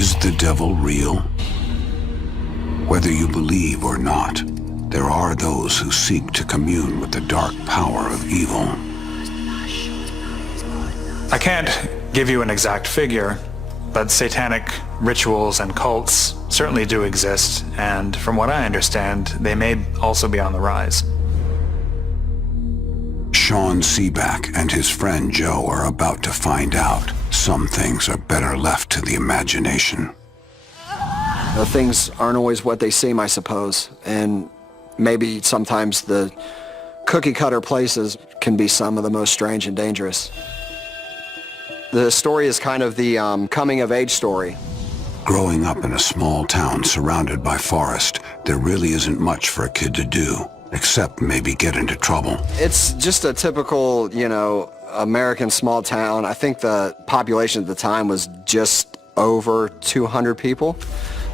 Is the devil real? Whether you believe or not, there are those who seek to commune with the dark power of evil. I can't give you an exact figure, but satanic rituals and cults certainly do exist, and from what I understand, they may also be on the rise. Sean Seaback and his friend Joe are about to find out. Some things are better left to the imagination. Things aren't always what they seem, I suppose, and maybe sometimes the cookie-cutter places can be some of the most strange and dangerous. The story is kind of the coming-of-age story. Growing up in a small town surrounded by forest, there really isn't much for a kid to do, except maybe get into trouble. It's just a typical, American small town. I think the population at the time was just over 200 people,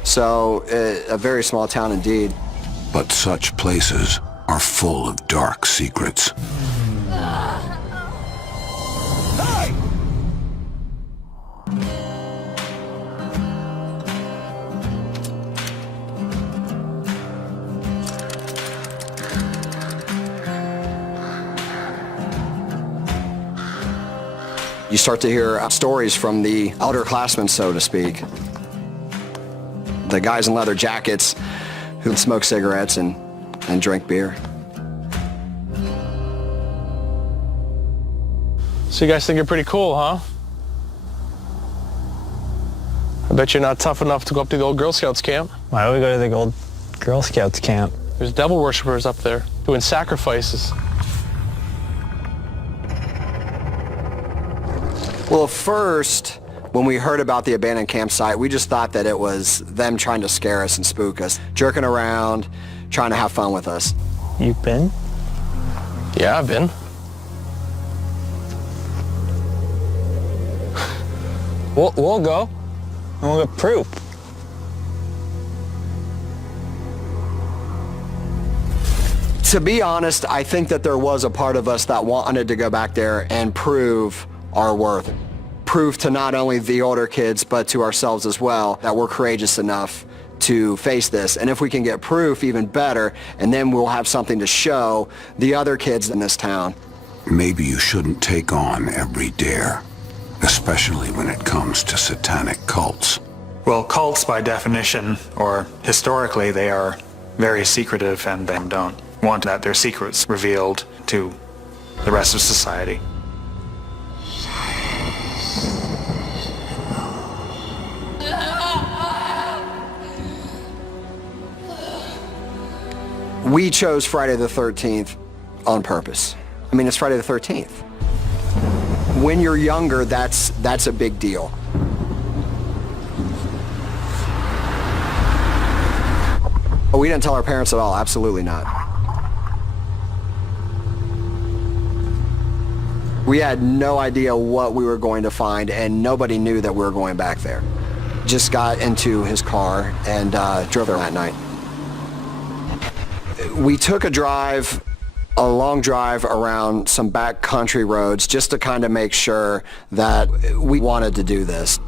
so a very small town indeed. But such places are full of dark secrets. Hey! You start to hear stories from the elder classmen, so to speak. The guys in leather jackets who smoke cigarettes and drink beer. So you guys think you're pretty cool, huh? I bet you're not tough enough to go up to the old Girl Scouts camp. Why do we go to the old Girl Scouts camp? There's devil worshippers up there doing sacrifices. Well, first, when we heard about the abandoned campsite, we just thought that it was them trying to scare us and spook us, jerking around, trying to have fun with us. You've been? Yeah, I've been. We'll go. And we'll get proof. To be honest, I think that there was a part of us that wanted to go back there and prove our worth. Prove to not only the older kids, but to ourselves as well, that we're courageous enough to face this. And if we can get proof, even better, and then we'll have something to show the other kids in this town. Maybe you shouldn't take on every dare, especially when it comes to satanic cults. Well, cults by definition, or historically, they are very secretive and they don't want that their secrets revealed to the rest of society. We chose Friday the 13th on purpose. I mean, it's Friday the 13th. When you're younger, that's a big deal. Oh, we didn't tell our parents at all, absolutely not. We had no idea what we were going to find, and nobody knew that we were going back there. Just got into his car and drove there that night. We took a long drive around some back country roads just to kind of make sure that we wanted to do this.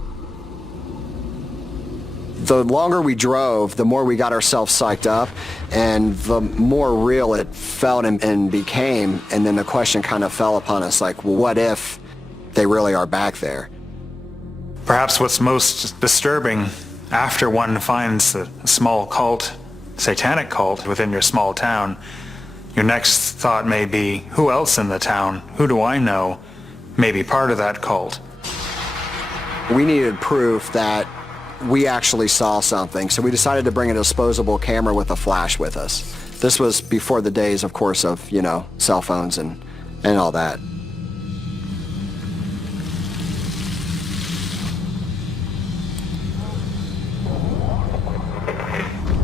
The longer we drove, the more we got ourselves psyched up, and the more real it felt and became. And then the question kind of fell upon us, like, well, what if they really are back there? Perhaps what's most disturbing after one finds a small cult, satanic cult within your small town, your next thought may be, who else in the town, who do I know, may be part of that cult? We needed proof that we actually saw something, so we decided to bring a disposable camera with a flash with us. This was before the days, of course, of, cell phones and all that.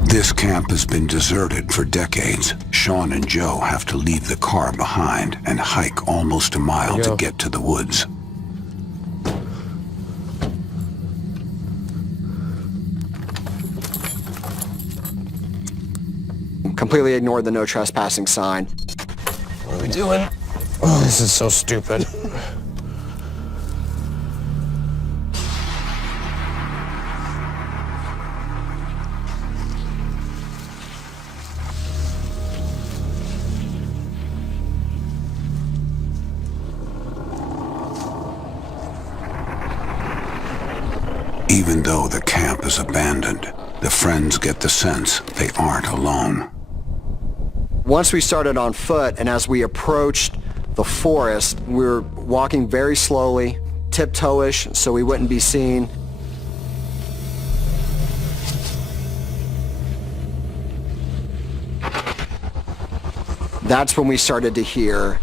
This camp has been deserted for decades. Sean and Joe have to leave the car behind and hike almost a mile to get to the woods. Completely ignored the no trespassing sign. What are we doing? Oh, this is so stupid. Even though the camp is abandoned, the friends get the sense they aren't alone. Once we started on foot, and as we approached the forest, we were walking very slowly, tiptoe-ish, so we wouldn't be seen. That's when we started to hear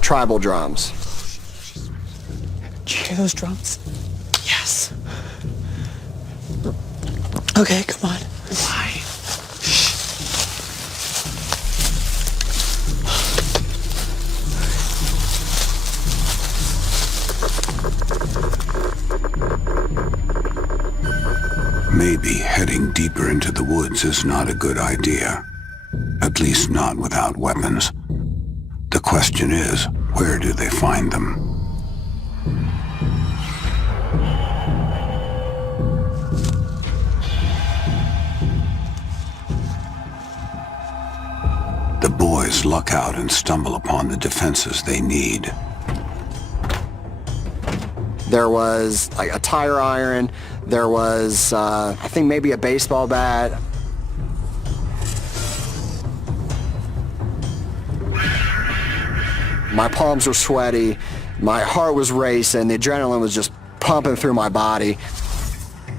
tribal drums. Did you hear those drums? Yes. Okay, come on. Why? Maybe heading deeper into the woods is not a good idea. At least not without weapons. The question is, where do they find them? The boys luck out and stumble upon the defenses they need. There was like a tire iron, there was, I think maybe a baseball bat. My palms were sweaty, my heart was racing, the adrenaline was just pumping through my body.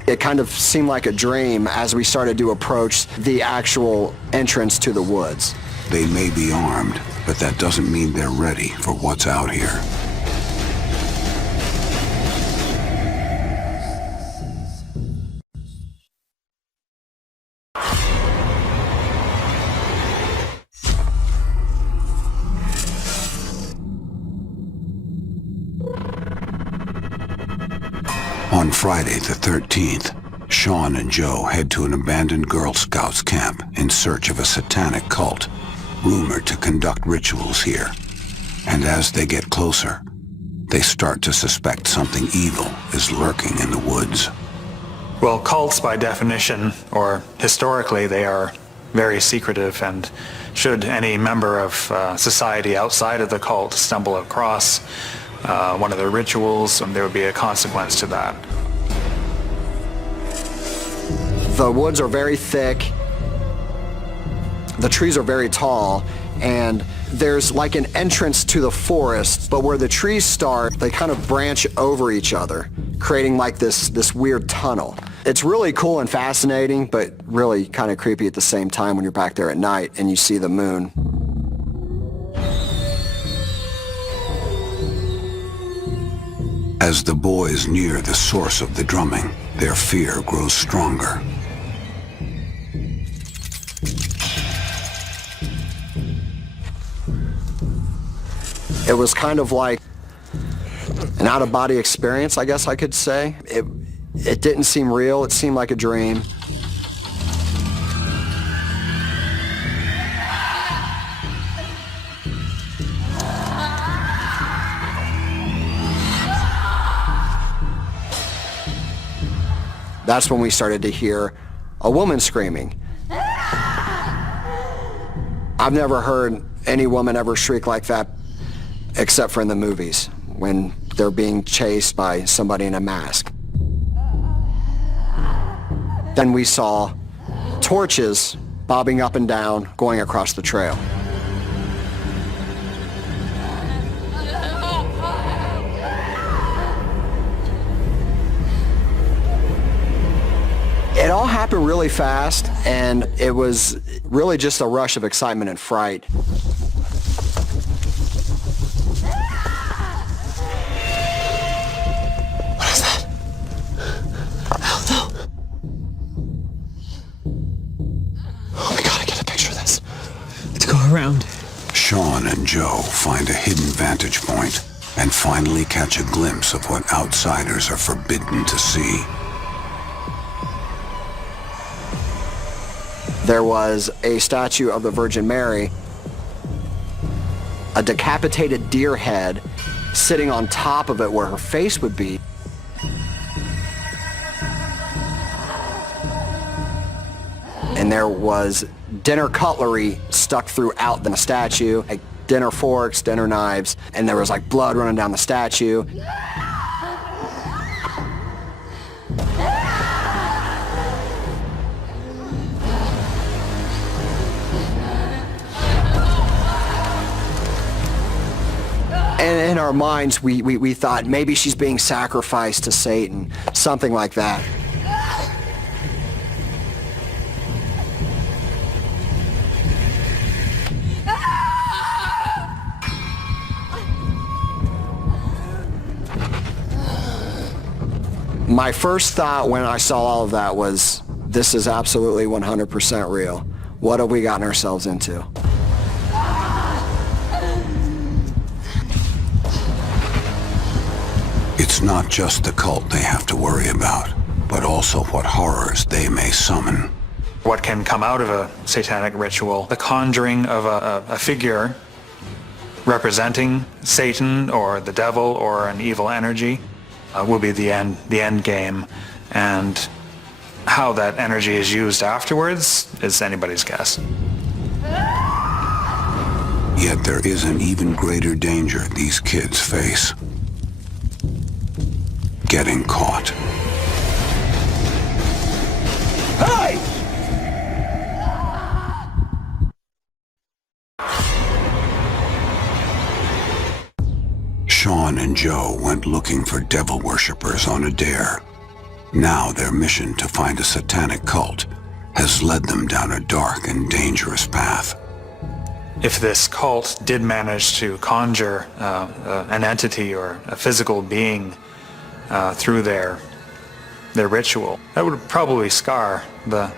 It kind of seemed like a dream as we started to approach the actual entrance to the woods. They may be armed, but that doesn't mean they're ready for what's out here. On Friday the 13th, Sean and Joe head to an abandoned Girl Scouts camp in search of a satanic cult, rumored to conduct rituals here. And as they get closer, they start to suspect something evil is lurking in the woods. Well, cults by definition, or historically, they are very secretive, and should any member of society outside of the cult stumble across one of their rituals, there would be a consequence to that. The woods are very thick, the trees are very tall, and there's like an entrance to the forest, but where the trees start, they kind of branch over each other, creating like this weird tunnel. It's really cool and fascinating, but really kind of creepy at the same time when you're back there at night and you see the moon. As the boys near the source of the drumming, their fear grows stronger. It was kind of like an out-of-body experience, I guess I could say. It didn't seem real, it seemed like a dream. That's when we started to hear a woman screaming. I've never heard any woman ever shriek like that except for in the movies when they're being chased by somebody in a mask. Then we saw torches bobbing up and down going across the trail. It all happened really fast, and it was really just a rush of excitement and fright. What is that? I don't know. Oh, we gotta get a picture of this. Let's go around. Sean and Joe find a hidden vantage point and finally catch a glimpse of what outsiders are forbidden to see. There was a statue of the Virgin Mary, a decapitated deer head sitting on top of it where her face would be. And there was dinner cutlery stuck throughout the statue, like dinner forks, dinner knives, and there was like blood running down the statue. And in our minds, we thought maybe she's being sacrificed to Satan, something like that. My first thought when I saw all of that was, this is absolutely 100% real. What have we gotten ourselves into? It's not just the cult they have to worry about, but also what horrors they may summon. What can come out of a satanic ritual? The conjuring of a figure representing Satan or the devil or an evil energy will be the end game, and how that energy is used afterwards is anybody's guess. Yet there is an even greater danger these kids face. Getting caught. Hey! Sean and Joe went looking for devil worshippers on a dare. Now their mission to find a satanic cult has led them down a dark and dangerous path. If this cult did manage to conjure an entity or a physical being through their ritual, that would probably scar the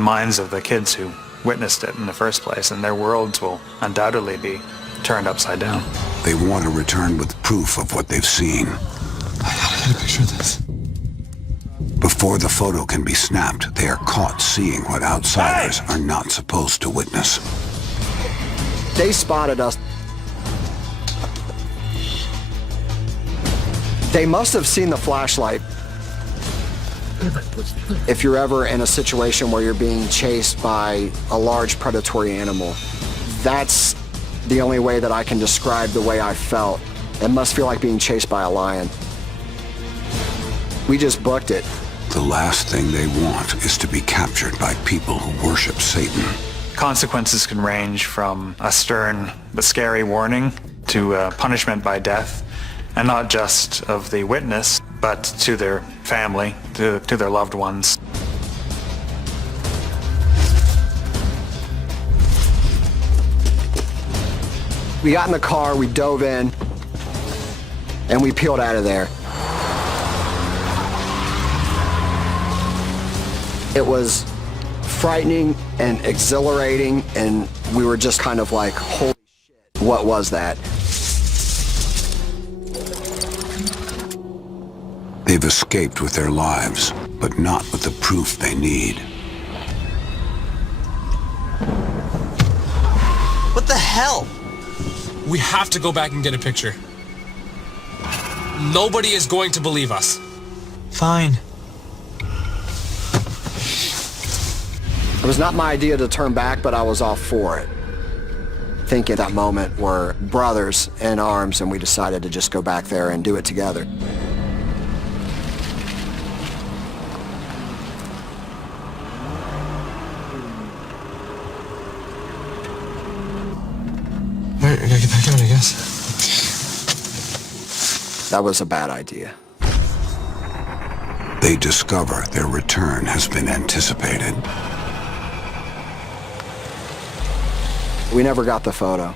minds of the kids who witnessed it in the first place, and their worlds will undoubtedly be turned upside down. They want to return with proof of what they've seen. I gotta get a picture of this. Before the photo can be snapped, they are caught seeing what outsiders are not supposed to witness. They spotted us. They must have seen the flashlight. If you're ever in a situation where you're being chased by a large predatory animal, that's the only way that I can describe the way I felt. It must feel like being chased by a lion. We just booked it. The last thing they want is to be captured by people who worship Satan. Consequences can range from a stern but scary warning to punishment by death, and not just of the witness, but to their family, to their loved ones. We got in the car, we dove in, and we peeled out of there. It was frightening and exhilarating, and we were just kind of like, holy shit, what was that? They've escaped with their lives, but not with the proof they need. What the hell? We have to go back and get a picture. Nobody is going to believe us. Fine. It was not my idea to turn back, but I was all for it. I think at that moment we're brothers in arms, and we decided to just go back there and do it together. Alright, I gotta get back out, I guess. That was a bad idea. They discover their return has been anticipated. We never got the photo.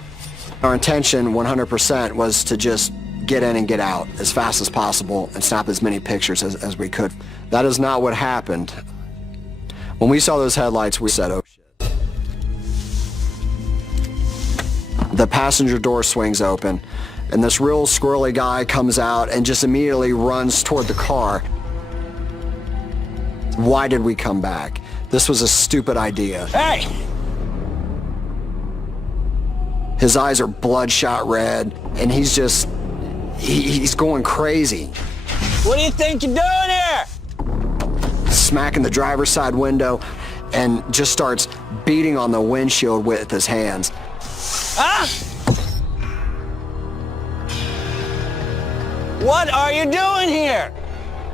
Our intention 100% was to just get in and get out as fast as possible and snap as many pictures as we could. That is not what happened. When we saw those headlights, we said, oh shit. The passenger door swings open, and this real squirrely guy comes out and just immediately runs toward the car. Why did we come back? This was a stupid idea. Hey! His eyes are bloodshot red, and he's just, he's going crazy. What do you think you're doing here? Smacking the driver's side window and just starts beating on the windshield with his hands. Huh? What are you doing here?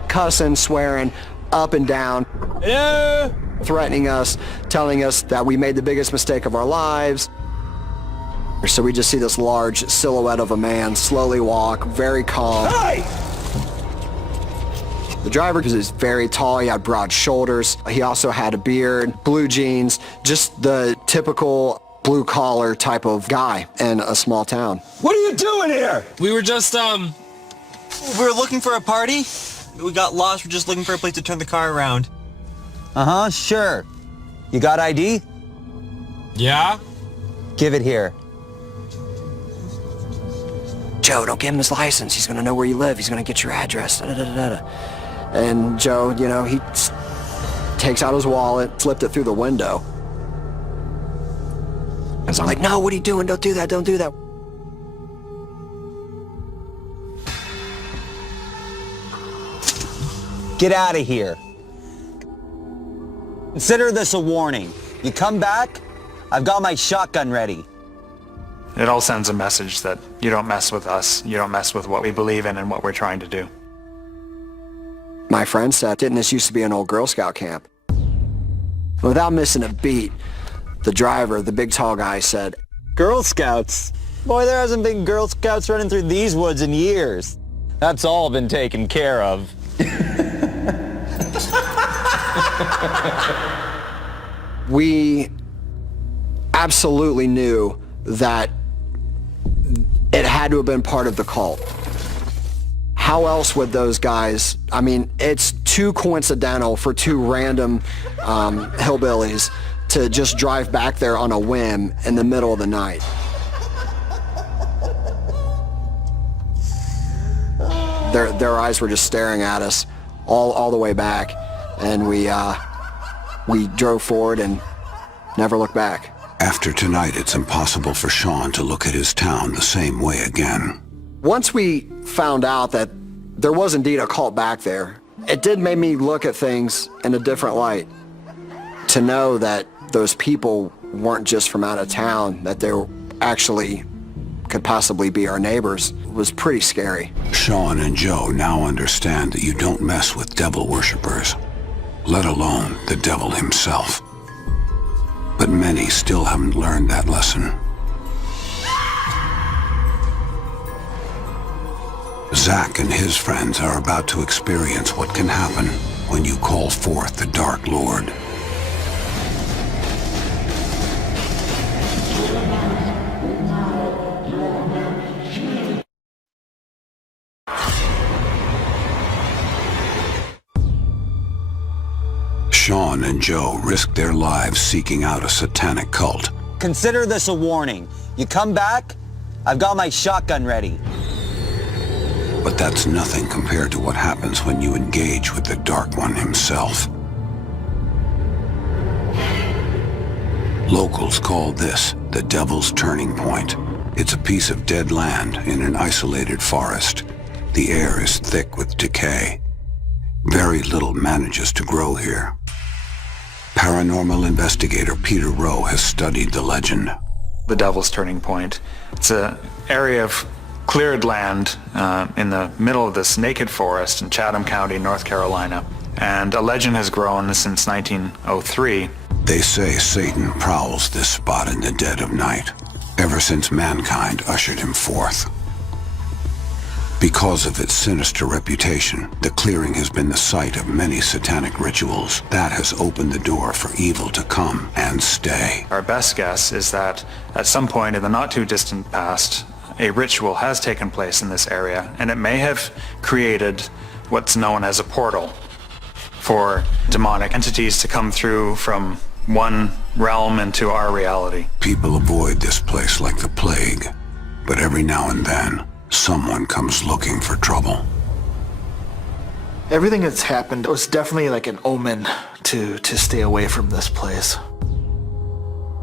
Cussing, swearing, up and down, Hello? threatening us, telling us that we made the biggest mistake of our lives. So we just see this large silhouette of a man slowly walk, very calm. Hey! The driver is very tall, he had broad shoulders, he also had a beard, blue jeans, just the typical blue-collar type of guy in a small town. What are you doing here? We were just, we were looking for a party. We got lost. We're just looking for a place to turn the car around. Uh-huh, sure. You got ID? Yeah? Give it here. Joe, don't give him his license. He's going to know where you live. He's going to get your address. Da, da, da, da, da. And Joe, you know, he takes out his wallet, slipped it through the window. And I'm like, no, what are you doing? Don't do that. Don't do that. Get out of here. Consider this a warning. You come back, I've got my shotgun ready. It all sends a message that you don't mess with us, you don't mess with what we believe in and what we're trying to do. My friend said, didn't this used to be an old Girl Scout camp? Without missing a beat, the driver, the big tall guy, said, Girl Scouts? Boy, there hasn't been Girl Scouts running through these woods in years. That's all been taken care of. We absolutely knew that it had to have been part of the cult. How else would those guys, I mean, it's too coincidental for two random hillbillies to just drive back there on a whim in the middle of the night. Their eyes were just staring at us all the way back, and we drove forward and never looked back. After tonight, it's impossible for Sean to look at his town the same way again. Once we found out that there was indeed a cult back there, it did make me look at things in a different light. To know that those people weren't just from out of town, that they were actually could possibly be our neighbors, was pretty scary. Sean and Joe now understand that you don't mess with devil worshippers, let alone the devil himself. But many still haven't learned that lesson. Zach and his friends are about to experience what can happen when you call forth the Dark Lord. Sean and Joe risk their lives seeking out a satanic cult. Consider this a warning. You come back, I've got my shotgun ready. But that's nothing compared to what happens when you engage with the Dark One himself. Locals call this the Devil's Turning Point. It's a piece of dead land in an isolated forest. The air is thick with decay. Very little manages to grow here. Paranormal investigator Peter Rowe has studied the legend. The Devil's Turning Point. It's an area of cleared land in the middle of this naked forest in Chatham County, North Carolina. And a legend has grown since 1903. They say Satan prowls this spot in the dead of night, ever since mankind ushered him forth. Because of its sinister reputation, the clearing has been the site of many satanic rituals. That has opened the door for evil to come and stay. Our best guess is that at some point in the not-too-distant past, a ritual has taken place in this area, and it may have created what's known as a portal for demonic entities to come through from one realm into our reality. People avoid this place like the plague, but every now and then, someone comes looking for trouble. Everything that's happened was definitely like an omen to stay away from this place.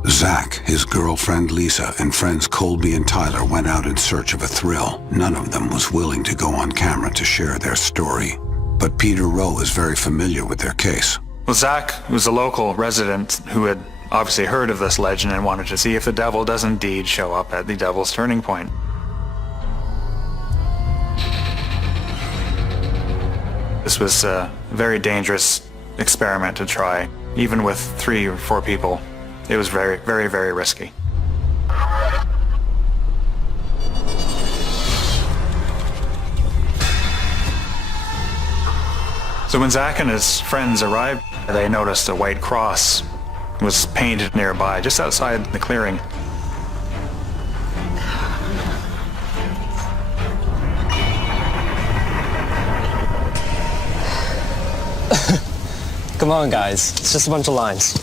Zach, his girlfriend Lisa, and friends Colby and Tyler went out in search of a thrill. None of them was willing to go on camera to share their story. But Peter Rowe is very familiar with their case. Well, Zach was a local resident who had obviously heard of this legend and wanted to see if the devil does indeed show up at the Devil's Turning Point. This was a very dangerous experiment to try. Even with 3 or 4 people, it was very, very, very risky. So when Zach and his friends arrived, they noticed a white cross was painted nearby, just outside the clearing. Come on, guys. It's just a bunch of lines.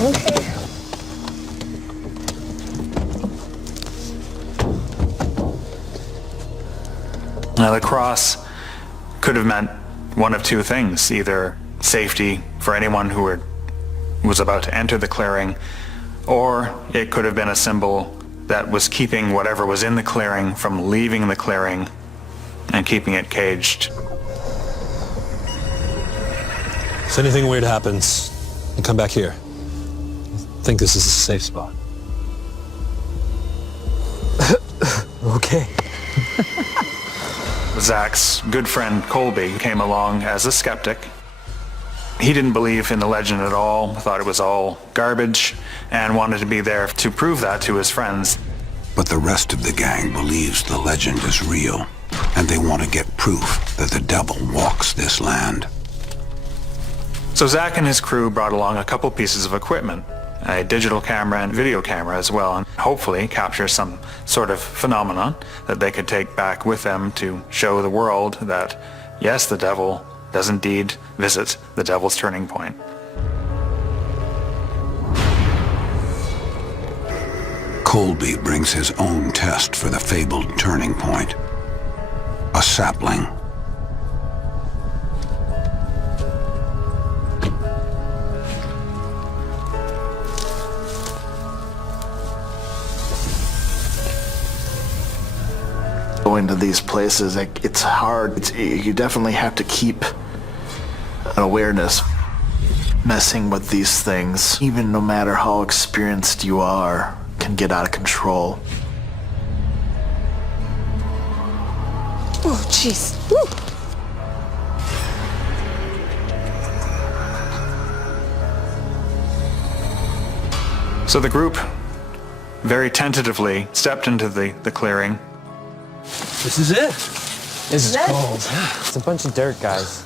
Okay. Now the cross could have meant one of two things, either safety for anyone who was about to enter the clearing, or it could have been a symbol that was keeping whatever was in the clearing from leaving the clearing and keeping it caged. If anything weird happens, you come back here. I think this is a safe spot. Okay. Zach's good friend Colby came along as a skeptic. He didn't believe in the legend at all, thought it was all garbage, and wanted to be there to prove that to his friends. But the rest of the gang believes the legend is real, and they want to get proof that the devil walks this land. So Zach and his crew brought along a couple pieces of equipment, a digital camera and video camera as well, and hopefully capture some sort of phenomenon that they could take back with them to show the world that, yes, the devil does indeed visit the Devil's Turning Point. Colby brings his own test for the fabled turning point. A sapling. Going to these places, it's hard. You definitely have to keep an awareness. Messing with these things, even no matter how experienced you are, can get out of control. Oh, jeez. Woo. So the group very tentatively stepped into the clearing. This is it. This is cold. It's a bunch of dirt, guys.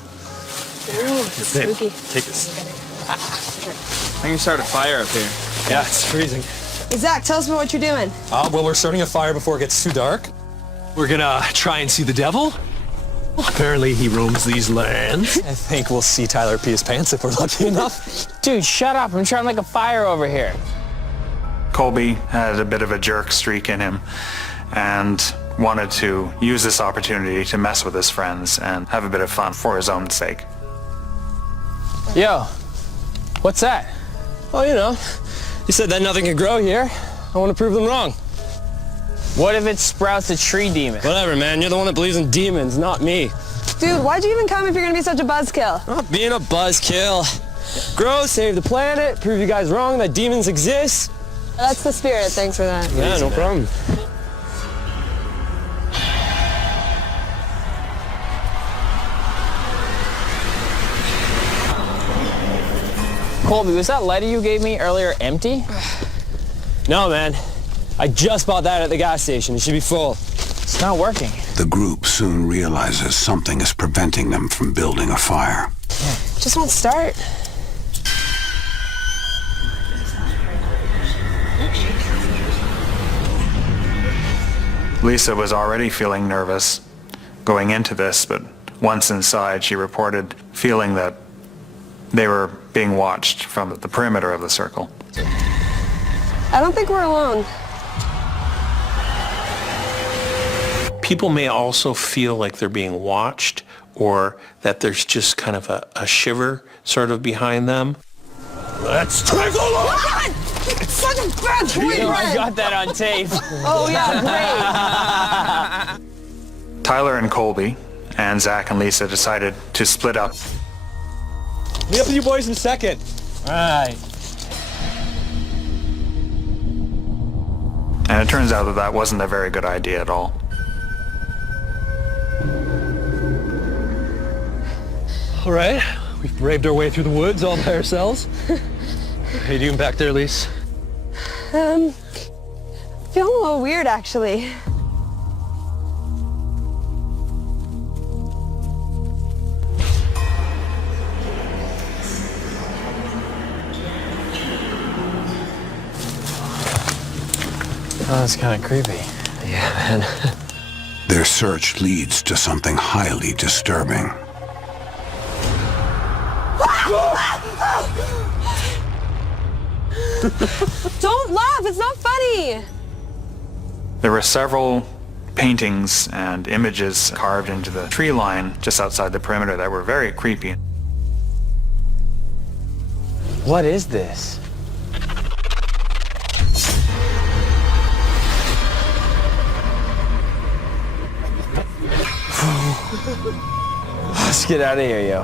Ooh, spooky. Take this. I think you started a fire up here. Yeah, it's freezing. Hey, Zach, tell us about what you're doing. Well, we're starting a fire before it gets too dark. We're gonna try and see the devil. Apparently he roams these lands. I think we'll see Tyler pee his pants if we're lucky enough. Dude, shut up. I'm trying to make a fire over here. Colby had a bit of a jerk streak in him and wanted to use this opportunity to mess with his friends and have a bit of fun for his own sake. Yo, what's that? Oh, you know, you said that nothing could grow here. I want to prove them wrong. What if it sprouts a tree demon? Whatever, man. You're the one that believes in demons, not me. Dude, why'd you even come if you're gonna be such a buzzkill? Not being a buzzkill. Grow, save the planet, prove you guys wrong that demons exist. That's the spirit. Thanks for that. Yeah, no problem. Colby, was that letter you gave me earlier empty? No, man. I just bought that at the gas station. It should be full. It's not working. The group soon realizes something is preventing them from building a fire. Just won't start. Lisa was already feeling nervous going into this, but once inside, she reported feeling that they were being watched from the perimeter of the circle. I don't think we're alone. People may also feel like they're being watched or that there's just kind of a shiver sort of behind them. Let's take a look! It's such a bad boyfriend! I got that on tape. Oh, yeah, great. Tyler and Colby and Zach and Lisa decided to split up. Meet up with you boys in a second. All right. And it turns out that that wasn't a very good idea at all. All right, we've braved our way through the woods all by ourselves. How you doing back there, Lise? Feeling a little weird, actually. Oh, that's kind of creepy. Yeah, man. Their search leads to something highly disturbing. Don't laugh, it's not funny. There were several paintings and images carved into the tree line just outside the perimeter that were very creepy. What is this? Let's get out of here, yo.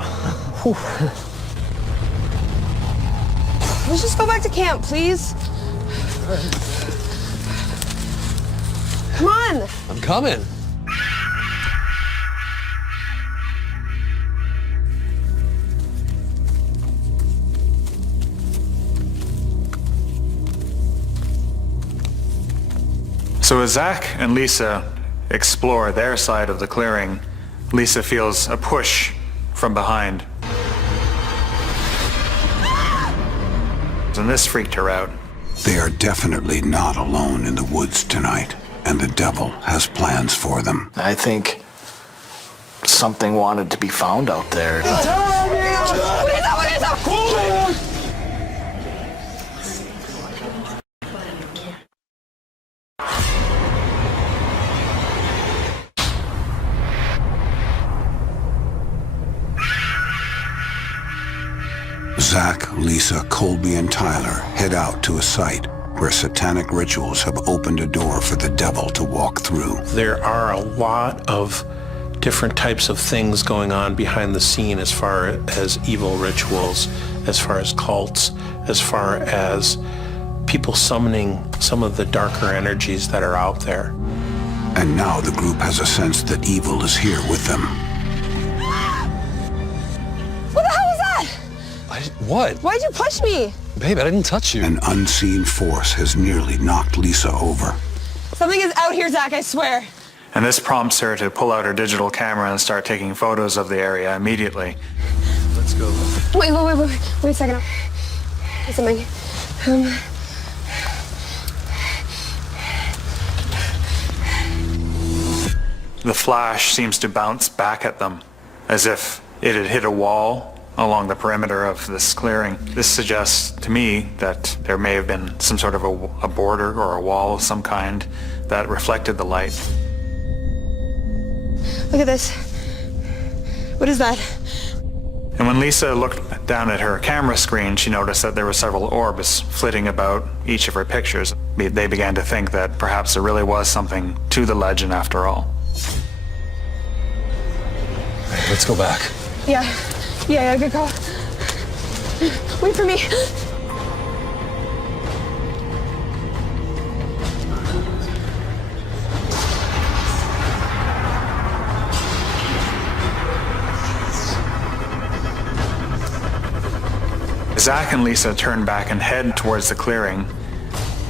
Let's just go back to camp, please. Come on. I'm coming. So as Zach and Lisa explore their side of the clearing, Lisa feels a push from behind. And this freaked her out. They are definitely not alone in the woods tonight, and the devil has plans for them. I think something wanted to be found out there. Zach, Lisa, Colby, and Tyler head out to a site where satanic rituals have opened a door for the devil to walk through. There are a lot of different types of things going on behind the scene as far as evil rituals, as far as cults, as far as people summoning some of the darker energies that are out there. And now the group has a sense that evil is here with them. What the hell was that? What? Why'd you push me? Babe, I didn't touch you. An unseen force has nearly knocked Lisa over. Something is out here, Zach, I swear. And this prompts her to pull out her digital camera and start taking photos of the area immediately. Let's go. Wait a second. Wait something. The flash seems to bounce back at them, as if it had hit a wall along the perimeter of this clearing. This suggests to me that there may have been some sort of a border or a wall of some kind that reflected the light. Look at this. What is that? And when Lisa looked down at her camera screen, she noticed that there were several orbs flitting about each of her pictures. They began to think that perhaps there really was something to the legend after all. Let's go back. Yeah, good call. Wait for me. Zach and Lisa turn back and head towards the clearing.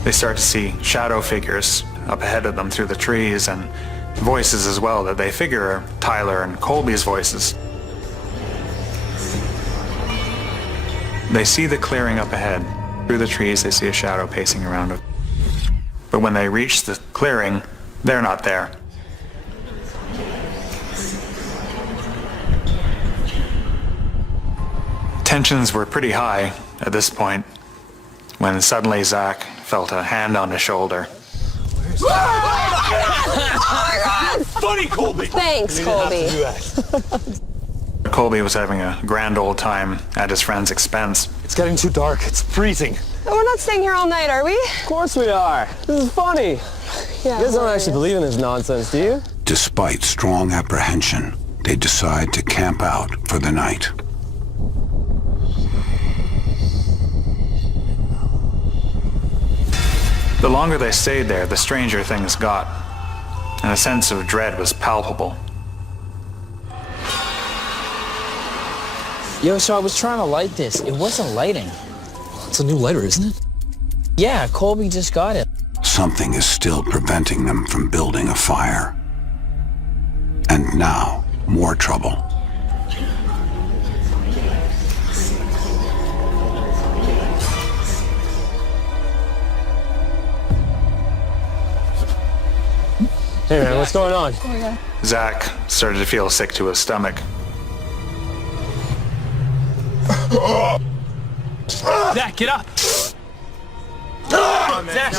They start to see shadow figures up ahead of them through the trees, and voices as well that they figure are Tyler and Colby's voices. They see the clearing up ahead. Through the trees, they see a shadow pacing around it. But when they reach the clearing, they're not there. Tensions were pretty high at this point when suddenly Zach felt a hand on his shoulder. Oh my God! Funny, Colby! Thanks, Colby. Colby was having a grand old time at his friend's expense. It's getting too dark. It's freezing. We're not staying here all night, are we? Of course we are. This is funny. Yeah. You guys don't actually believe in this nonsense, do you? Despite strong apprehension, they decide to camp out for the night. The longer they stayed there, the stranger things got, and a sense of dread was palpable. Yo, so I was trying to light this. It wasn't lighting. It's a new lighter, isn't it? Yeah, Colby just got it. Something is still preventing them from building a fire. And now, more trouble. Hey man, what's going on? Oh my God. Zach started to feel sick to his stomach. Zach, get up! Zach,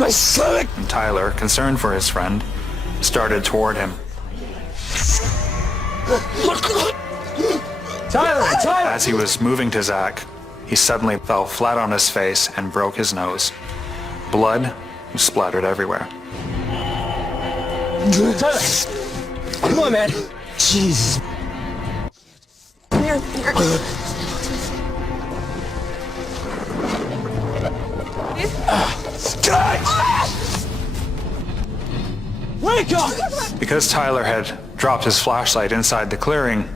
my stomach! And Tyler, concerned for his friend, started toward him. Tyler! As he was moving to Zach, he suddenly fell flat on his face and broke his nose. Blood splattered everywhere. Tyler! Come on, man! Jesus. Here. Wake up! Because Tyler had dropped his flashlight inside the clearing,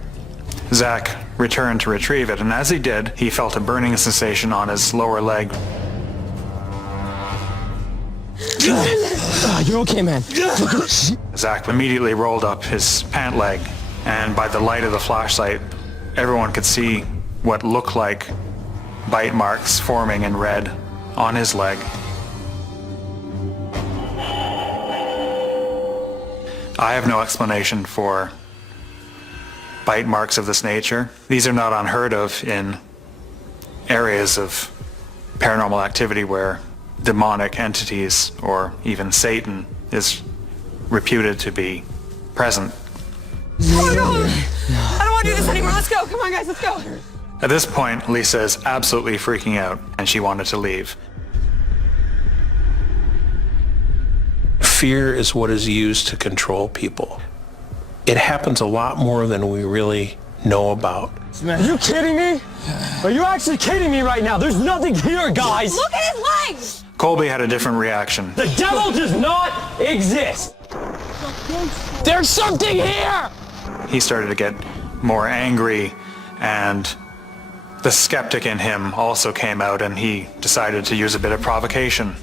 Zach returned to retrieve it, and as he did, he felt a burning sensation on his lower leg. You're okay, man. Zach immediately rolled up his pant leg, and by the light of the flashlight, everyone could see what looked like bite marks forming in red on his leg. I have no explanation for bite marks of this nature. These are not unheard of in areas of paranormal activity where demonic entities or even Satan is reputed to be present. Oh no! I don't want to do this anymore. Let's go. Come on, guys. Let's go. At this point, Lisa is absolutely freaking out and she wanted to leave. Fear is what is used to control people. It happens a lot more than we really know about. Are you kidding me? Are you actually kidding me right now? There's nothing here, guys! Look at his legs! Colby had a different reaction. The devil does not exist! There's something here! He started to get more angry, and the skeptic in him also came out, and he decided to use a bit of provocation.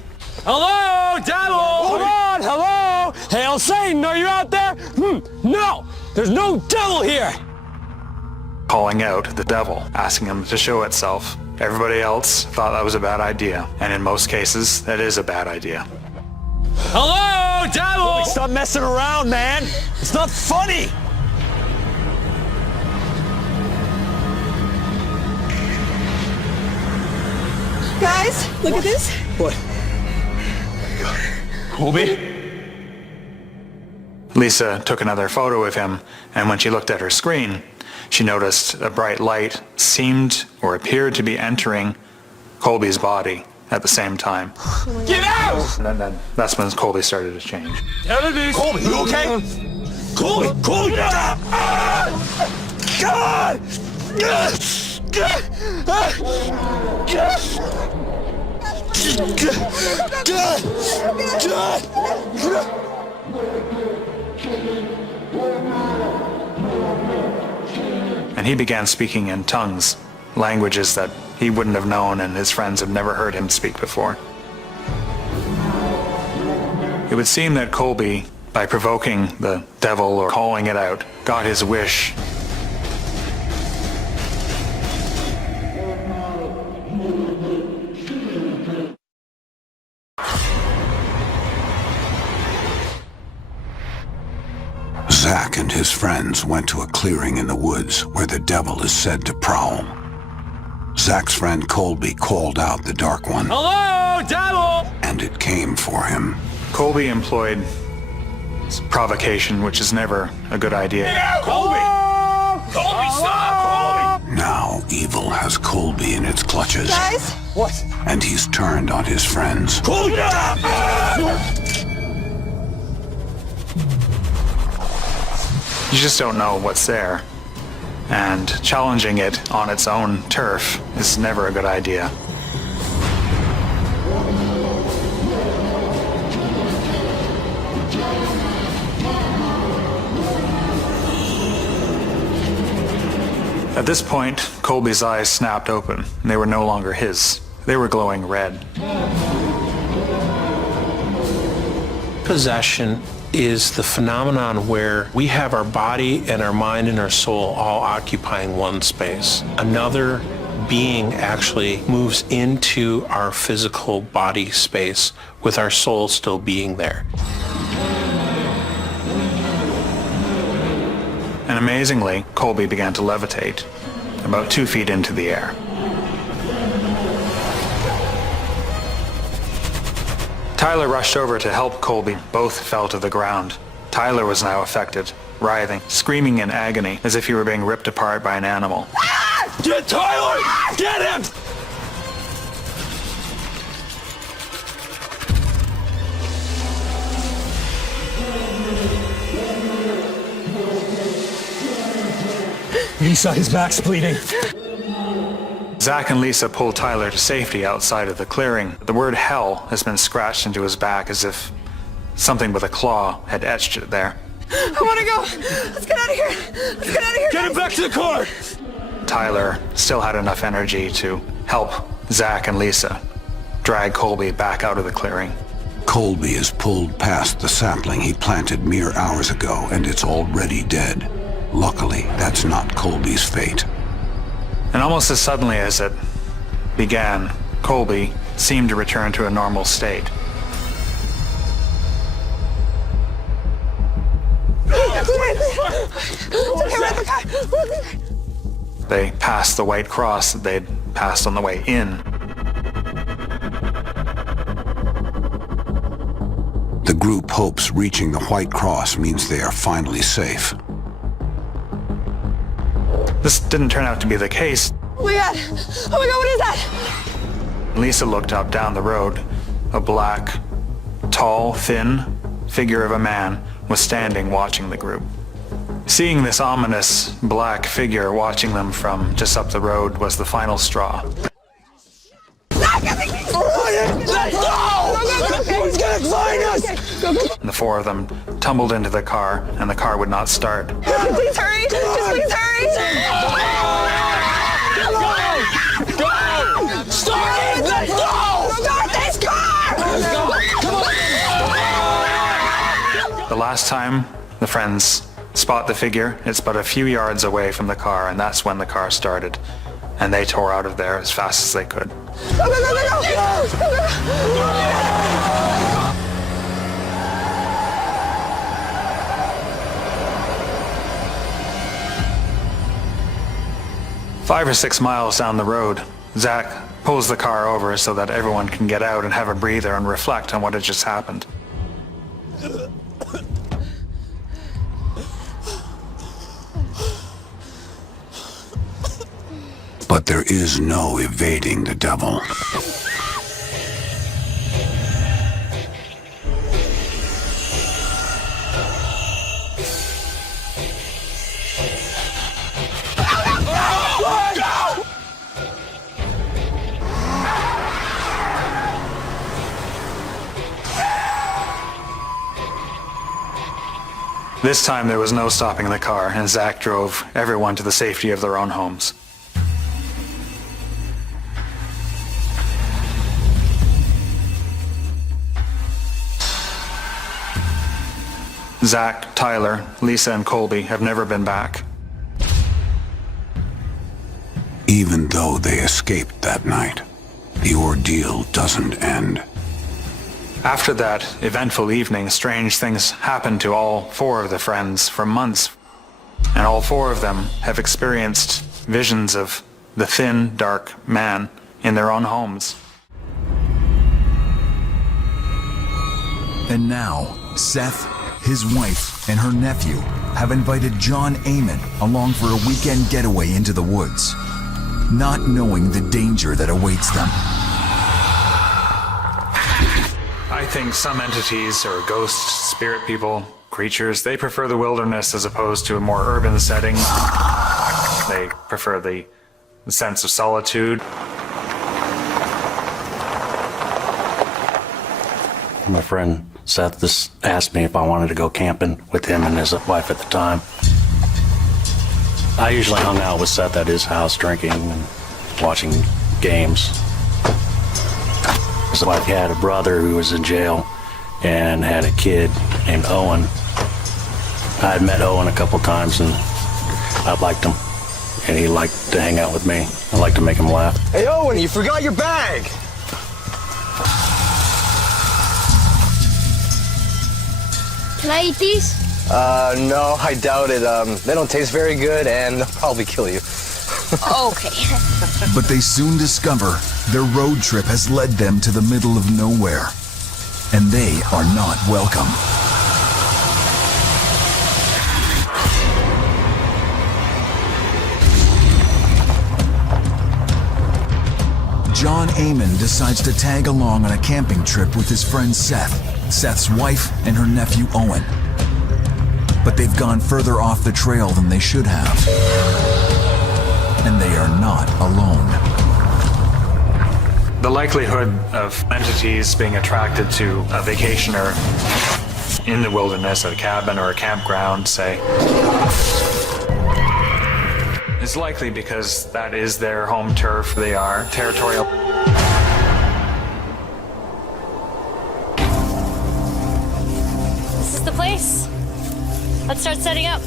Hello, devil! Come on, hello! Hail Satan, are you out there? No! There's no devil here! Calling out the devil, asking him to show itself. Everybody else thought that was a bad idea, and in most cases, that is a bad idea. Hello, devil! Stop messing around, man! It's not funny! Guys, look at this. What? Colby? Lisa took another photo of him, and when she looked at her screen, she noticed a bright light seemed or appeared to be entering Colby's body at the same time. Get out! And then that's when Colby started to change. Colby, you okay? Colby! Colby! God! And he began speaking in tongues, languages that he wouldn't have known and his friends had never heard him speak before. It would seem that Colby, by provoking the devil or calling it out, got his wish. Zach and his friends went to a clearing in the woods where the devil is said to prowl. Zach's friend Colby called out the Dark One. Hello, devil! And it came for him. Colby employed provocation, which is never a good idea. Colby! Colby, stop! Colby! Now evil has Colby in its clutches. Guys? What? And he's turned on his friends. Colby! You just don't know what's there. And challenging it on its own turf is never a good idea. At this point, Colby's eyes snapped open, and they were no longer his. They were glowing red. Possession is the phenomenon where we have our body and our mind and our soul all occupying one space. Another being actually moves into our physical body space with our soul still being there. and amazingly, Colby began to levitate, about 2 feet into the air. Tyler rushed over to help Colby. Both fell to the ground. Tyler was now affected, writhing, screaming in agony as if he were being ripped apart by an animal. Get Tyler! Get him! Lisa, his back's bleeding. Zach and Lisa pulled Tyler to safety outside of the clearing. The word hell has been scratched into his back as if something with a claw had etched it there. I want to go. Let's get out of here. Let's get out of here. Get him back to the car! Tyler still had enough energy to help Zach and Lisa drag Colby back out of the clearing. Colby is pulled past the sapling he planted mere hours ago, and it's already dead. Luckily, that's not Colby's fate. And almost as suddenly as it began, Colby seemed to return to a normal state. They passed the white cross that they'd passed on the way in. The group hopes reaching the white cross means they are finally safe. This didn't turn out to be the case. Oh my God, what is that? Lisa looked up down the road. A black, tall, thin figure of a man was standing watching the group. Seeing this ominous black figure watching them from just up the road was the final straw. Let's go! He's gonna find us! And the 4 of them tumbled into the car, and the car would not start. Please hurry! Just please hurry! Go! Start it! Let's go! Start this car! Come on! The last time the friends spot the figure, it's but a few yards away from the car, and that's when the car started. And they tore out of there as fast as they could. Go, go, go, go, go! Go, go. 5 or 6 miles down the road, Zach pulls the car over so that everyone can get out and have a breather and reflect on what had just happened. But there is no evading the devil. This time there was no stopping the car, and Zach drove everyone to the safety of their own homes. Zach, Tyler, Lisa, and Colby have never been back. Even though they escaped that night, the ordeal doesn't end. After that eventful evening, strange things happened to all 4 of the friends for months, and all 4 of them have experienced visions of the thin, dark man in their own homes. And now, Seth, his wife, and her nephew have invited John Amon along for a weekend getaway into the woods, not knowing the danger that awaits them. I think some entities, or ghosts, spirit people, creatures, they prefer the wilderness as opposed to a more urban setting. They prefer the sense of solitude. My friend Seth just asked me if I wanted to go camping with him and his wife at the time. I usually hung out with Seth at his house drinking and watching games. His wife had a brother who was in jail and had a kid named Owen. I had met Owen a couple times and I liked him, and he liked to hang out with me. I liked to make him laugh. Hey Owen, you forgot your bag! Can I eat these? No, I doubt it. They don't taste very good, and they'll probably kill you. Okay. But they soon discover their road trip has led them to the middle of nowhere, and they are not welcome. John Amon decides to tag along on a camping trip with his friend Seth, Seth's wife, and her nephew Owen. But they've gone further off the trail than they should have. And they are not alone. The likelihood of entities being attracted to a vacationer in the wilderness, a cabin or a campground, say, is likely because that is their home turf. They are territorial. This is the place. Let's start setting up.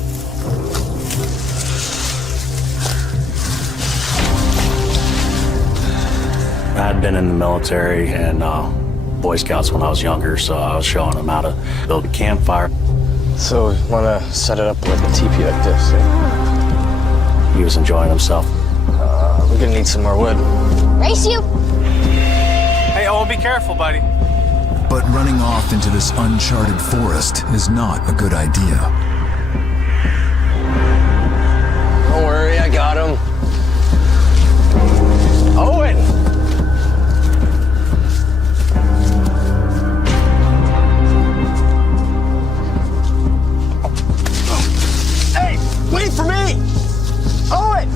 I'd been in the military and Boy Scouts when I was younger, so I was showing them how to build a campfire. So, want to set it up like a teepee like this, eh? He was enjoying himself. We're gonna need some more wood. Race you! Hey, Owen, be careful, buddy. But running off into this uncharted forest is not a good idea. Don't worry, I got him. Owen! Hey, wait for me! Owen!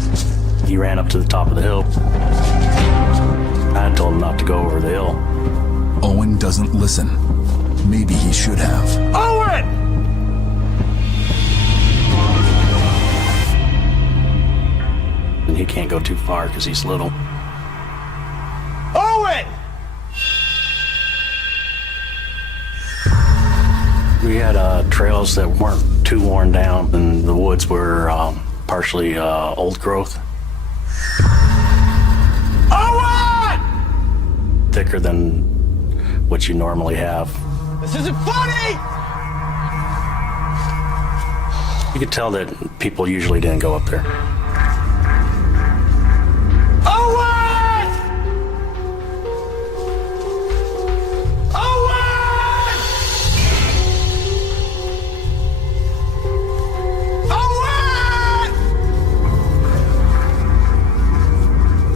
He ran up to the top of the hill. I had told him not to go over the hill. Owen doesn't listen. Maybe he should have. Owen! And he can't go too far because he's little. Owen! We had trails that weren't too worn down, and the woods were partially old growth. Owen! Thicker than what you normally have. This isn't funny! You could tell that people usually didn't go up there. Owen! Owen! Owen!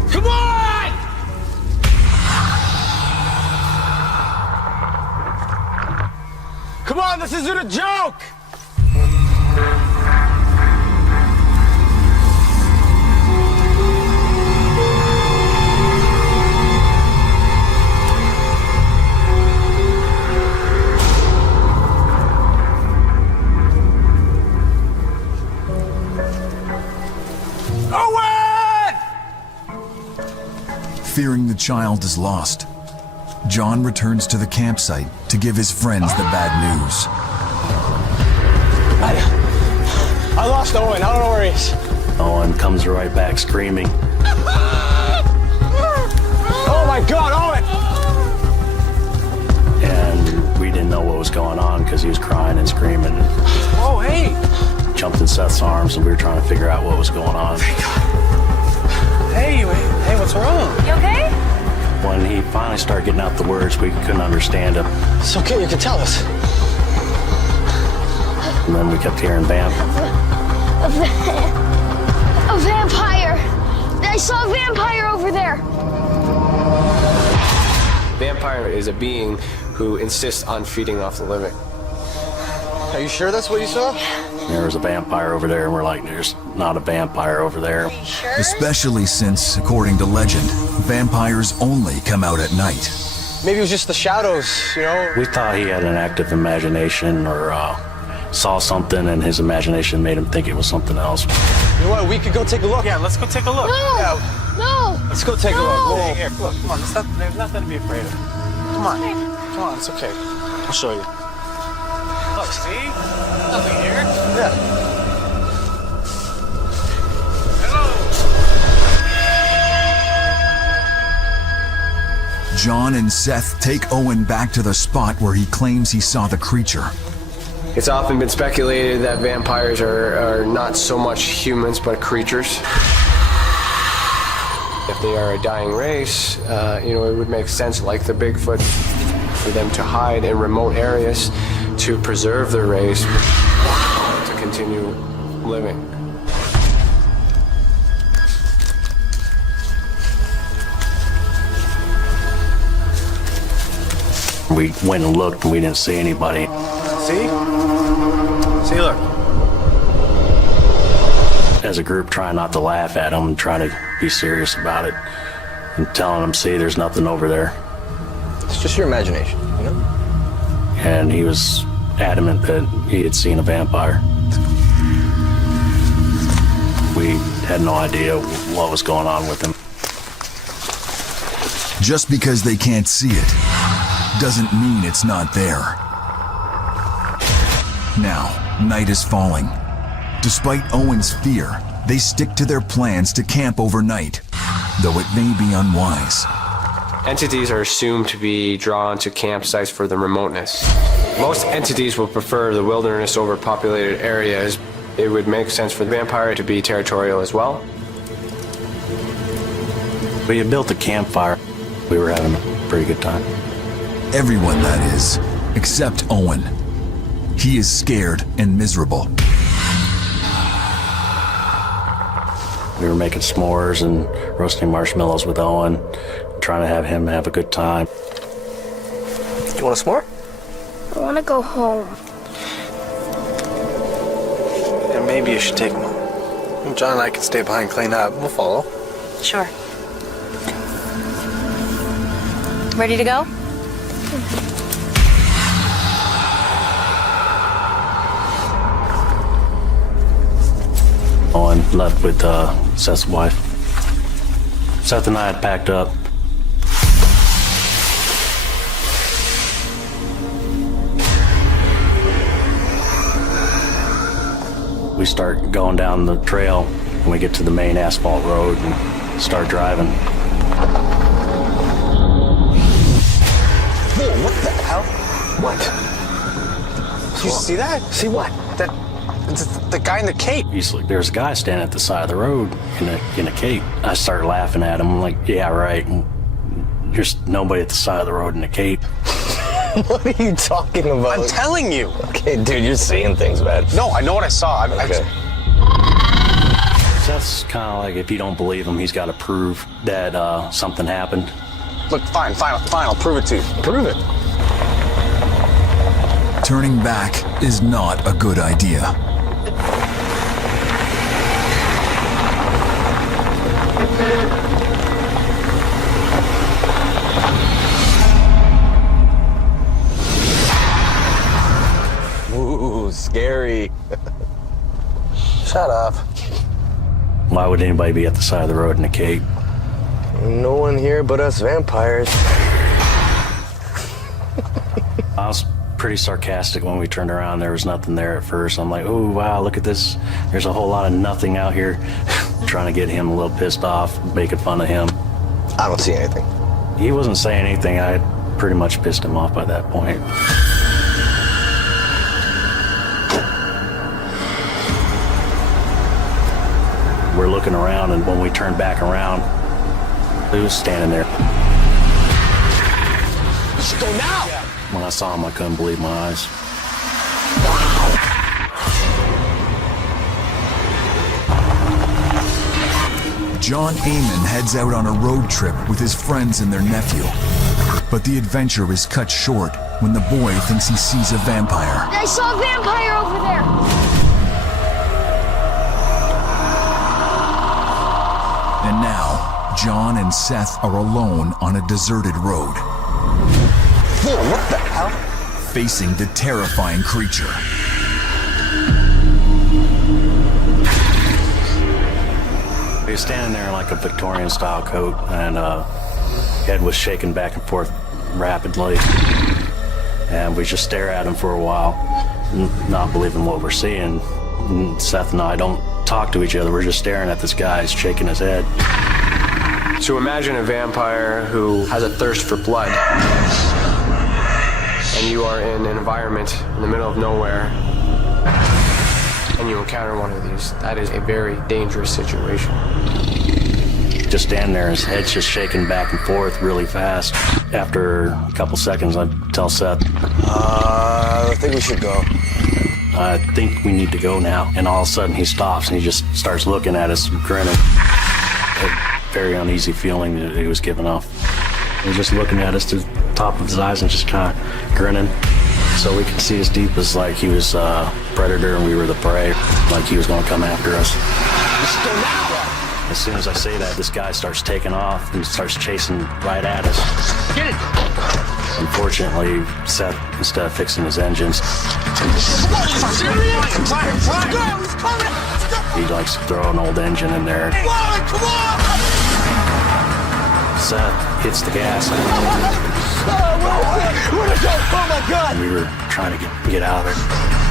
Come on! Come on, this isn't a joke! Owen! Fearing the child is lost, John returns to the campsite to give his friends the bad news. I lost Owen. I don't know where he is. Owen comes right back screaming. Oh my God, Owen! And we didn't know what was going on because he was crying and screaming. Oh, hey! Jumped in Seth's arms and we were trying to figure out what was going on. Hey, what's wrong? You okay? When he finally started getting out the words, we couldn't understand him. It's okay, you can tell us. And then we kept hearing bam. A vampire! I saw a vampire over there! Vampire is a being who insists on feeding off the living. Are you sure that's what you saw? There was a vampire over there, and we're like, there's not a vampire over there. Sure? Especially since, according to legend, vampires only come out at night. Maybe it was just the shadows, you know? We thought he had an active imagination or saw something, and his imagination made him think it was something else. You know what, we could go take a look. Yeah, let's go take a look. No! Yeah. No! Let's go take a look. Whoa. Here, look, come on. There's nothing to be afraid of. Come on, it's okay. I'll show you. Look, see? Nothing here. Yeah. John and Seth take Owen back to the spot where he claims he saw the creature. It's often been speculated that vampires are not so much humans, but creatures. If they are a dying race, it would make sense, like the Bigfoot, for them to hide in remote areas to preserve their race, to continue living. We went and looked and we didn't see anybody. See? See, look. As a group, trying not to laugh at him and trying to be serious about it and telling him, see, there's nothing over there. It's just your imagination, you know? And he was adamant that he had seen a vampire. We had no idea what was going on with him. Just because they can't see it doesn't mean it's not there. Now, night is falling. Despite Owen's fear, they stick to their plans to camp overnight, though it may be unwise. Entities are assumed to be drawn to campsites for the remoteness. Most entities will prefer the wilderness over populated areas. It would make sense for the vampire to be territorial as well. We had built a campfire. We were having a pretty good time. Everyone, that is, except Owen. He is scared and miserable. We were making s'mores and roasting marshmallows with Owen, trying to have him have a good time. You want a s'more? I want to go home. Yeah, maybe you should take him home. John and I can stay behind and clean up. We'll follow. Sure. Ready to go? Owen left with Seth's wife. Seth and I had packed up. We start going down the trail and we get to the main asphalt road and start driving. Whoa, what the hell? What? Did you see that? See what? The guy in the cape. He's like, there's a guy standing at the side of the road in a cape. I started laughing at him. I'm like, yeah, right. There's nobody at the side of the road in a cape. What are you talking about? I'm telling you. Okay, dude, you're seeing things, man. No, I know what I saw. Okay. Seth's kind of like, if you don't believe him, he's got to prove that something happened. Look, fine, I'll prove it to you. Prove it. Turning back is not a good idea. Ooh, scary. Shut up. Why would anybody be at the side of the road in a cape? No one here but us vampires. I was pretty sarcastic when we turned around. There was nothing there at first. I'm like, oh, wow, look at this. There's a whole lot of nothing out here. Trying to get him a little pissed off, making fun of him. I don't see anything. He wasn't saying anything. I had pretty much pissed him off by that point. We're looking around, and when we turned back around, he was standing there. Let's go now! When I saw him, I couldn't believe my eyes. John Amon heads out on a road trip with his friends and their nephew. But the adventure is cut short when the boy thinks he sees a vampire. I saw a vampire over there. And now, John and Seth are alone on a deserted road. Whoa, what the hell? Facing the terrifying creature. He was standing there in like a Victorian-style coat, and head was shaking back and forth rapidly. And we just stare at him for a while, not believing what we're seeing. And Seth and I don't talk to each other. We're just staring at this guy. He's shaking his head. So imagine a vampire who has a thirst for blood. And and you are in an environment in the middle of nowhere and you encounter one of these, that is a very dangerous situation. Just standing there, his head's just shaking back and forth really fast. After a couple seconds, I tell Seth, I think we should go. I think we need to go now. And all of a sudden he stops and he just starts looking at us, grinning. A very uneasy feeling that he was giving off. He was just looking at us to the top of his eyes and just kind of grinning. So we could see as deep as like he was a predator and we were the prey, like he was going to come after us. Let's go now! As soon as I say that, this guy starts taking off and starts chasing right at us. Get it! Unfortunately, Seth, instead of fixing his engines, he likes to throw an old engine in there. Come on! Seth hits the gas. Oh my God! We were trying to get out of there.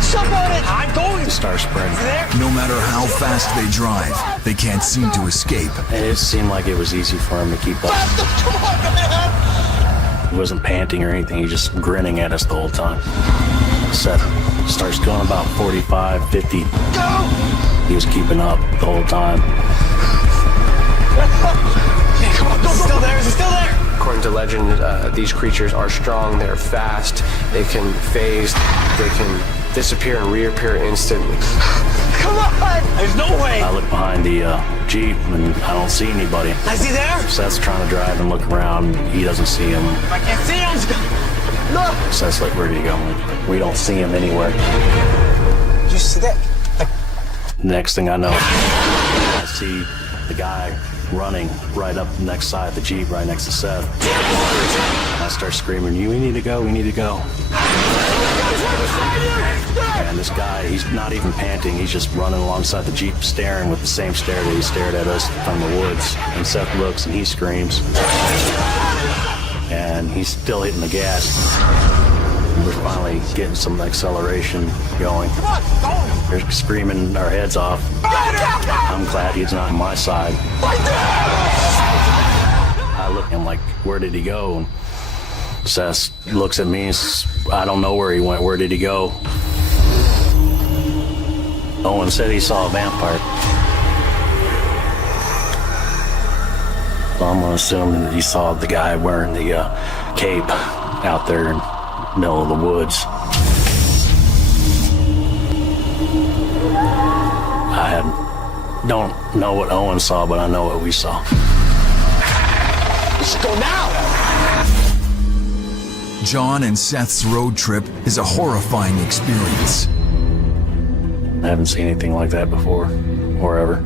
Somebody! I'm going! The star spreading. No matter how fast they drive, they can't seem to escape. And it seemed like it was easy for him to keep up. Come on, man! He wasn't panting or anything, he just grinning at us the whole time. Seth starts going about 45, 50. Go! He was keeping up the whole time. Hey, come on, go, go, still there? Is it still there? According to legend, these creatures are strong, they're fast, they can phase, they can disappear and reappear instantly. Come on! There's no way! I look behind the Jeep and I don't see anybody. Is he there? Seth's trying to drive and look around. He doesn't see him. I can't see him! Look! Seth's like, where did he go? We don't see him anywhere. Did you see that? Next thing I know, I see the guy running right up the next side of the Jeep, right next to Seth. I start screaming, we need to go, we need to go. And this guy, he's not even panting, he's just running alongside the Jeep, staring with the same stare that he stared at us from the woods. And Seth looks and he screams. And he's still hitting the gas. We're finally getting some acceleration going. We're screaming our heads off. I'm glad he's not on my side. I look at him like, where did he go? And Seth looks at me and says, I don't know where he went. Where did he go? Owen said he saw a vampire. So I'm going to assume that he saw the guy wearing the cape out there in the middle of the woods. I don't know what Owen saw, but I know what we saw. Let's go now! John and Seth's road trip is a horrifying experience. I haven't seen anything like that before, or ever.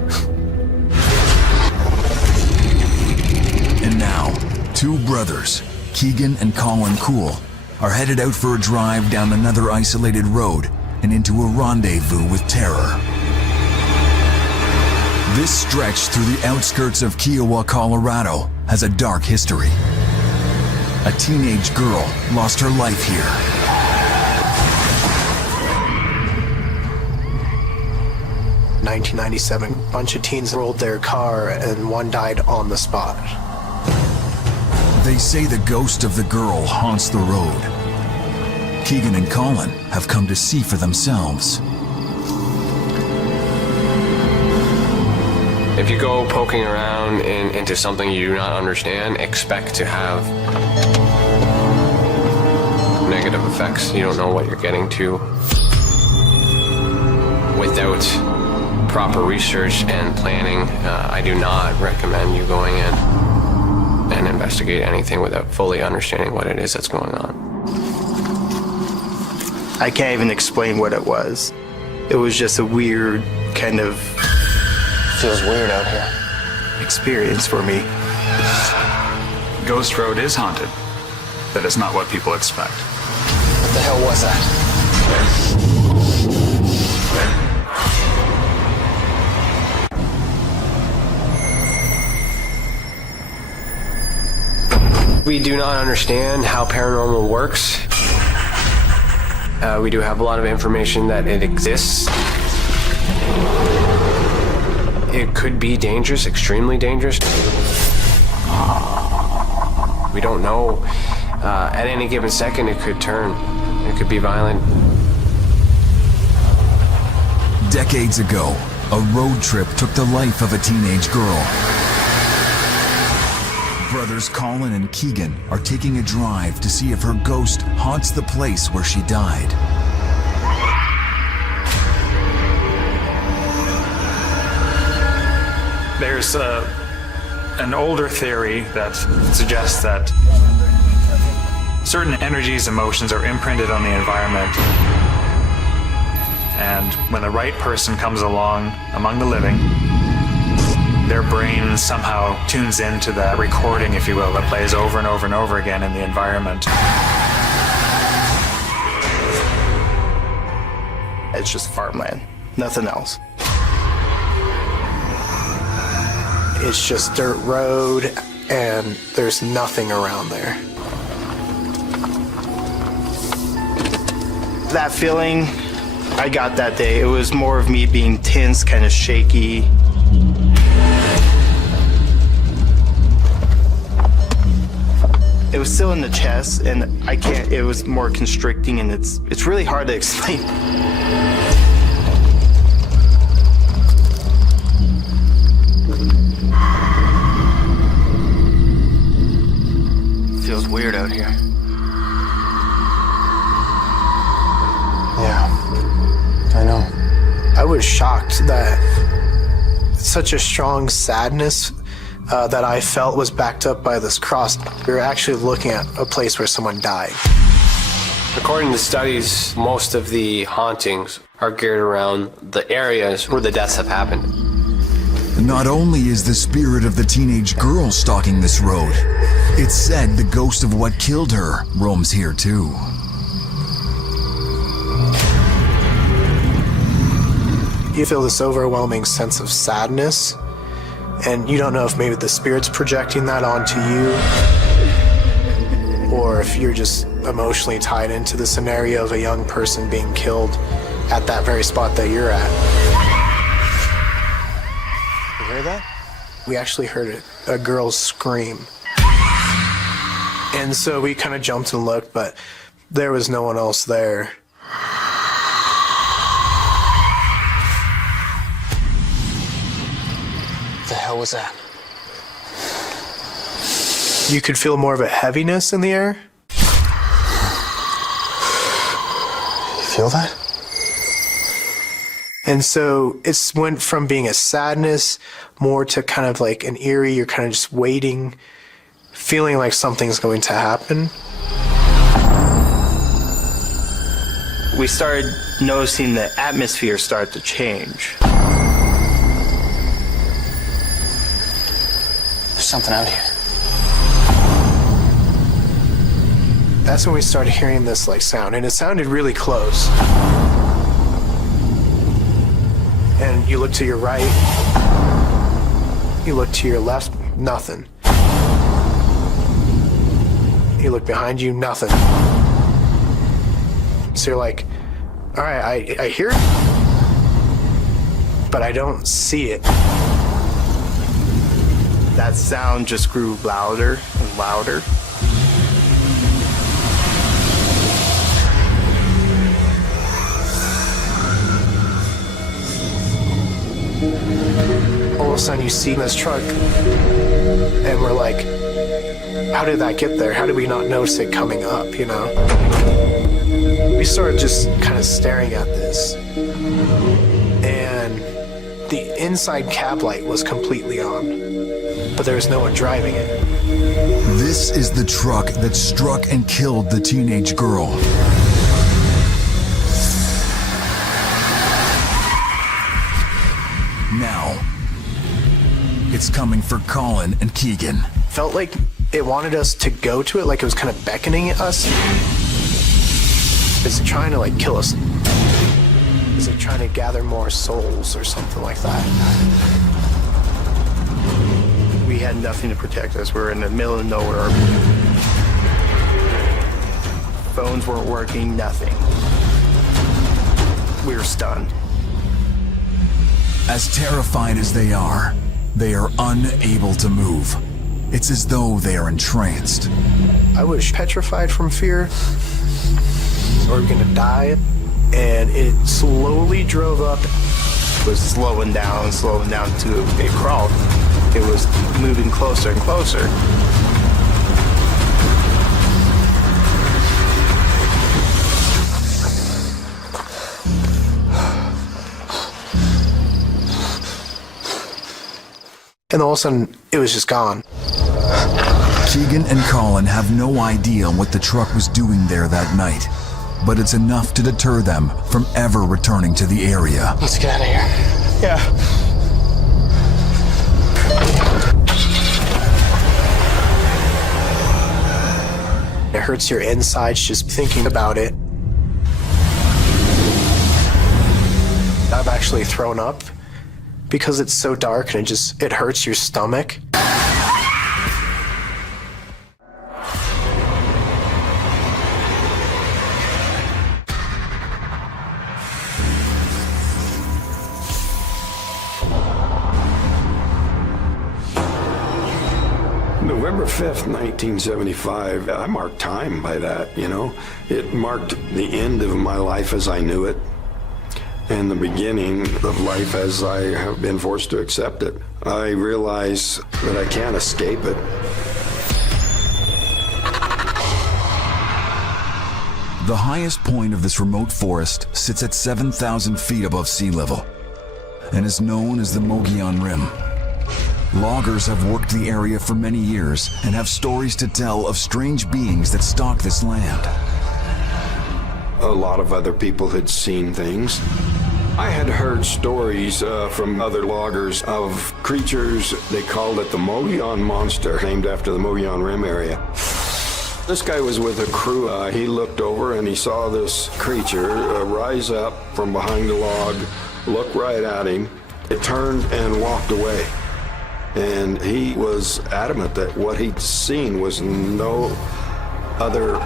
And now, two brothers, Keegan and Colin Cool, are headed out for a drive down another isolated road and into a rendezvous with terror. This stretch through the outskirts of Kiowa, Colorado, has a dark history. A teenage girl lost her life here. In 1997, a bunch of teens rolled their car and one died on the spot. They say the ghost of the girl haunts the road. Keegan and Colin have come to see for themselves. If you go poking around into something you do not understand, expect to have negative effects. You don't know what you're getting to. Without proper research and planning, I do not recommend you going in and investigate anything without fully understanding what it is that's going on. I can't even explain what it was. It was just a weird kind of... Feels weird out here. Experience for me. Ghost Road is haunted. That is not what people expect. What the hell was that? We do not understand how paranormal works. We do have a lot of information that it exists. It could be dangerous, extremely dangerous. We don't know. At any given second, it could turn. It could be violent. Decades ago, a road trip took the life of a teenage girl. Brothers Colin and Keegan are taking a drive to see if her ghost haunts the place where she died. There's an older theory that suggests that certain energies, emotions are imprinted on the environment. And when the right person comes along among the living, their brain somehow tunes into that recording, if you will, that plays over and over and over again in the environment. It's just farmland, nothing else. It's just dirt road, and there's nothing around there. That feeling I got that day, it was more of me being tense, kind of shaky. It was still in the chest, and it was more constricting, and it's really hard to explain. Feels weird out here. Yeah, I know. I was shocked that such a strong sadness that I felt was backed up by this cross. We were actually looking at a place where someone died. According to studies, most of the hauntings are geared around the areas where the deaths have happened. Not only is the spirit of the teenage girl stalking this road, it's said the ghost of what killed her roams here too. You feel this overwhelming sense of sadness, and you don't know if maybe the spirit's projecting that onto you, or if you're just emotionally tied into the scenario of a young person being killed at that very spot that you're at. You hear that? We actually heard it, a girl scream. And so we kind of jumped and looked, but there was no one else there. What the hell was that? You could feel more of a heaviness in the air. You feel that? And so it went from being a sadness more to kind of like an eerie, you're kind of just waiting, feeling like something's going to happen. We started noticing the atmosphere start to change. There's something out here. That's when we started hearing this like sound, and it sounded really close. And you look to your right, you look to your left, nothing. You look behind you, nothing. So you're like, all right, I hear it, but I don't see it. That sound just grew louder and louder. All of a sudden you see this truck, and we're like, how did that get there? How did we not notice it coming up, you know? We started just kind of staring at this, and the inside cab light was completely on, but there was no one driving it. This is the truck that struck and killed the teenage girl. Now, it's coming for Colin and Keegan. Felt like it wanted us to go to it, like it was kind of beckoning at us. Is it trying to like kill us? Is it trying to gather more souls or something like that? We had nothing to protect us. We were in the middle of nowhere. Phones weren't working, nothing. We were stunned. As terrified as they are unable to move. It's as though they are entranced. I was petrified from fear. Are we gonna die? And it slowly drove up. It was slowing down to a crawl. It was moving closer and closer. And all of a sudden, it was just gone. Keegan and Colin have no idea what the truck was doing there that night, but it's enough to deter them from ever returning to the area. Let's get out of here. Yeah. It hurts your insides just thinking about it. I've actually thrown up because it's so dark and it hurts your stomach. November 5th, 1975, I marked time by that, you know. It marked the end of my life as I knew it and the beginning of life as I have been forced to accept it. I realize that I can't escape it. The highest point of this remote forest sits at 7,000 feet above sea level and is known as the Mogollon Rim. Loggers have worked the area for many years and have stories to tell of strange beings that stalk this land. A lot of other people had seen things. I had heard stories from other loggers of creatures. They called it the Mogollon Monster, named after the Mogollon Rim area. This guy was with a crew. He looked over and he saw this creature rise up from behind the log, look right at him. It turned and walked away. And he was adamant that what he'd seen was no other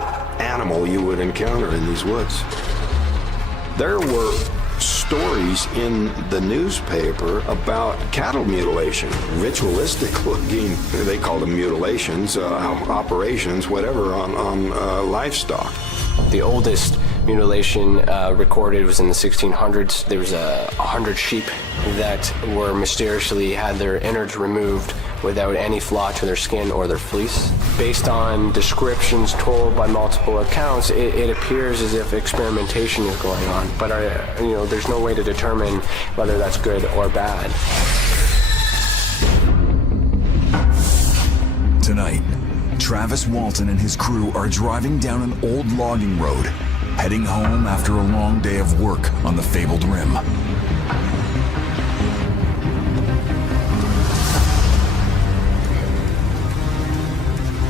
animal you would encounter in these woods. There were stories in the newspaper about cattle mutilation, ritualistic looking, they called them mutilations, operations, whatever, on livestock. The oldest mutilation recorded was in the 1600s. There was 100 sheep that were mysteriously had their innards removed without any flaw to their skin or their fleece. Based on descriptions told by multiple accounts, it appears as if experimentation is going on, but there's no way to determine whether that's good or bad. Tonight, Travis Walton and his crew are driving down an old logging road, heading home after a long day of work on the fabled rim.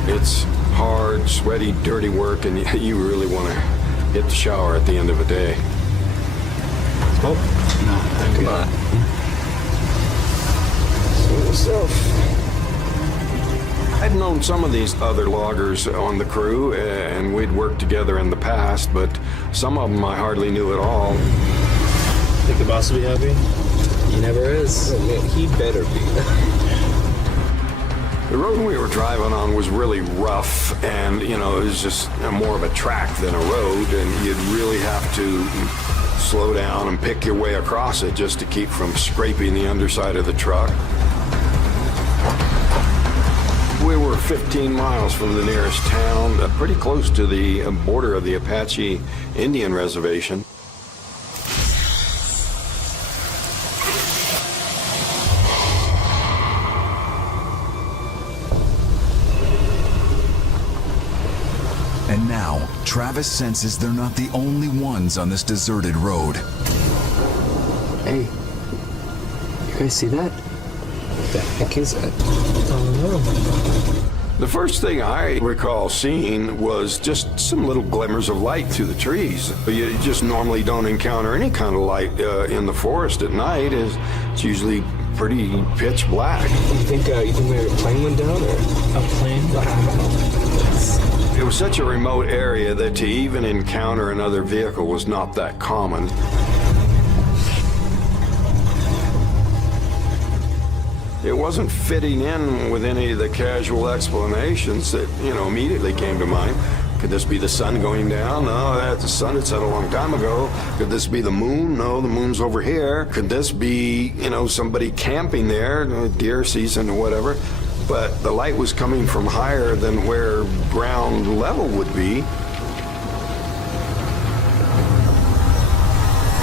It's hard, sweaty, dirty work, and you really want to hit the shower at the end of a day. Oh, no, come on. So yourself. I'd known some of these other loggers on the crew, and we'd worked together in the past, but some of them I hardly knew at all. Think the boss will be happy? He never is. Oh, man, he better be. The road we were driving on was really rough, and, it was just more of a track than a road, and you'd really have to slow down and pick your way across it just to keep from scraping the underside of the truck. We were 15 miles from the nearest town, pretty close to the border of the Apache Indian Reservation. And now, Travis senses they're not the only ones on this deserted road. Hey, you guys see that? What the heck is that? The first thing I recall seeing was just some little glimmers of light through the trees. You just normally don't encounter any kind of light in the forest at night. It's usually pretty pitch black. You think maybe a plane went down, or a plane? I don't know. It was such a remote area that to even encounter another vehicle was not that common. It wasn't fitting in with any of the casual explanations that, immediately came to mind. Could this be the sun going down? No, that's the sun had set a long time ago. Could this be the moon? No, the moon's over here. Could this be, somebody camping there, deer season or whatever? But the light was coming from higher than where ground level would be.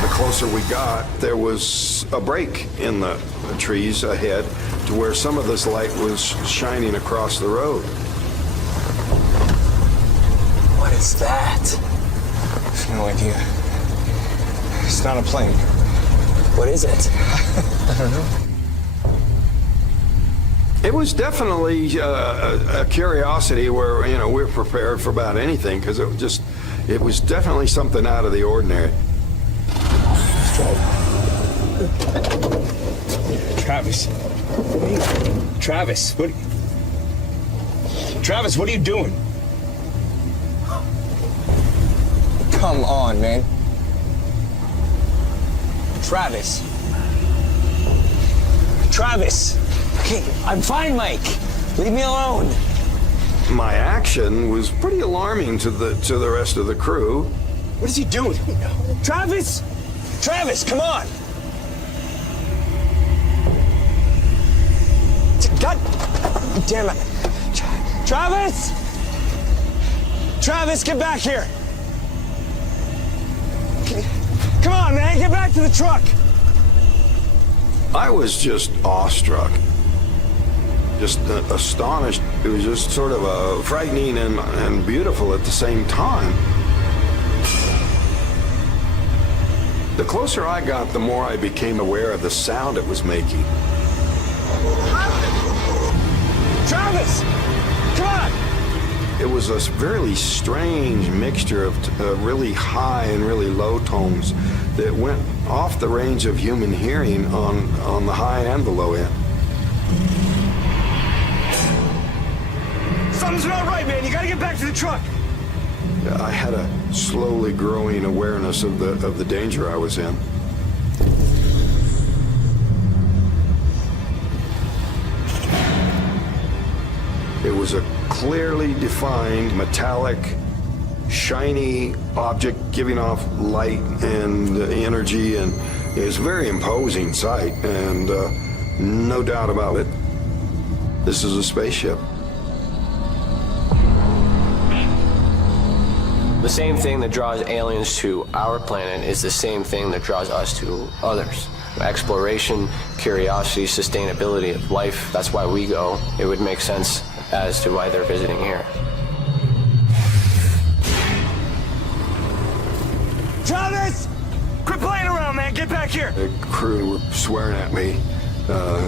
The closer we got, there was a break in the trees ahead to where some of this light was shining across the road. What is that? I have no idea. It's not a plane. What is it? I don't know. It was definitely a curiosity where, we're prepared for about anything because it was definitely something out of the ordinary. Travis. Travis, what are you doing? Come on, man. Travis. Okay, I'm fine, Mike. Leave me alone. My action was pretty alarming to the rest of the crew. What is he doing? Travis, come on. God damn it. Travis, get back here. Come on, man, get back to the truck. I was just awestruck, just astonished. It was just sort of frightening and beautiful at the same time. The closer I got, the more I became aware of the sound it was making. Travis, come on! It was a very strange mixture of really high and really low tones that went off the range of human hearing on the high and the low end. Something's not right, man. You gotta get back to the truck. I had a slowly growing awareness of the danger I was in. It was a clearly defined, metallic, shiny object giving off light and energy, and it was a very imposing sight, and no doubt about it, this is a spaceship. The same thing that draws aliens to our planet is the same thing that draws us to others. Exploration, curiosity, sustainability of life, that's why we go. It would make sense as to why they're visiting here. Travis! Quit playing around, man. Get back here. The crew were swearing at me,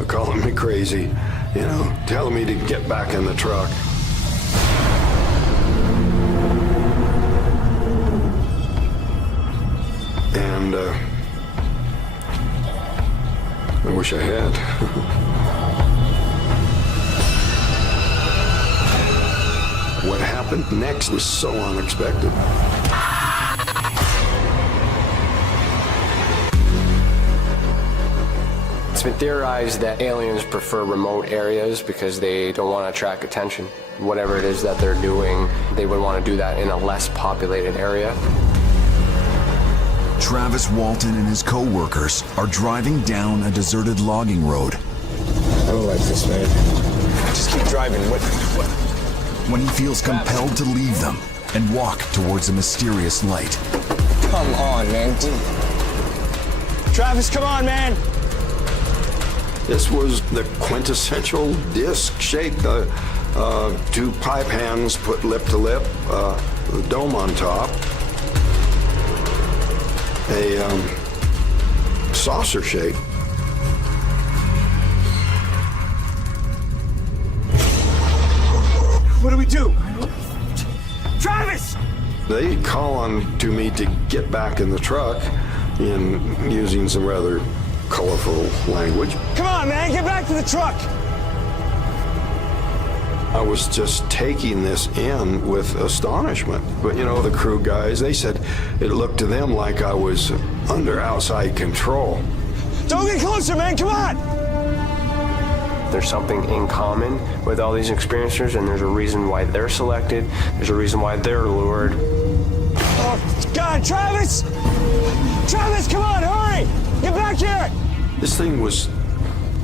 calling me crazy, telling me to get back in the truck. And I wish I had. What happened next was so unexpected. It's been theorized that aliens prefer remote areas because they don't want to attract attention. Whatever it is that they're doing, they would want to do that in a less populated area. Travis Walton and his co-workers are driving down a deserted logging road. I don't like this, man. Just keep driving. What? When he feels compelled to leave them and walk towards a mysterious light. Come on, man. Travis, come on, man. This was the quintessential disc shape. Two pipe hands put lip to lip, the dome on top. A saucer shape. What do we do? Travis! They call on to me to get back in the truck in using some rather colorful language. Come on, man, get back to the truck! I was just taking this in with astonishment. But the crew guys, they said it looked to them like I was under outside control. Don't get closer, man, come on! There's something in common with all these experiencers, and there's a reason why they're selected. There's a reason why they're lured. Oh, God, Travis! Travis, come on, hurry! Get back here! This thing was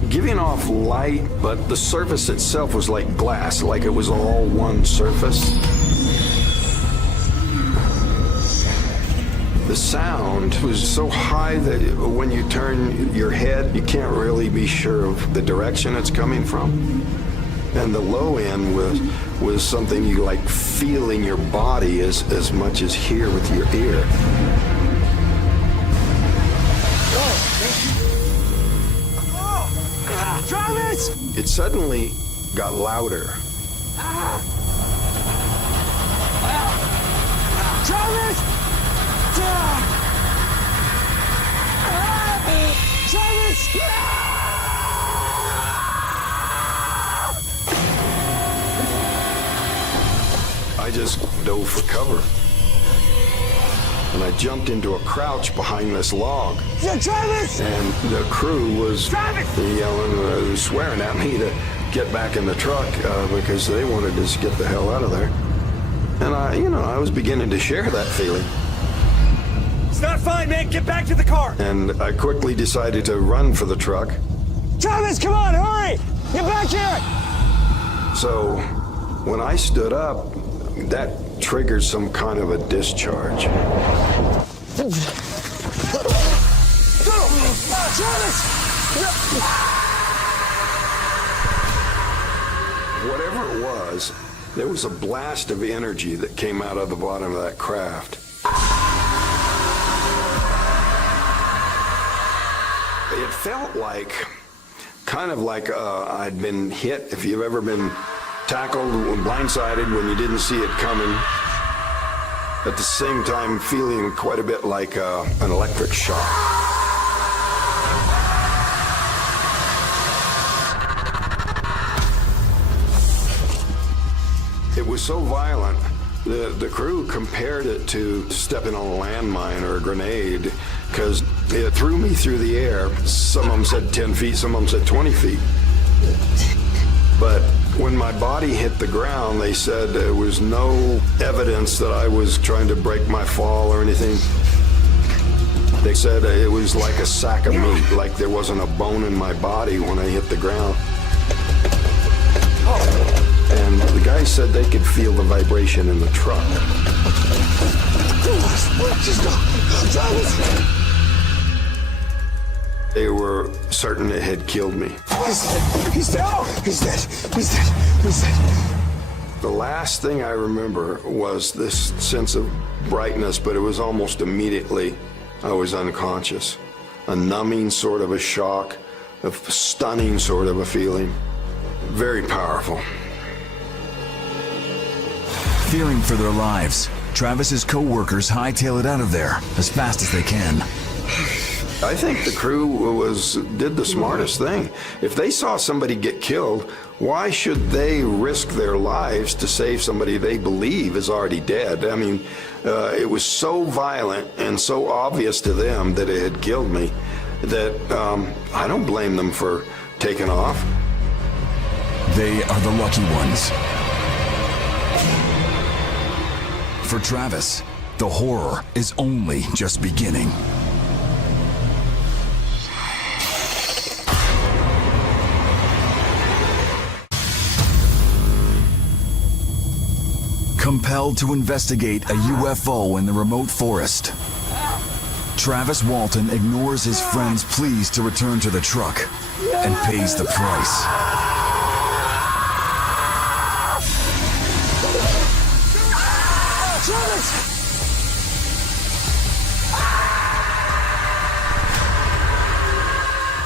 giving off light, but the surface itself was like glass, like it was all one surface. The sound was so high that when you turn your head, you can't really be sure of the direction it's coming from. And the low end was something you like feel in your body as much as hear with your ear. Travis! It suddenly got louder. Travis! Travis! I just dove for cover. And I jumped into a crouch behind this log. Travis! And the crew was yelling, swearing at me to get back in the truck because they wanted to just get the hell out of there. And I was beginning to share that feeling. It's not fine, man. Get back to the car. And I quickly decided to run for the truck. Travis, come on, hurry! Get back here! So when I stood up, that triggered some kind of a discharge. Travis! Whatever it was, there was a blast of energy that came out of the bottom of that craft. It felt like, kind of like I'd been hit. If you've ever been tackled, blindsided when you didn't see it coming. At the same time, feeling quite a bit like an electric shock. It was so violent, the crew compared it to stepping on a landmine or a grenade, because it threw me through the air. Some of them said 10 feet, some of them said 20 feet. But when my body hit the ground, they said there was no evidence that I was trying to break my fall or anything. They said it was like a sack of meat, like there wasn't a bone in my body when I hit the ground. And the guy said they could feel the vibration in the truck. Just go. Travis! They were certain it had killed me. He's dead. He's dead. He's dead. He's dead. The last thing I remember was this sense of brightness, but it was almost immediately I was unconscious. A numbing sort of a shock, a stunning sort of a feeling. Very powerful. Fearing for their lives, Travis's co-workers hightail it out of there as fast as they can. I think the crew did the smartest thing. If they saw somebody get killed, why should they risk their lives to save somebody they believe is already dead? I mean, it was so violent and so obvious to them that it had killed me that I don't blame them for taking off. They are the lucky ones. For Travis, the horror is only just beginning. Compelled to investigate a UFO in the remote forest, Travis Walton ignores his friend's pleas to return to the truck and pays the price.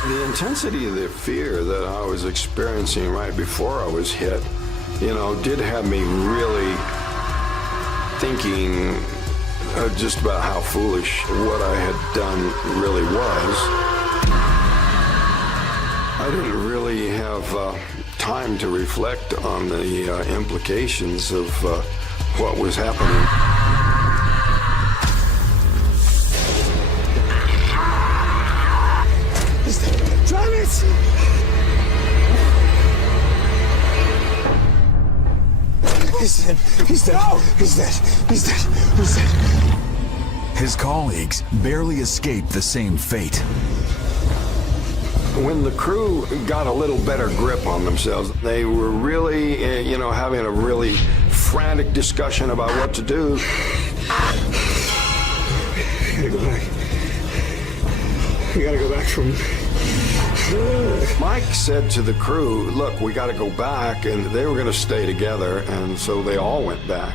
The intensity of the fear that I was experiencing right before I was hit, did have me really thinking just about how foolish what I had done really was. I didn't really have time to reflect on the implications of what was happening. Travis! dead. He's dead. No. He's dead. He's dead. He's dead. His colleagues barely escaped the same fate. When the crew got a little better grip on themselves, they were really, having a really frantic discussion about what to do. We gotta go back. We gotta go back from... Mike said to the crew, look, we gotta go back, and they were gonna stay together, and so they all went back.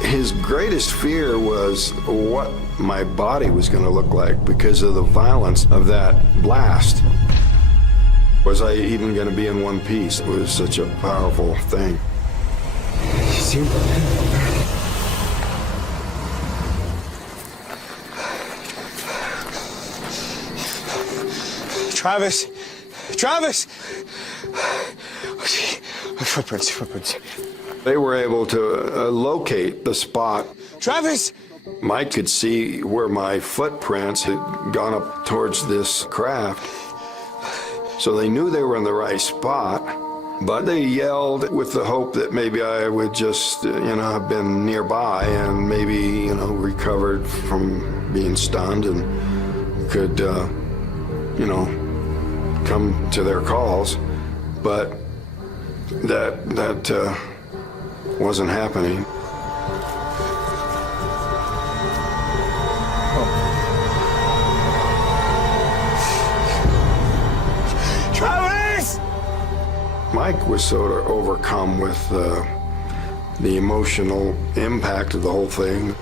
His greatest fear was what my body was gonna look like because of the violence of that blast. Was I even gonna be in one piece? It was such a powerful thing. Travis! Travis! Footprints. They were able to locate the spot. Travis! Mike could see where my footprints had gone up towards this craft. So they knew they were in the right spot, but they yelled with the hope that maybe I would just, have been nearby and maybe, recovered from being stunned and could, come to their calls. But that wasn't happening. Travis! Mike was sort of overcome with the emotional impact of the whole thing.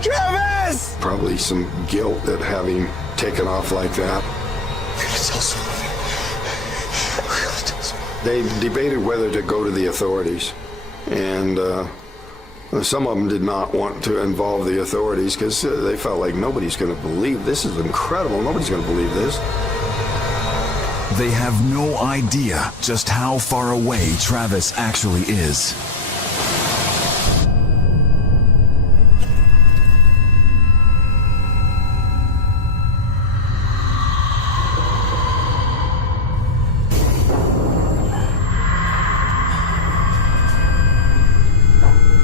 Travis! Probably some guilt at having taken off like that. We're gonna tell someone. They debated whether to go to the authorities, and some of them did not want to involve the authorities because they felt like nobody's going to believe this. Is incredible. Nobody's going to believe this. They have no idea just how far away Travis actually is.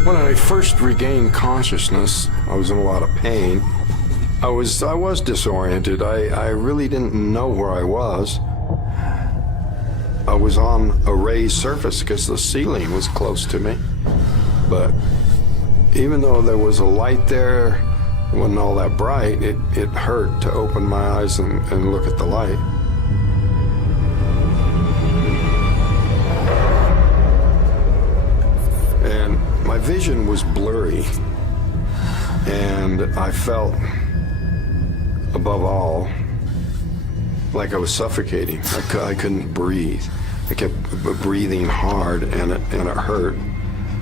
When I first regained consciousness, I was in a lot of pain. I was disoriented. I really didn't know where I was. I was on a raised surface because the ceiling was close to me. But even though there was a light there, it wasn't all that bright, it hurt to open my eyes and look at the light. And my vision was blurry, and I felt, above all, like I was suffocating. I couldn't breathe. I kept breathing hard, and it hurt.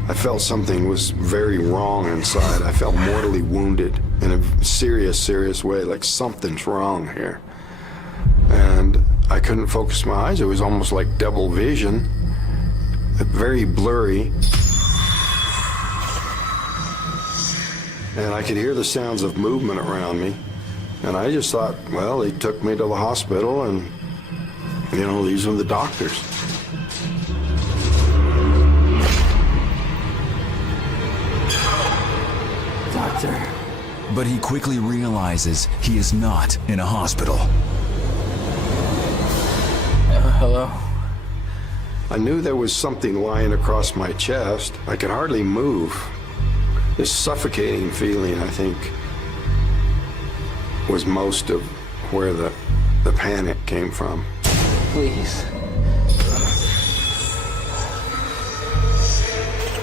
I felt something was very wrong inside. I felt mortally wounded in a serious way, like something's wrong here. And I couldn't focus my eyes. It was almost like double vision, very blurry. And I could hear the sounds of movement around me. And I just thought, well, they took me to the hospital and, these are the doctors. Doctor. But he quickly realizes he is not in a hospital. Hello? I knew there was something lying across my chest. I could hardly move. This suffocating feeling, I think, was most of where the panic came from. Please.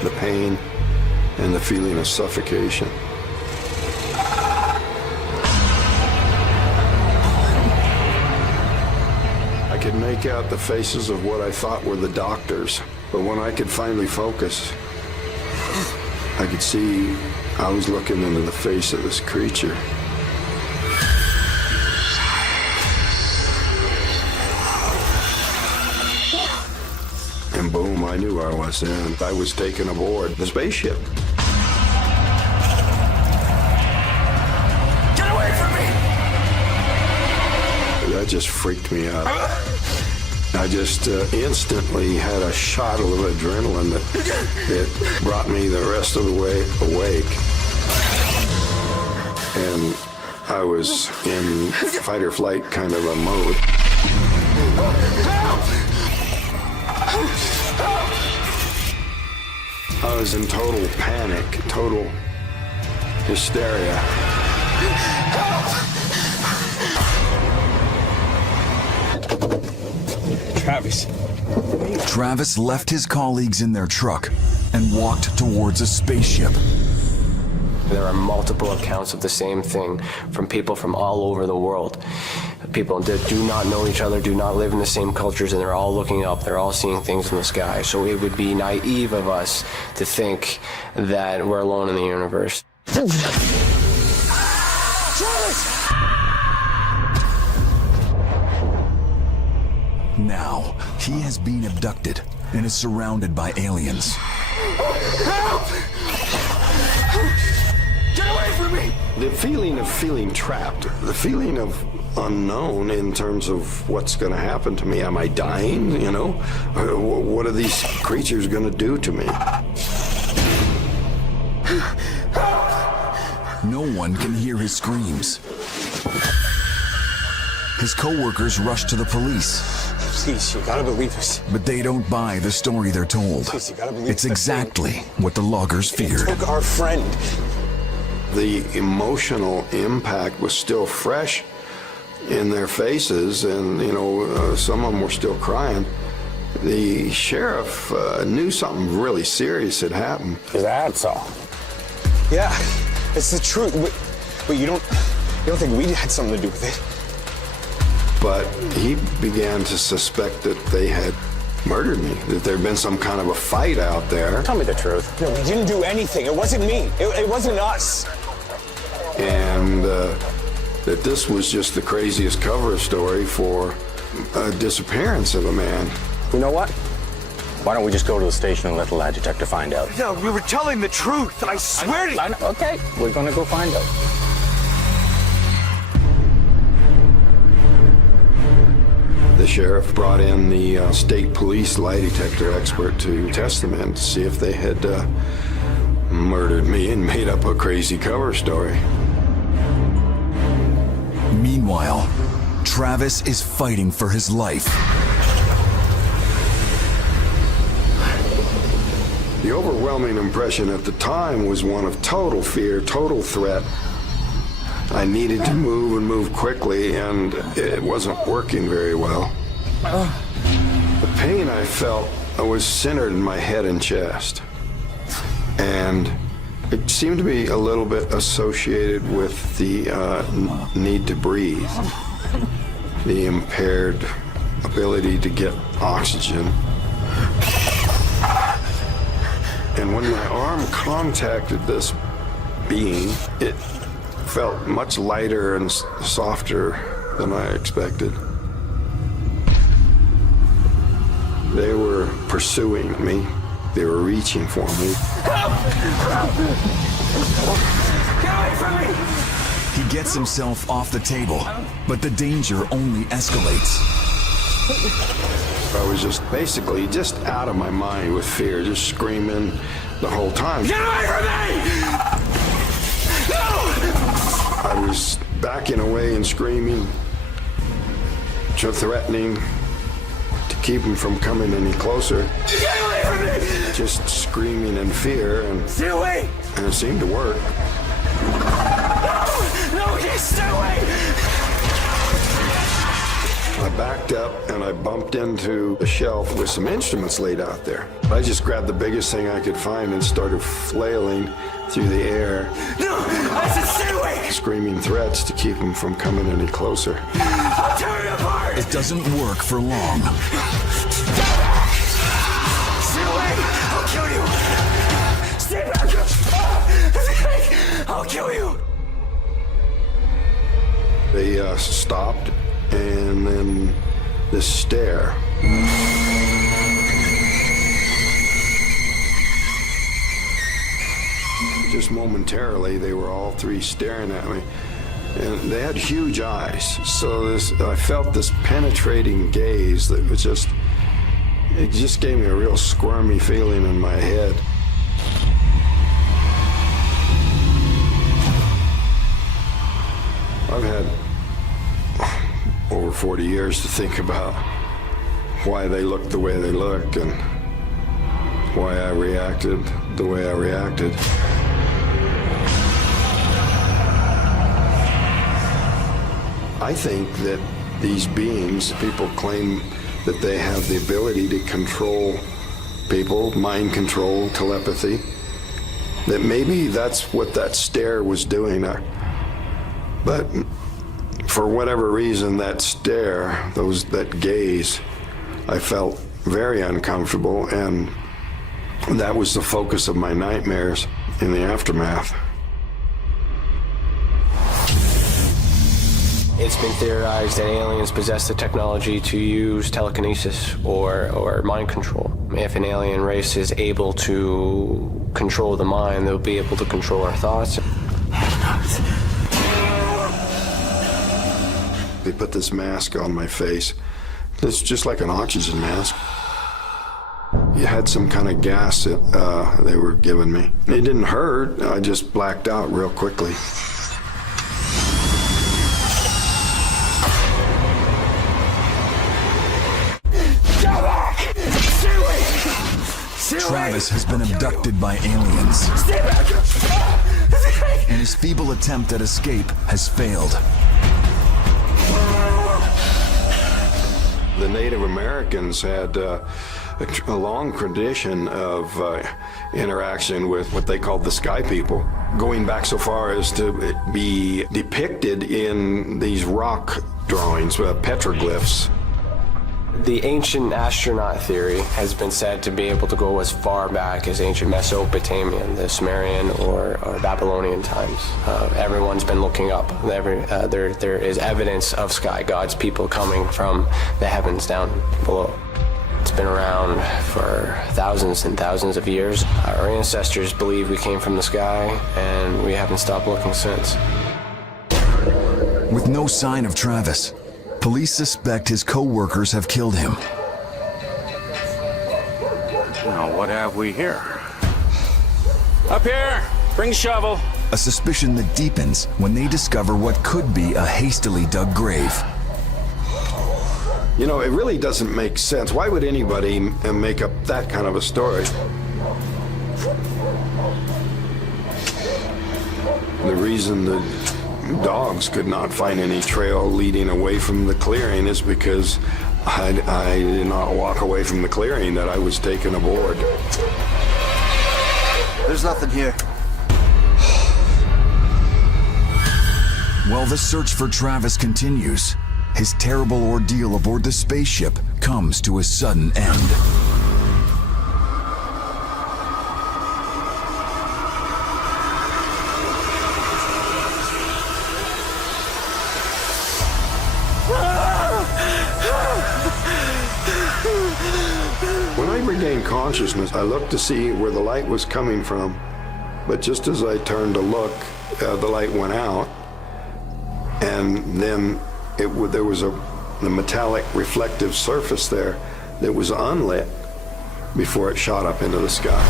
The pain and the feeling of suffocation. I could make out the faces of what I thought were the doctors, but when I could finally focus, I could see I was looking into the face of this creature. And boom, I knew where I was then. I was taken aboard the spaceship. Get away from me! That just freaked me out. I just instantly had a shot of adrenaline that brought me the rest of the way awake. And I was in fight or flight kind of a mode. I was in total panic, total hysteria. Travis left his colleagues in their truck and walked towards a spaceship. There are multiple accounts of the same thing from people from all over the world. People that do not know each other, do not live in the same cultures, and they're all looking up. They're all seeing things in the sky. So it would be naive of us to think that we're alone in the universe. Now, he has been abducted and is surrounded by aliens. Help! Get away from me! The feeling of feeling trapped, the feeling of unknown in terms of what's going to happen to me. Am I dying? You know? What are these creatures going to do to me? No one can hear his screams. His co-workers rush to the police. Please, you gotta believe us. But they don't buy the story they're told. Please, you gotta believe it's exactly what the loggers feared. It took our friend. The emotional impact was still fresh in their faces, and you know, some of them were still crying. The sheriff knew something really serious had happened. That's all. Yeah, it's the truth. But you don't think we had something to do with it? But he began to suspect that they had murdered me, that there'd been some kind of a fight out there. Tell me the truth. No, we didn't do anything. It wasn't me. It wasn't us. And that this was just the craziest cover story for a disappearance of a man. You know what? Why don't we just go to the station and let the lie detector find out? No, we were telling the truth. I swear to you. Okay, we're gonna go find out. The sheriff brought in the state police lie detector expert to test them and see if they had murdered me and made up a crazy cover story. Meanwhile, Travis is fighting for his life. The overwhelming impression at the time was one of total fear, total threat. I needed to move and move quickly, and it wasn't working very well. The pain I felt was centered in my head and chest. And it seemed to be a little bit associated with the need to breathe, the impaired ability to get oxygen. And when my arm contacted this being, it felt much lighter and softer than I expected. They were pursuing me. They were reaching for me. Help! Get away from me! He gets himself off the table, but the danger only escalates. I was just out of my mind with fear, just screaming the whole time. Get away from me! No! I was backing away and screaming, threatening to keep him from coming any closer. Get away from me! Just screaming in fear, and stay away! And it seemed to work. No, stay away! I backed up and I bumped into a shelf with some instruments laid out there. I just grabbed the biggest thing I could find and started flailing through the air. No, I said stay away! Screaming threats to keep him from coming any closer. I'll tear you apart! It doesn't work for long. Stay away! I'll kill you! Stay back! I'll kill you! They stopped, and then this stare. Just momentarily, they were all three staring at me. And they had huge eyes, so I felt this penetrating gaze that was it just gave me a real squirmy feeling in my head. I've had over 40 years to think about why they look the way they look and why I reacted the way I reacted. I think that these beings, people claim that they have the ability to control people, mind control, telepathy, that maybe that's what that stare was doing. But for whatever reason, that stare, that gaze, I felt very uncomfortable, and that was the focus of my nightmares in the aftermath. It's been theorized that aliens possess the technology to use telekinesis or mind control. If an alien race is able to control the mind, they'll be able to control our thoughts. They put this mask on my face. It's just like an oxygen mask. It had some kind of gas that they were giving me. It didn't hurt. I just blacked out real quickly. Travis has been abducted by aliens, and his feeble attempt at escape has failed. The Native Americans had a long tradition of interaction with what they called the sky people, going back so far as to be depicted in these rock drawings, petroglyphs. The ancient astronaut theory has been said to be able to go as far back as ancient Mesopotamian, the Sumerian or Babylonian times. Everyone's been looking up. There is evidence of sky gods, people coming from the heavens down below. It's been around for thousands and thousands of years. Our ancestors believe we came from the sky, and we haven't stopped looking since. With no sign of Travis, police suspect his co-workers have killed him. Now, what have we here? Up here! Bring shovel. A suspicion that deepens when they discover what could be a hastily dug grave. You know, it really doesn't make sense. Why would anybody make up that kind of a story? The reason the dogs could not find any trail leading away from the clearing is because I did not walk away from the clearing that I was taken aboard. There's nothing here. While the search for Travis continues, his terrible ordeal aboard the spaceship comes to a sudden end. When I regained consciousness, I looked to see where the light was coming from, but just as I turned to look, the light went out, and then there was a metallic reflective surface there that was unlit before it shot up into the sky.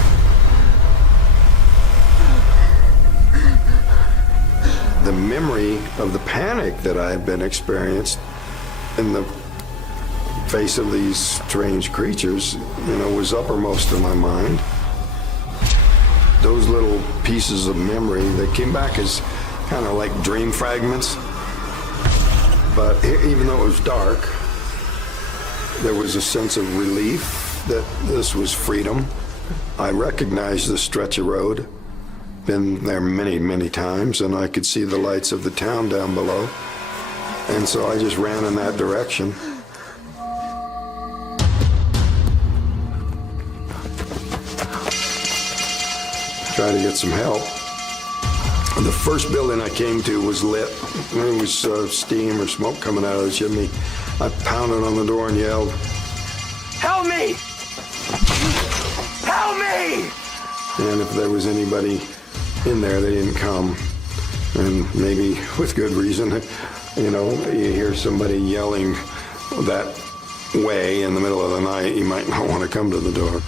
The memory of the panic that I had been experienced in the face of these strange creatures, was uppermost in my mind. Those little pieces of memory, they came back as kind of like dream fragments. But even though it was dark, there was a sense of relief that this was freedom. I recognized the stretch of road, been there many, many times, and I could see the lights of the town down below. And so I just ran in that direction. Try to get some help. The first building I came to was lit. There was steam or smoke coming out of the chimney. I pounded on the door and yelled, Help me! Help me! and if there was anybody in there, they didn't come. And maybe with good reason. You know, you hear somebody yelling that way in the middle of the night, you might not want to come to the door.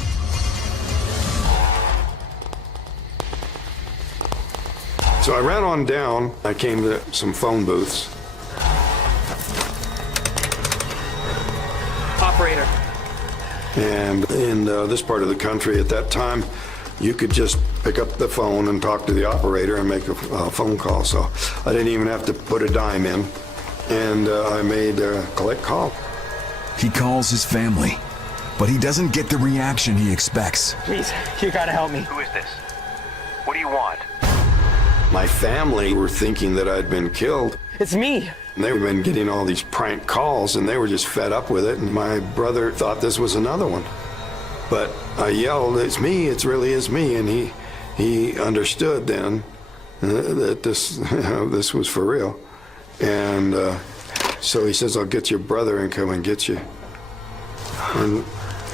So I ran on down. I came to some phone booths. Operator. And in this part of the country at that time, you could just pick up the phone and talk to the operator and make a phone call. So I didn't even have to put a dime in. And I made a collect call. He calls his family, but he doesn't get the reaction he expects. Please, you gotta help me. Who is this? What do you want? My family were thinking that I'd been killed. It's me. And they've been getting all these prank calls, and they were just fed up with it. And my brother thought this was another one. But I yelled, "It's me, it really is me." And he understood then that this was for real. And so he says, "I'll get your brother and come and get you." And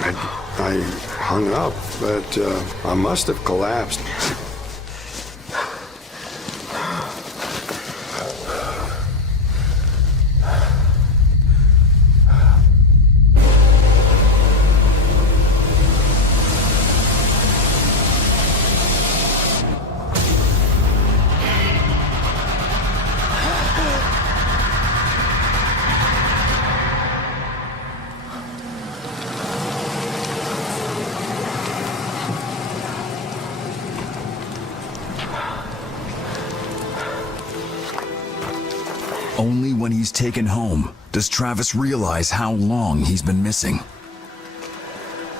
I hung up, but I must have collapsed. Only when he's taken home does Travis realize how long he's been missing.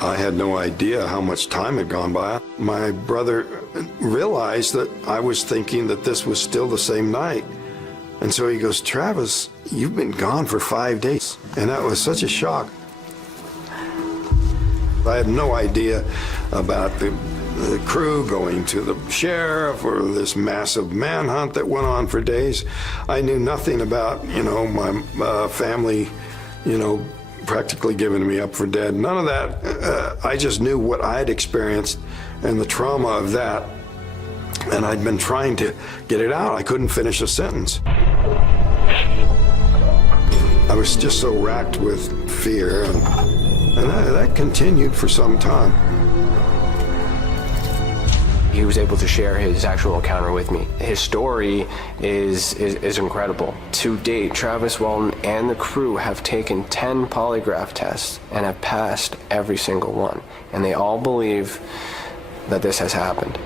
I had no idea how much time had gone by. My brother realized that I was thinking that this was still the same night. And so he goes, "Travis, you've been gone for 5 days." And that was such a shock. I had no idea about the crew going to the sheriff or this massive manhunt that went on for days. I knew nothing about, my family, practically giving me up for dead. None of that. I just knew what I had experienced and the trauma of that. And I'd been trying to get it out. I couldn't finish a sentence. I was just so racked with fear, and that continued for some time. He was able to share his actual encounter with me. His story is incredible. To date, Travis Walton and the crew have taken 10 polygraph tests and have passed every single one. And they all believe that this has happened.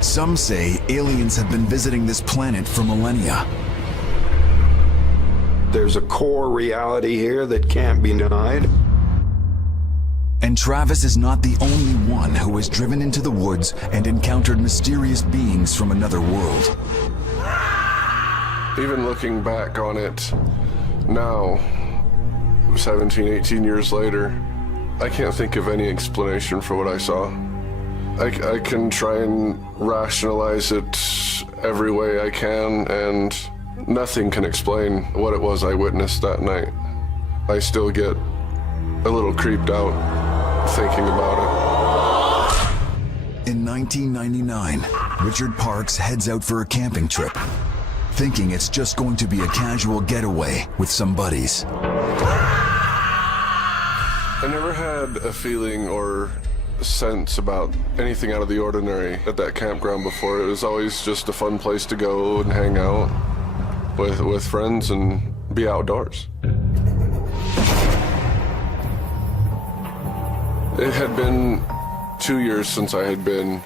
Some say aliens have been visiting this planet for millennia. There's a core reality here that can't be denied. And Travis is not the only one who has driven into the woods and encountered mysterious beings from another world. Even looking back on it now, 17, 18 years later, I can't think of any explanation for what I saw. I can try and rationalize it every way I can, and nothing can explain what it was I witnessed that night. I still get a little creeped out thinking about it. In 1999, Richard Parks heads out for a camping trip, thinking it's just going to be a casual getaway with some buddies. I never had a feeling or sense about anything out of the ordinary at that campground before. It was always just a fun place to go and hang out with friends and be outdoors. It had been 2 years since I had been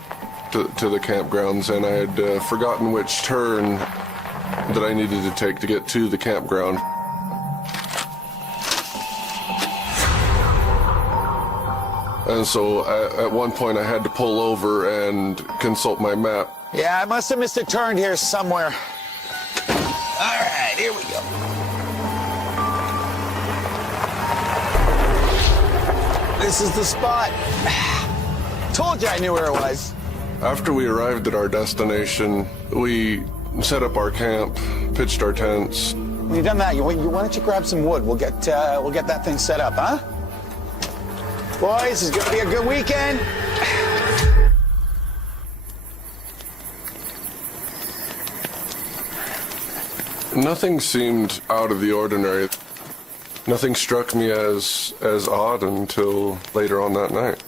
to the campgrounds, and I had forgotten which turn that I needed to take to get to the campground. And so at one point I had to pull over and consult my map. Yeah, I must have missed a turn here somewhere. All right, here we go. This is the spot. Told you I knew where it was. After we arrived at our destination, we set up our camp, pitched our tents. When you've done that, why don't you grab some wood? We'll get that thing set up, huh? Boys, it's gonna be a good weekend. Nothing seemed out of the ordinary. Nothing struck me as odd until later on that night.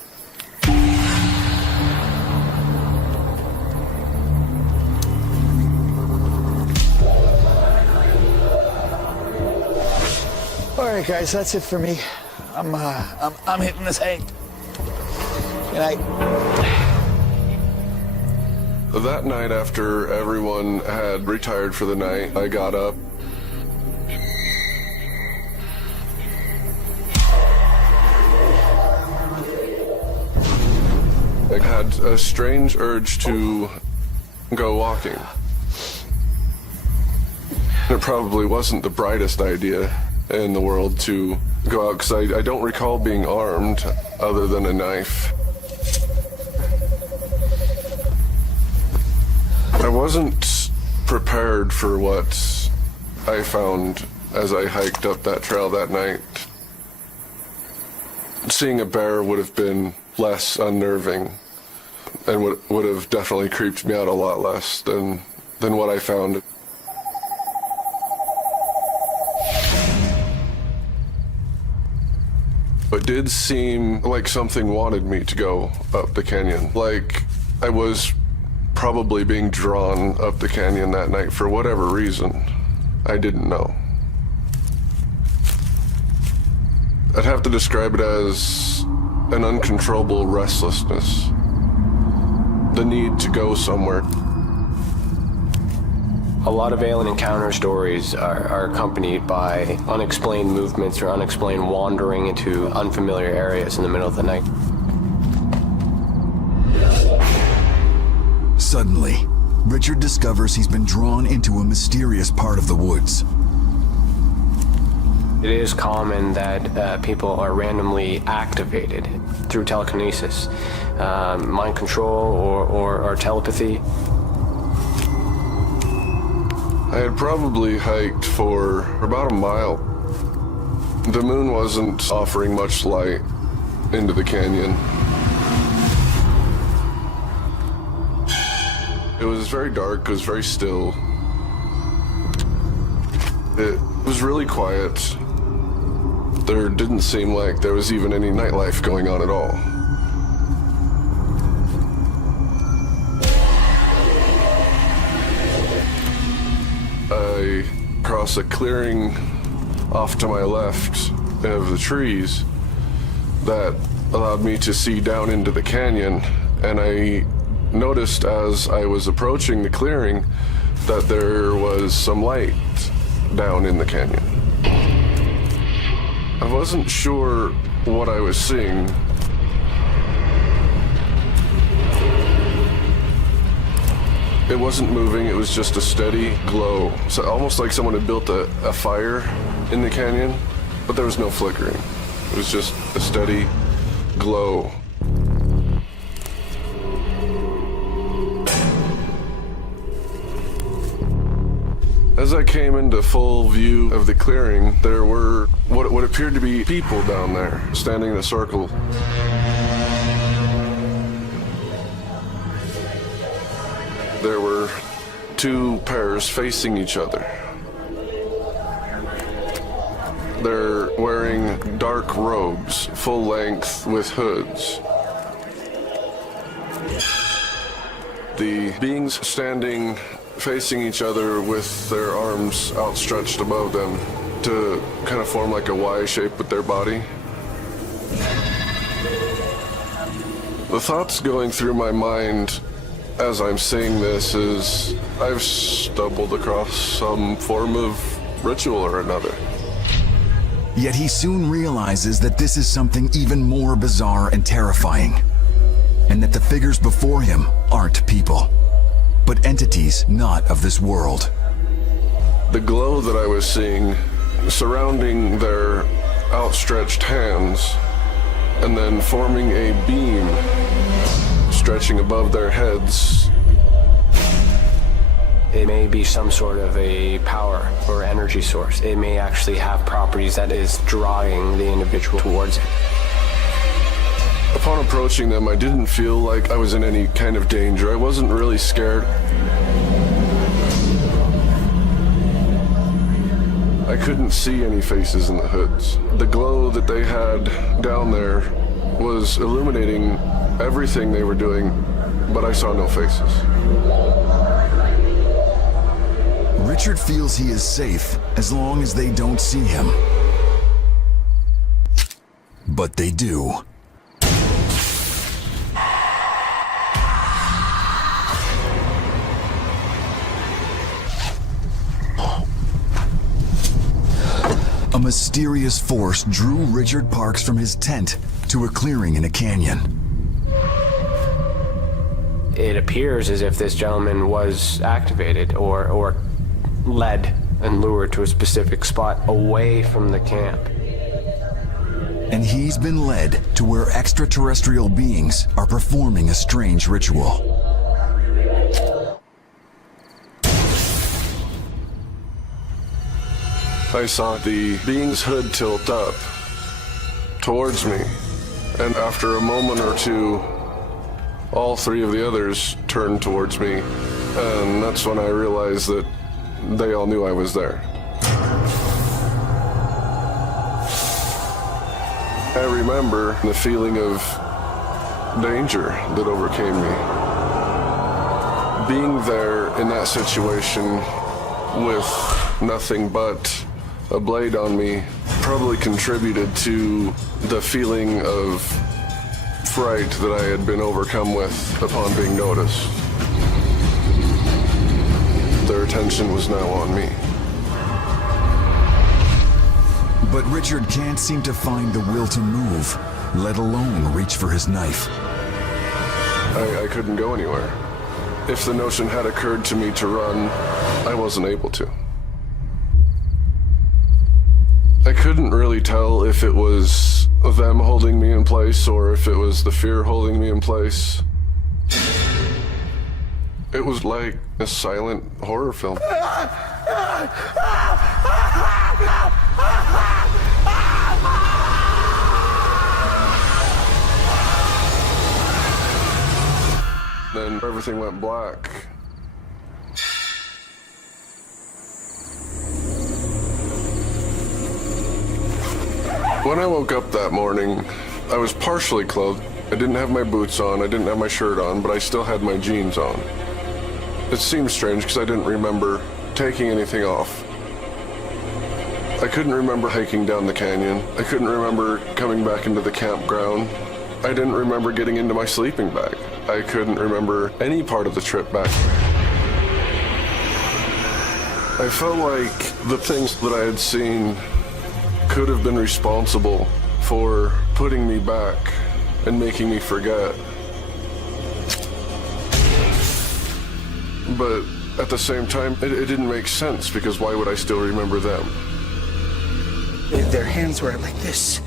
All right, guys, that's it for me. I'm hitting this hay. Good night. That night, after everyone had retired for the night, I got up. I had a strange urge to go walking. It probably wasn't the brightest idea in the world to go out, because I don't recall being armed other than a knife. I wasn't prepared for what I found as I hiked up that trail that night. Seeing a bear would have been less unnerving and would have definitely creeped me out a lot less than what I found. It did seem like something wanted me to go up the canyon. Like I was probably being drawn up the canyon that night for whatever reason. I didn't know. I'd have to describe it as an uncontrollable restlessness. The need to go somewhere. A lot of alien encounter stories are accompanied by unexplained movements or unexplained wandering into unfamiliar areas in the middle of the night. Suddenly, Richard discovers he's been drawn into a mysterious part of the woods. It is common that people are randomly activated through telekinesis, mind control, or telepathy. I had probably hiked for about a mile. The moon wasn't offering much light into the canyon. It was very dark, it was very still. It was really quiet. There didn't seem like there was even any nightlife going on at all. I crossed a clearing off to my left of the trees that allowed me to see down into the canyon, and I noticed as I was approaching the clearing that there was some light down in the canyon. I wasn't sure what I was seeing. It wasn't moving, it was just a steady glow. So almost like someone had built a fire in the canyon, but there was no flickering. It was just a steady glow. As I came into full view of the clearing, there were what appeared to be people down there, standing in a circle. There were two pairs facing each other. They're wearing dark robes, full length with hoods. The beings standing facing each other with their arms outstretched above them to kind of form like a Y shape with their body. The thoughts going through my mind as I'm saying this is I've stumbled across some form of ritual or another. Yet he soon realizes that this is something even more bizarre and terrifying, and that the figures before him aren't people, but entities not of this world. The glow that I was seeing surrounding their outstretched hands and then forming a beam stretching above their heads. It may be some sort of a power or energy source. It may actually have properties that is drawing the individual towards it. Upon approaching them, I didn't feel like I was in any kind of danger. I wasn't really scared. I couldn't see any faces in the hoods. The glow that they had down there was illuminating everything they were doing, but I saw no faces. Richard feels he is safe as long as they don't see him. But they do. A mysterious force drew Richard Parks from his tent to a clearing in a canyon. It appears as if this gentleman was activated or led and lured to a specific spot away from the camp. And he's been led to where extraterrestrial beings are performing a strange ritual. I saw the being's hood tilt up towards me, and after a moment or two, all three of the others turned towards me, and that's when I realized that they all knew I was there. I remember the feeling of danger that overcame me. Being there in that situation with nothing but a blade on me probably contributed to the feeling of fright that I had been overcome with upon being noticed. Their attention was now on me. But Richard can't seem to find the will to move, let alone reach for his knife. I couldn't go anywhere. If the notion had occurred to me to run, I wasn't able to. I couldn't really tell if it was them holding me in place or if it was the fear holding me in place. It was like a silent horror film. Then everything went black. When I woke up that morning, I was partially clothed. I didn't have my boots on, I didn't have my shirt on, but I still had my jeans on. It seemed strange because I didn't remember taking anything off. I couldn't remember hiking down the canyon. I couldn't remember coming back into the campground. I didn't remember getting into my sleeping bag. I couldn't remember any part of the trip back. I felt like the things that I had seen could have been responsible for putting me back and making me forget. But at the same time, it didn't make sense because why would I still remember them? Their hands were like this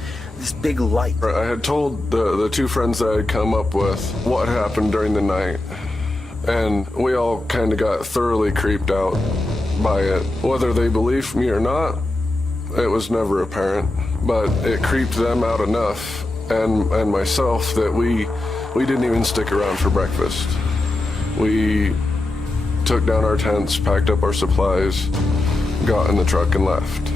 big light. I had told the two friends that I had come up with what happened during the night, and we all kind of got thoroughly creeped out by it. Whether they believed me or not, it was never apparent, but it creeped them out enough and myself that we didn't even stick around for breakfast. We took down our tents, packed up our supplies, got in the truck and left.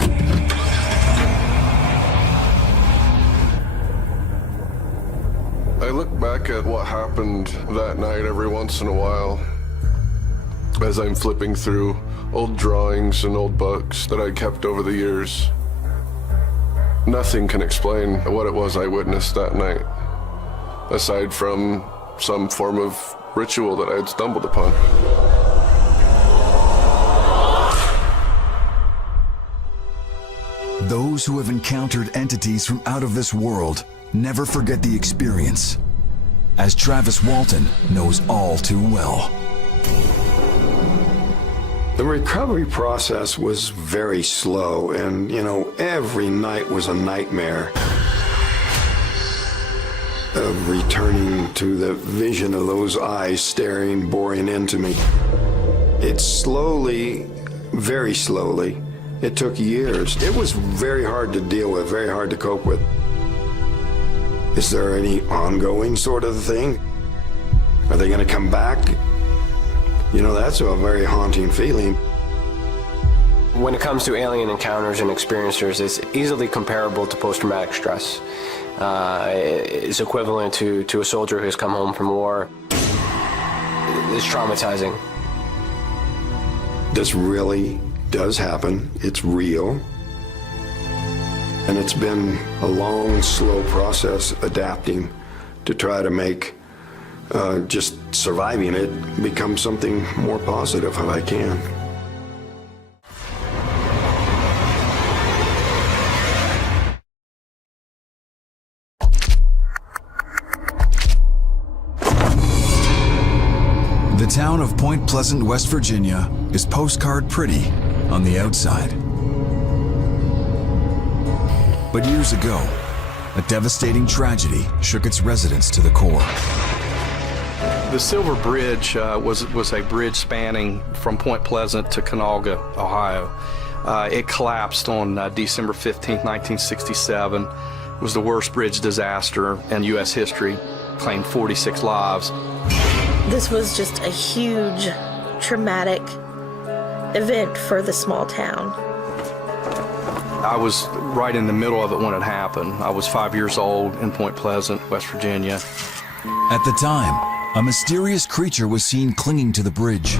I look back at what happened that night every once in a while as I'm flipping through old drawings and old books that I kept over the years. Nothing can explain what it was I witnessed that night, aside from some form of ritual that I had stumbled upon. Those who have encountered entities from out of this world never forget the experience, as Travis Walton knows all too well. The recovery process was very slow, and, every night was a nightmare of returning to the vision of those eyes staring, boring into me. It slowly, very slowly, it took years. It was very hard to deal with, very hard to cope with. Is there any ongoing sort of thing? Are they going to come back? That's a very haunting feeling. When it comes to alien encounters and experiencers, it's easily comparable to post-traumatic stress. It's equivalent to a soldier who's come home from war. It's traumatizing. This really does happen. It's real. And it's been a long, slow process adapting to try to make just surviving it become something more positive if I can. The town of Point Pleasant, West Virginia is postcard pretty on the outside. But years ago, a devastating tragedy shook its residents to the core. The Silver Bridge was a bridge spanning from Point Pleasant to Canalga, Ohio. It collapsed on December 15, 1967. It was the worst bridge disaster in U.S. history, claimed 46 lives. This was just a huge, traumatic event for the small town. I was right in the middle of it when it happened. I was 5 years old in Point Pleasant, West Virginia. At the time, a mysterious creature was seen clinging to the bridge.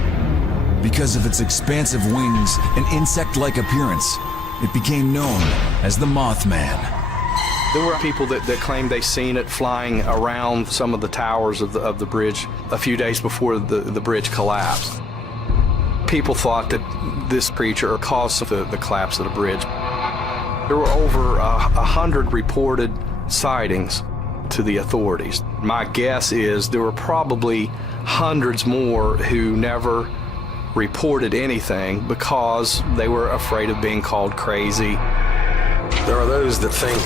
Because of its expansive wings and insect-like appearance, it became known as the Mothman. There were people that claimed they seen it flying around some of the towers of the bridge a few days before the bridge collapsed. People thought that this creature caused the collapse of the bridge. There were over 100 reported sightings to the authorities. My guess is there were probably hundreds more who never reported anything because they were afraid of being called crazy. There are those that think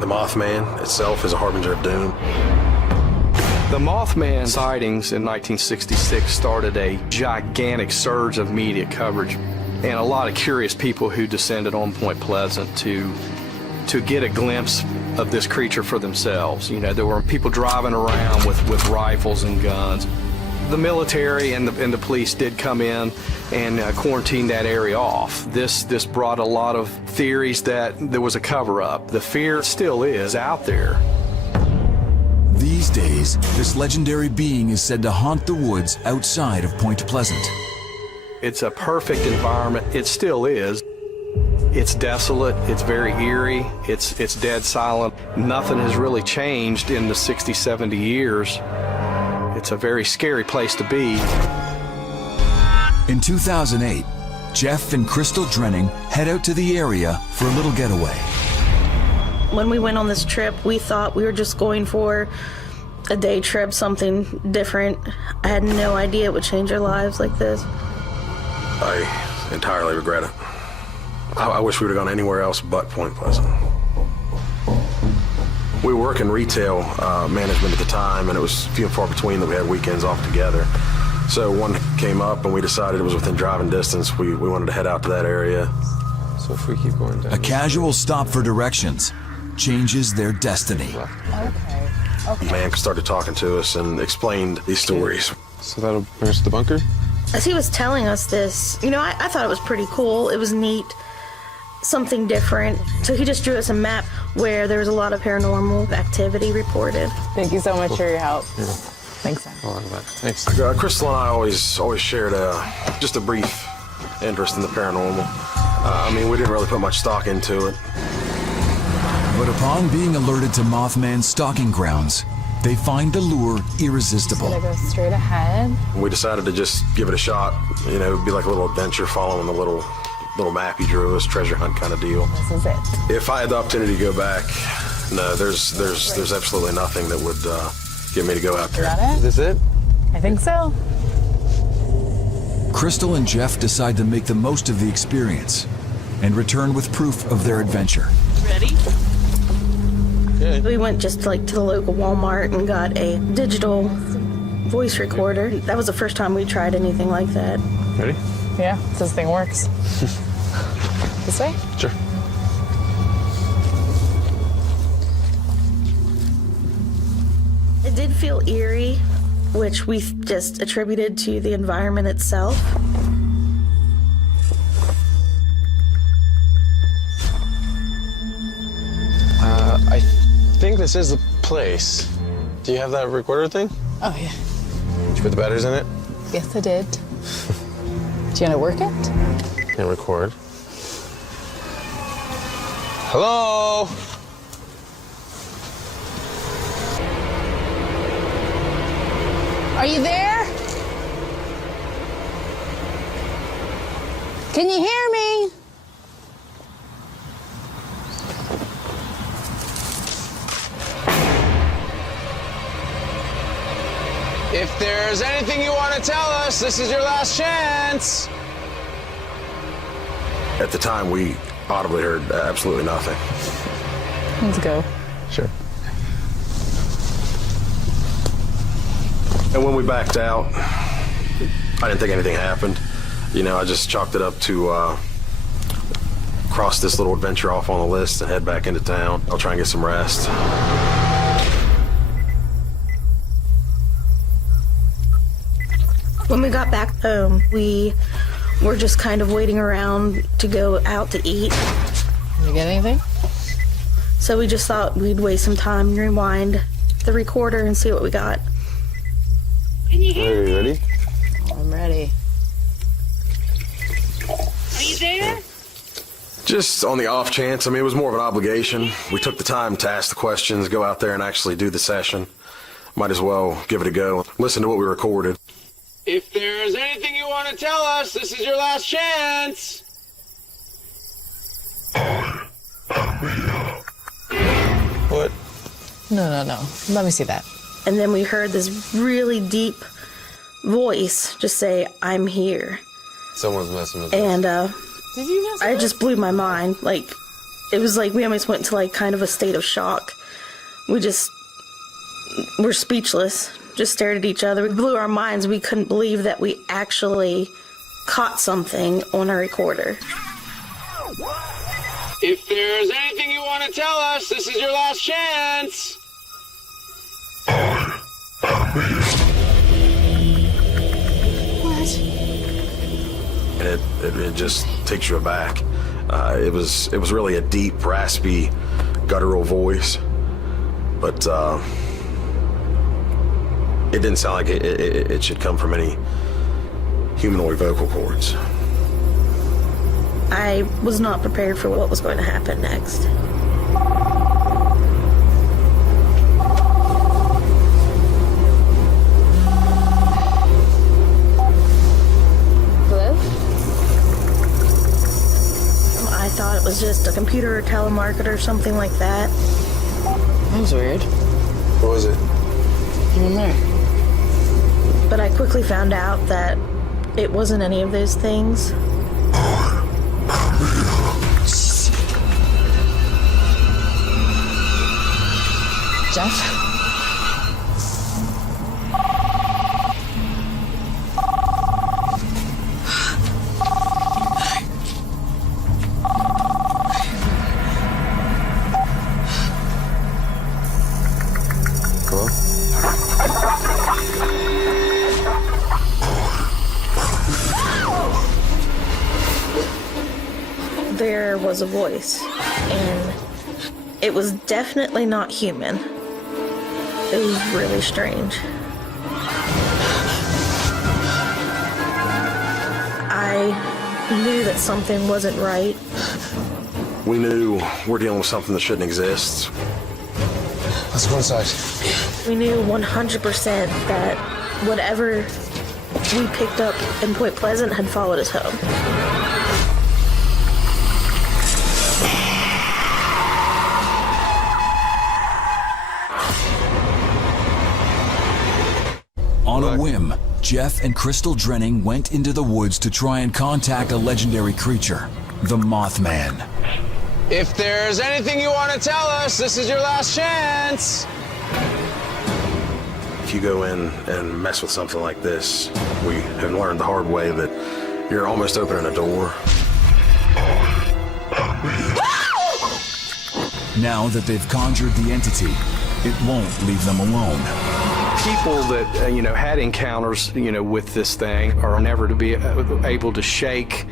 the Mothman itself is a harbinger of doom. The Mothman sightings in 1966 started a gigantic surge of media coverage and a lot of curious people who descended on Point Pleasant to get a glimpse of this creature for themselves. You know, there were people driving around with rifles and guns. The military and the police did come in and quarantine that area off. This brought a lot of theories that there was a cover-up. The fear still is out there. These days, this legendary being is said to haunt the woods outside of Point Pleasant. It's a perfect environment. It still is. It's desolate. It's very eerie. It's dead silent. Nothing has really changed in the 60, 70 years. It's a very scary place to be. In 2008, Jeff and Crystal Drenning head out to the area for a little getaway. When we went on this trip, we thought we were just going for a day trip, something different. I had no idea it would change our lives like this. I entirely regret it. I wish we would have gone anywhere else but Point Pleasant. We work in retail management at the time, and it was few and far between that we had weekends off together. So one came up, and we decided it was within driving distance. We wanted to head out to that area. So if we keep going down... A casual stop for directions changes their destiny. Okay. Man started talking to us and explained these stories. So that'll bring us to the bunker? As he was telling us this, you know, I thought it was pretty cool. It was neat, something different. So he just drew us a map where there was a lot of paranormal activity reported. Thank you so much for your help. Yeah. Thanks, Sam. Thanks. Crystal and I always shared just a brief interest in the paranormal. I mean, we didn't really put much stock into it. But upon being alerted to Mothman's stalking grounds, they find the lure irresistible. Gonna go straight ahead. We decided to just give it a shot. You know, it'd be like a little adventure following the little map he drew us, treasure hunt kind of deal. This is it. If I had the opportunity to go back, no, there's absolutely nothing that would get me to go out there. Is that it? Is this it? I think so. Crystal and Jeff decide to make the most of the experience and return with proof of their adventure. Ready? We went just like to the local Walmart and got a digital voice recorder. That was the first time we tried anything like that. Ready? Yeah, this thing works. This way? Sure. It did feel eerie, which we just attributed to the environment itself. I think this is the place. Do you have that recorder thing? Oh, yeah. Did you put the batteries in it? Yes, I did. Do you want to work it? And record. Hello? Are you there? Can you hear me? If there's anything you want to tell us, this is your last chance. At the time, we audibly heard absolutely nothing. Let's go. Sure. And when we backed out, I didn't think anything happened. You know, I just chalked it up to cross this little adventure off on the list and head back into town. I'll try and get some rest. When we got back home, we were just kind of waiting around to go out to eat. Did you get anything? So we just thought we'd waste some time and rewind the recorder and see what we got. Are you ready? I'm ready. Are you there? Just on the off chance, I mean, it was more of an obligation. We took the time to ask the questions, go out there and actually do the session. Might as well give it a go. Listen to what we recorded. If there's anything you want to tell us, this is your last chance. What? No. Let me see that. And then we heard this really deep voice just say, "I'm here." Someone's messing with And Did you mess I just blew my mind. Like, it was like we almost went to like kind of a state of shock. We just were speechless, just stared at each other. We blew our minds. We couldn't believe that we actually caught something on a recorder. If there's anything you want to tell us, this is your last chance. What? And it just takes you aback. It was really a deep, raspy, guttural voice, but it didn't sound like it should come from any humanoid vocal cords. I was not prepared for what was going to happen next. Hello? I thought it was just a computer or telemarketer or something like that. That was weird. What was it? In there. But I quickly found out that it wasn't any of those things. Jeff? Hello? There was a voice, and it was definitely not human. It was really strange. I knew that something wasn't right. We knew we're dealing with something that shouldn't exist. Let's go inside. We knew 100% that whatever we picked up in Point Pleasant had followed us home. On a whim, Jeff and Crystal Drenning went into the woods to try and contact a legendary creature, the Mothman. If there's anything you want to tell us, this is your last chance. If you go in and mess with something like this, we have learned the hard way that you're almost opening a door. Now that they've conjured the entity, it won't leave them alone. People that, had encounters, with this thing are never to be able to shake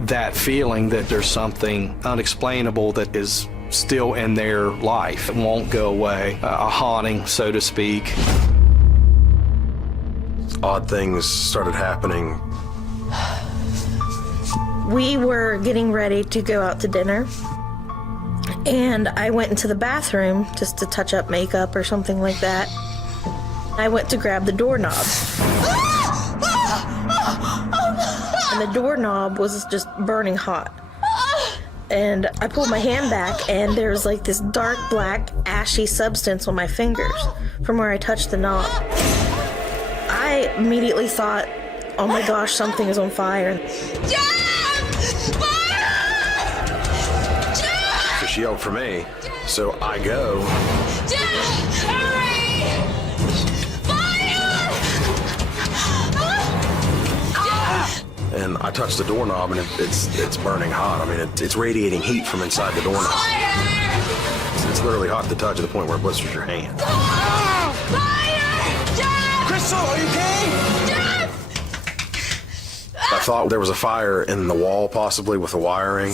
that feeling that there's something unexplainable that is still in their life. It won't go away, a haunting, so to speak. Odd things started happening. We were getting ready to go out to dinner, and I went into the bathroom just to touch up makeup or something like that. I went to grab the doorknob. And the doorknob was just burning hot. And I pulled my hand back, and there was like this dark black ashy substance on my fingers from where I touched the knob. I immediately thought, oh my gosh, something is on fire. So she yelled for me, so I go. And I touch the doorknob, and it's burning hot. I mean, it's radiating heat from inside the doorknob. It's literally hot to the touch to the point where it blisters your hand. Crystal, are you okay? I thought there was a fire in the wall, possibly with the wiring.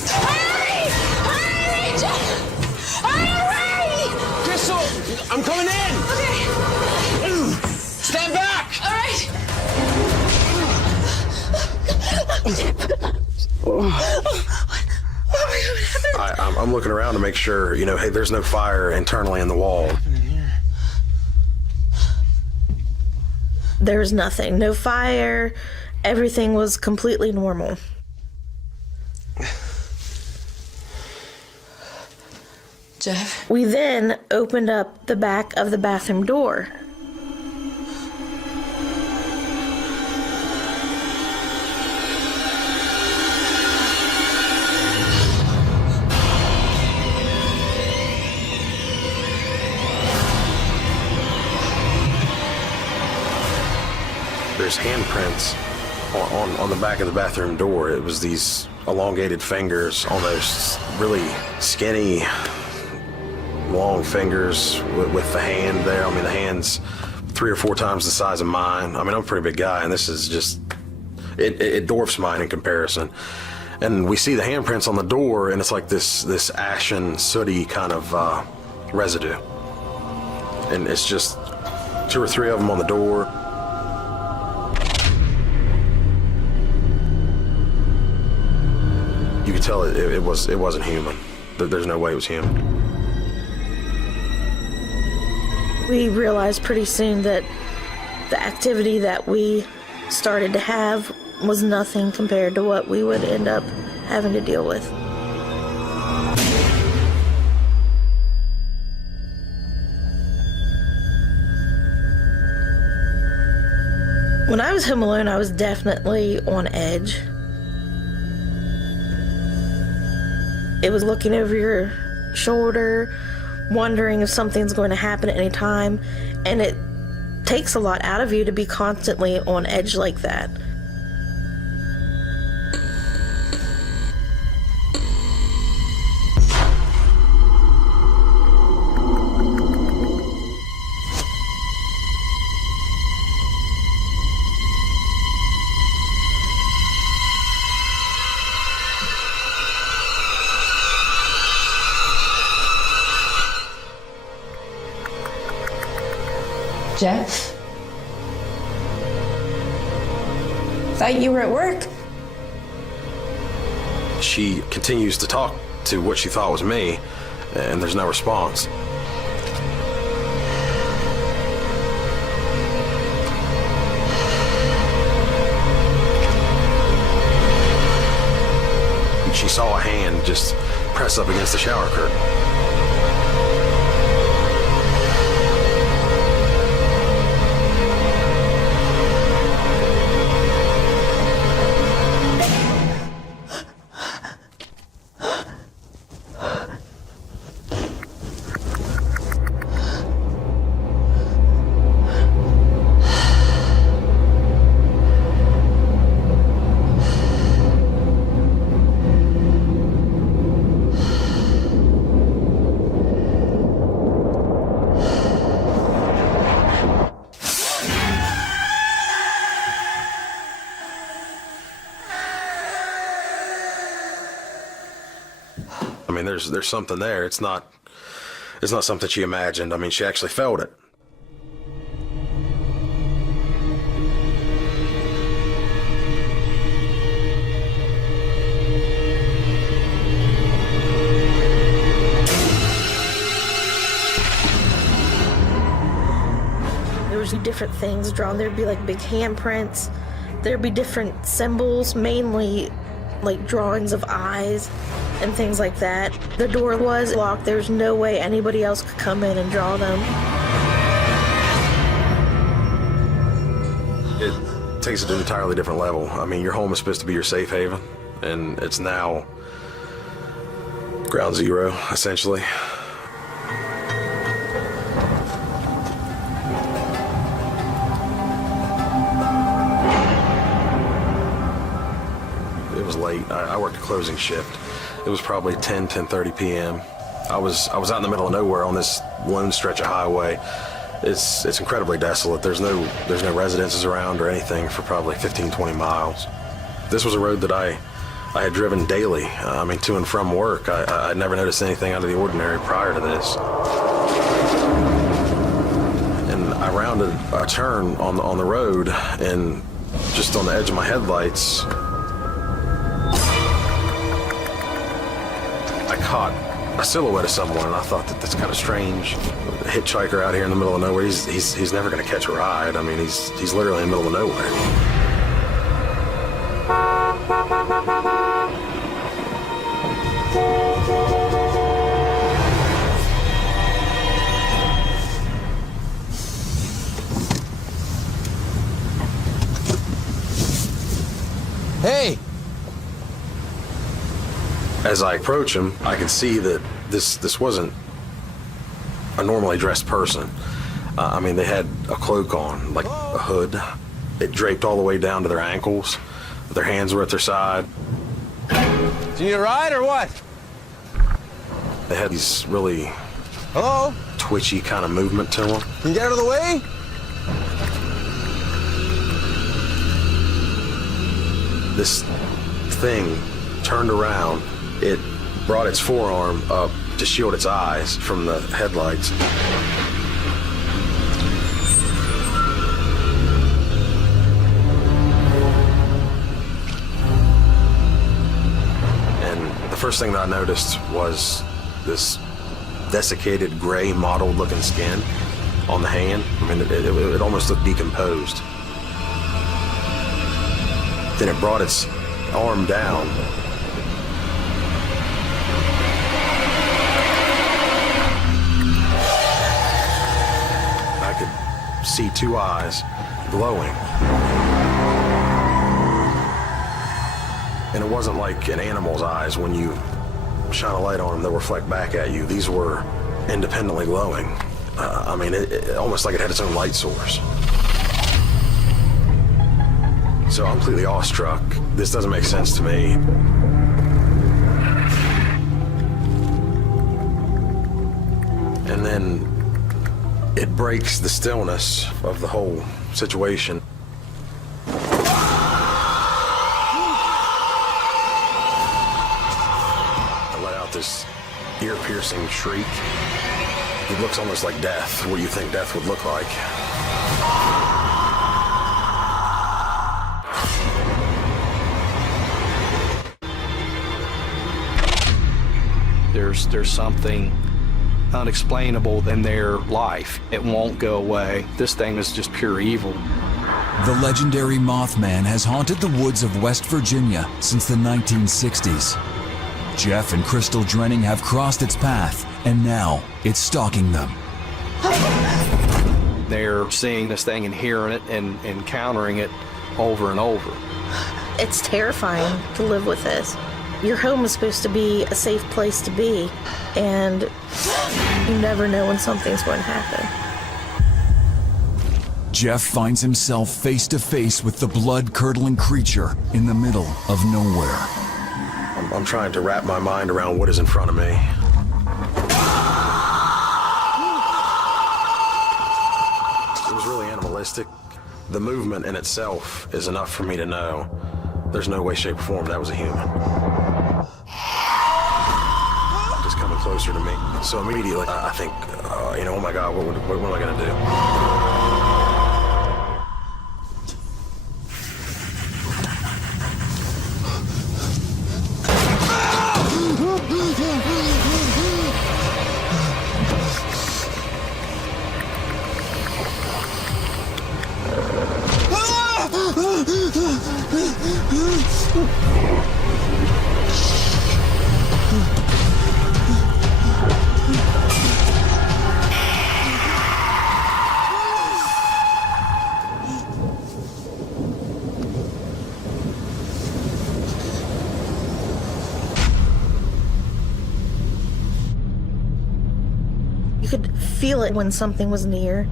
Crystal, I'm coming in. Okay. Stand back. All right. I'm looking around to make sure, you know, hey, there's no fire internally in the wall. There was nothing, no fire. Everything was completely normal. Jeff? We then opened up the back of the bathroom door. There's handprints on the back of the bathroom door. It was these elongated fingers, almost really skinny, long fingers with the hand there. I mean, the hand's 3 or 4 times the size of mine. I mean, I'm a pretty big guy, and this is just, it dwarfs mine in comparison. And we see the handprints on the door, and it's like this ashen, sooty kind of residue. And it's just 2 or 3 of them on the door. You could tell it wasn't human. There's no way it was human. We realized pretty soon that the activity that we started to have was nothing compared to what we would end up having to deal with. When I was home alone, I was definitely on edge. It was looking over your shoulder, wondering if something's going to happen at any time, and it takes a lot out of you to be constantly on edge like that. Jeff? Thought you were at work. She continues to talk to what she thought was me, and there's no response. She saw a hand just press up against the shower curtain. there's something there. It's not something she imagined. I mean, she actually felt it. There was different things drawn. There'd be like big handprints. There'd be different symbols, mainly like drawings of eyes and things like that. The door was locked. There's no way anybody else could come in and draw them. It takes it to an entirely different level. I mean, your home is supposed to be your safe haven, and it's now ground zero, essentially. It was late. I worked a closing shift. It was probably 10:30 p.m. I was out in the middle of nowhere on this lone stretch of highway. It's incredibly desolate. There's no residences around or anything for probably 15-20 miles. This was a road that I had driven daily. I mean, to and from work. I never noticed anything out of the ordinary prior to this. And I rounded a turn on the road, and just on the edge of my headlights, I caught a silhouette of someone, and I thought that's kind of strange. A hitchhiker out here in the middle of nowhere, he's never going to catch a ride. I mean, he's literally in the middle of nowhere. Hey! As I approach him, I can see that this wasn't a normally dressed person. I mean, they had a cloak on, like a hood. It draped all the way down to their ankles. Their hands were at their side. Do you need a ride or what? They had these really Hello? twitchy kind of movement to them. Can you get out of the way? This thing turned around. It brought its forearm up to shield its eyes from the headlights. And the first thing that I noticed was this desiccated, gray, mottled-looking skin on the hand. I mean, it almost looked decomposed. Then it brought its arm down. I could see two eyes glowing. And it wasn't like an animal's eyes. When you shine a light on them, they'll reflect back at you. These were independently glowing. I mean, it almost like it had its own light source. So I'm completely awestruck. This doesn't make sense to me. And then it breaks the stillness of the whole situation. I let out this ear-piercing shriek. It looks almost like death, what you think death would look like. There's something unexplainable in their life. It won't go away. This thing is just pure evil. The legendary Mothman has haunted the woods of West Virginia since the 1960s. Jeff and Crystal Drenning have crossed its path, and now it's stalking them. They're seeing this thing and hearing it and encountering it over and over. It's terrifying to live with this. Your home is supposed to be a safe place to be, and you never know when something's going to happen. Jeff finds himself face to face with the blood-curdling creature in the middle of nowhere. I'm trying to wrap my mind around what is in front of me. It was really animalistic. The movement in itself is enough for me to know there's no way, shape, or form that was a human. closer to me. So immediately, I think, oh my God, what am I going to do? You could feel it when something was near.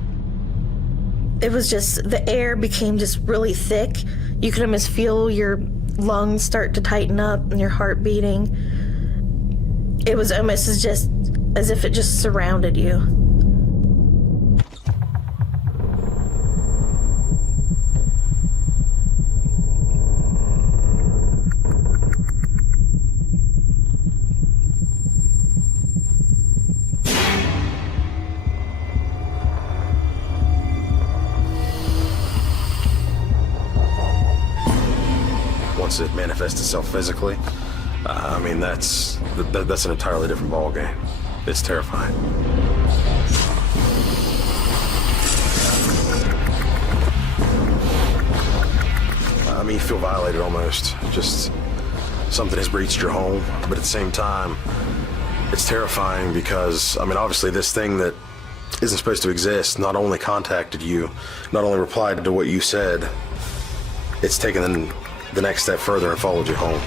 It was just, the air became just really thick. You could almost feel your lungs start to tighten up and your heart beating. It was almost as if it just surrounded you. Once it manifests itself physically, I mean, that's an entirely different ballgame. It's terrifying. I mean, you feel violated almost. Just something has breached your home, but at the same time, it's terrifying because, I mean, obviously this thing that isn't supposed to exist not only contacted you, not only replied to what you said, it's taken the next step further and followed you home.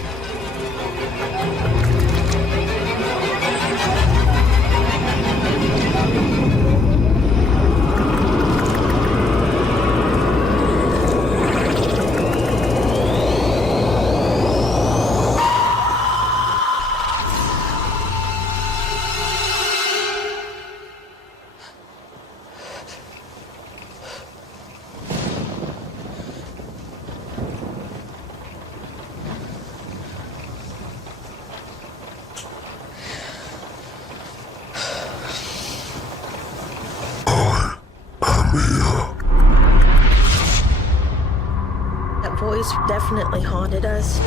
That voice definitely haunted us.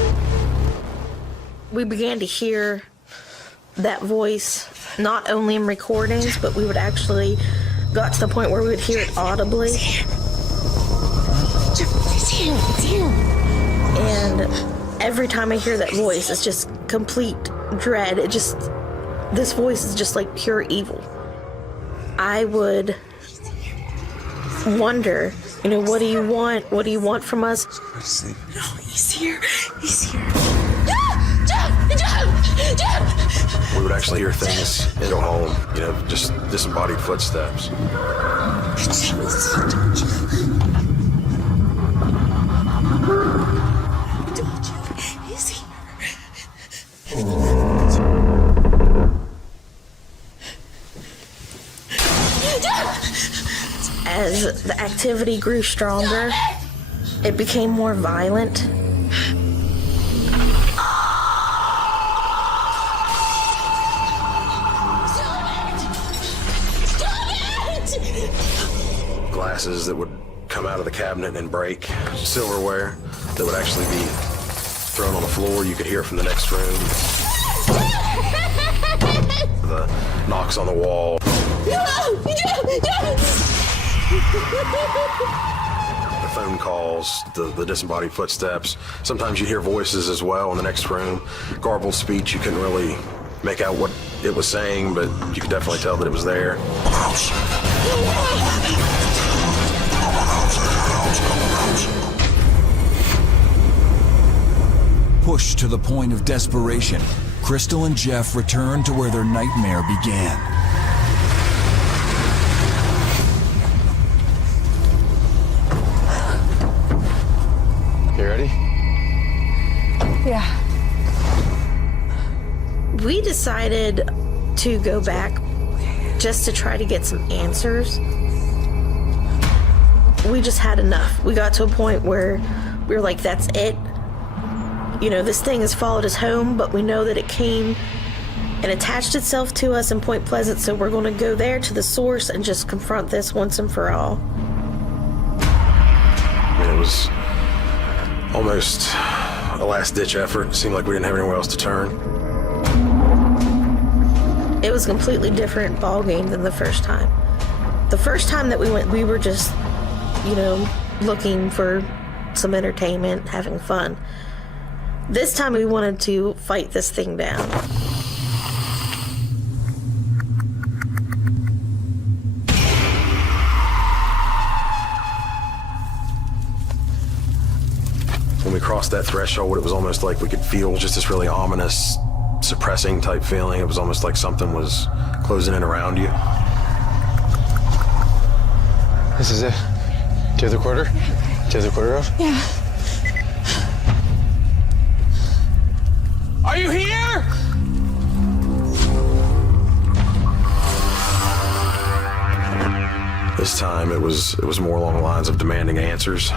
We began to hear that voice not only in recordings, but we would actually got to the point where we would hear it audibly. It's here. It's here. And every time I hear that voice, it's just complete dread. This voice is just like pure evil. I would wonder, what do you want? What do you want from us? No, he's here. He's here. Jeff! We would actually hear things in your home, just disembodied footsteps. He's here. As the activity grew stronger, it became more violent. Glasses that would come out of the cabinet and break, silverware that would actually be thrown on the floor. You could hear from the next room. The knocks on the wall. The phone calls, the disembodied footsteps. Sometimes you'd hear voices as well in the next room. Garbled speech, you couldn't really make out what it was saying, but you could definitely tell that it was there. Pushed to the point of desperation, Crystal and Jeff returned to where their nightmare began. You ready? Yeah. We decided to go back just to try to get some answers. We just had enough. We got to a point where we were like, that's it. This thing has followed us home, but we know that it came It attached itself to us in Point Pleasant, so we're going to go there to the source and just confront this once and for all. I mean, it was almost a last-ditch effort. It seemed like we didn't have anywhere else to turn. It was a completely different ball game than the first time. The first time that we went, we were just, you know, looking for some entertainment, having fun. This time we wanted to fight this thing down. When we crossed that threshold, it was almost like we could feel just this really ominous, suppressing type feeling. It was almost like something was closing in around you. This is it. Do you have the quarter? Do you have the quarter out? Yeah. Are you here? This time it was more along the lines of demanding answers.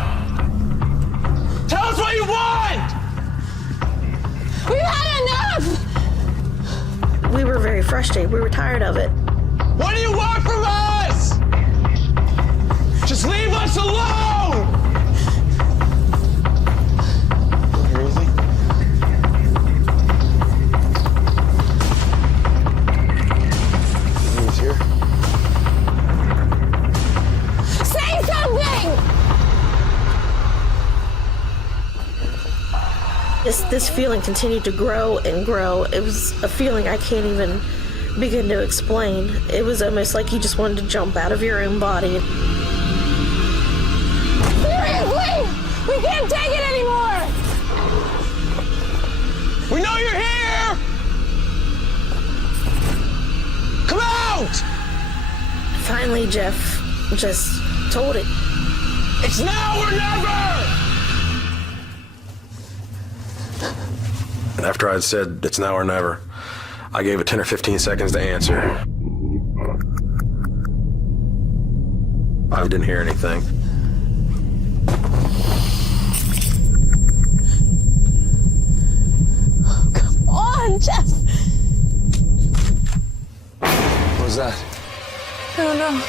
Tell us what you want! We've had enough! We were very frustrated. We were tired of it. What do you want from us? Just leave us alone! Hear anything? Anything's here? Say something! This feeling continued to grow and grow. It was a feeling I can't even begin to explain. It was almost like you just wanted to jump out of your own body. Seriously! We can't take it anymore! We know you're here! Come out! Finally, Jeff just told it. It's now or never! And after I'd said it's now or never, I gave it 10 or 15 seconds to answer. I didn't hear anything. Come on, Jeff! What was that? I don't know.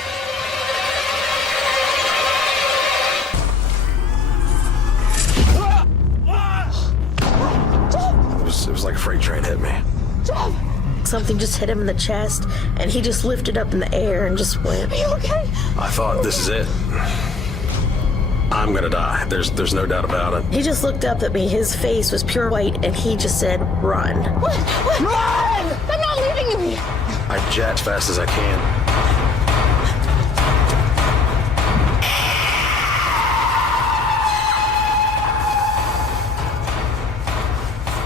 It was like a freight train hit me. Jeff! Something just hit him in the chest, and he just lifted up in the air and just went. Are you okay? I thought, this is it. I'm gonna die. There's no doubt about it. He just looked up at me. His face was pure white, and he just said, "Run." What? Run! I'm not leaving you here! I jet as fast as I can.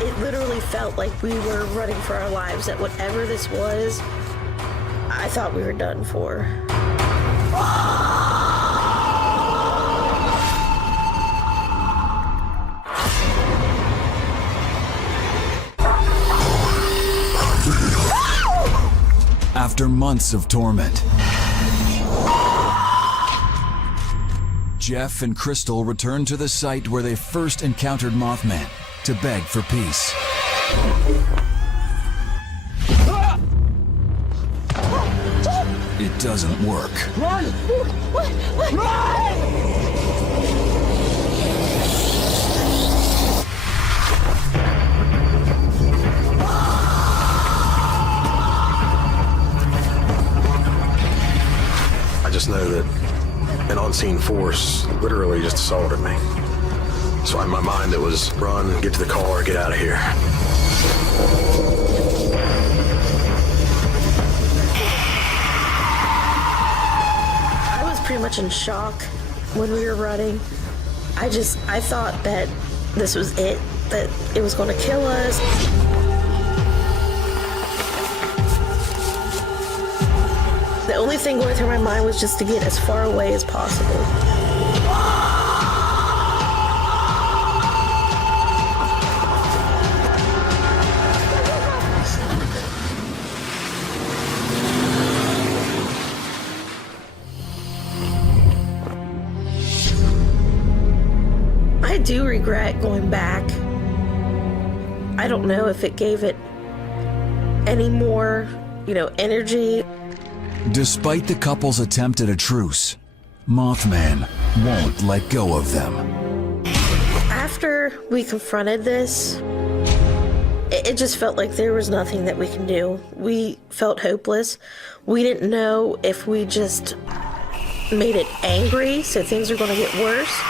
It literally felt like we were running for our lives, that whatever this was, I thought we were done for. After months of torment, Jeff and Crystal returned to the site where they first encountered Mothman to beg for peace. It doesn't work. Run! Run! I just know that an unseen force literally just assaulted me. So in my mind it was run, get to the car, get out of here. I was pretty much in shock when we were running. I thought that this was it, that it was going to kill us. The only thing going through my mind was just to get as far away as possible. I do regret going back. I don't know if it gave it any more, energy. Despite the couple's attempt at a truce, Mothman won't let go of them. After we confronted this, it just felt like there was nothing that we can do. We felt hopeless. We didn't know if we just made it angry, so things are going to get worse.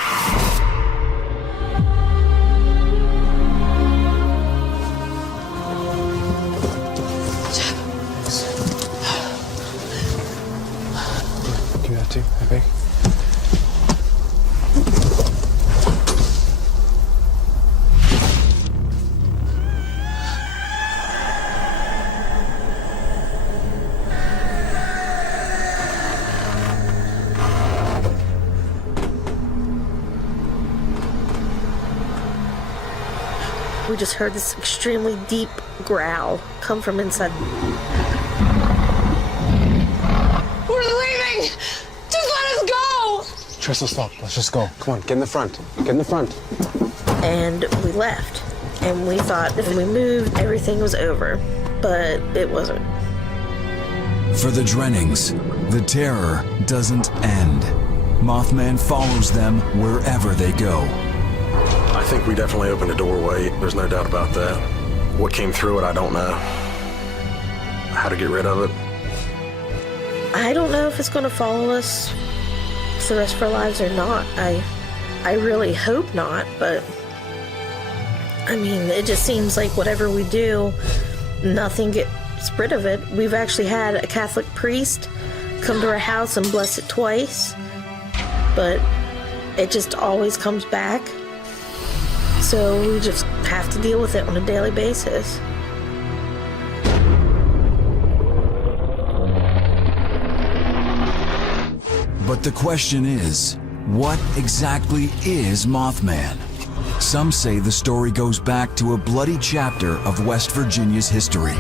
Give me that too, okay? We just heard this extremely deep growl come from inside. We're leaving! Just let us go! Tristan, stop. Let's just go. Come on, get in the front. Get in the front. And we left. And we thought if we moved, everything was over. But it wasn't. For the Drennings, the terror doesn't end. Mothman follows them wherever they go. I think we definitely opened a doorway. There's no doubt about that. What came through it, I don't know. How to get rid of it. I don't know if it's going to follow us for the rest of our lives or not. I really hope not, but I mean, it just seems like whatever we do, nothing gets rid of it. We've actually had a Catholic priest come to our house and bless it twice, but it just always comes back. So we just have to deal with it on a daily basis. But the question is, what exactly is Mothman? Some say the story goes back to a bloody chapter of West Virginia's history.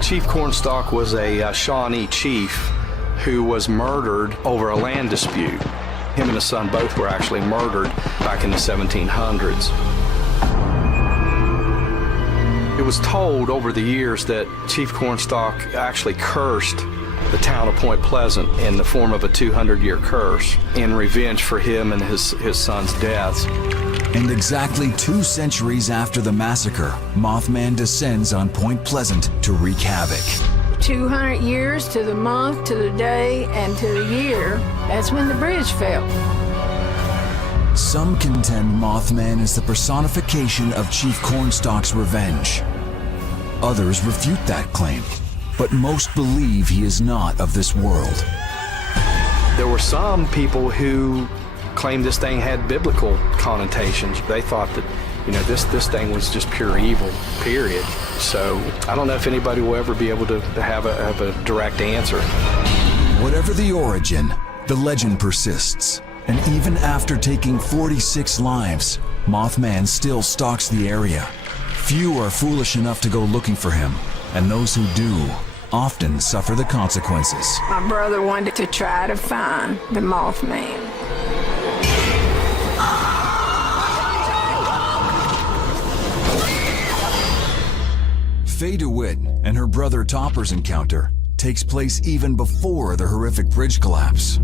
Chief Cornstalk was a Shawnee chief who was murdered over a land dispute. Him and his son both were actually murdered back in the 1700s. It was told over the years that Chief Cornstalk actually cursed the town of Point Pleasant in the form of a 200-year curse in revenge for him and his son's deaths. And exactly 2 centuries after the massacre, Mothman descends on Point Pleasant to wreak havoc. 200 years to the month, to the day, and to the year. That's when the bridge fell. Some contend Mothman is the personification of Chief Cornstalk's revenge. Others refute that claim, but most believe he is not of this world. There were some people who claimed this thing had biblical connotations. They thought that, this thing was just pure evil, period. So I don't know if anybody will ever be able to have a direct answer. Whatever the origin, the legend persists. And even after taking 46 lives, Mothman still stalks the area. Few are foolish enough to go looking for him, and those who do often suffer the consequences. My brother wanted to try to find the Mothman. Faye DeWitt and her brother Topper's encounter takes place even before the horrific bridge collapse.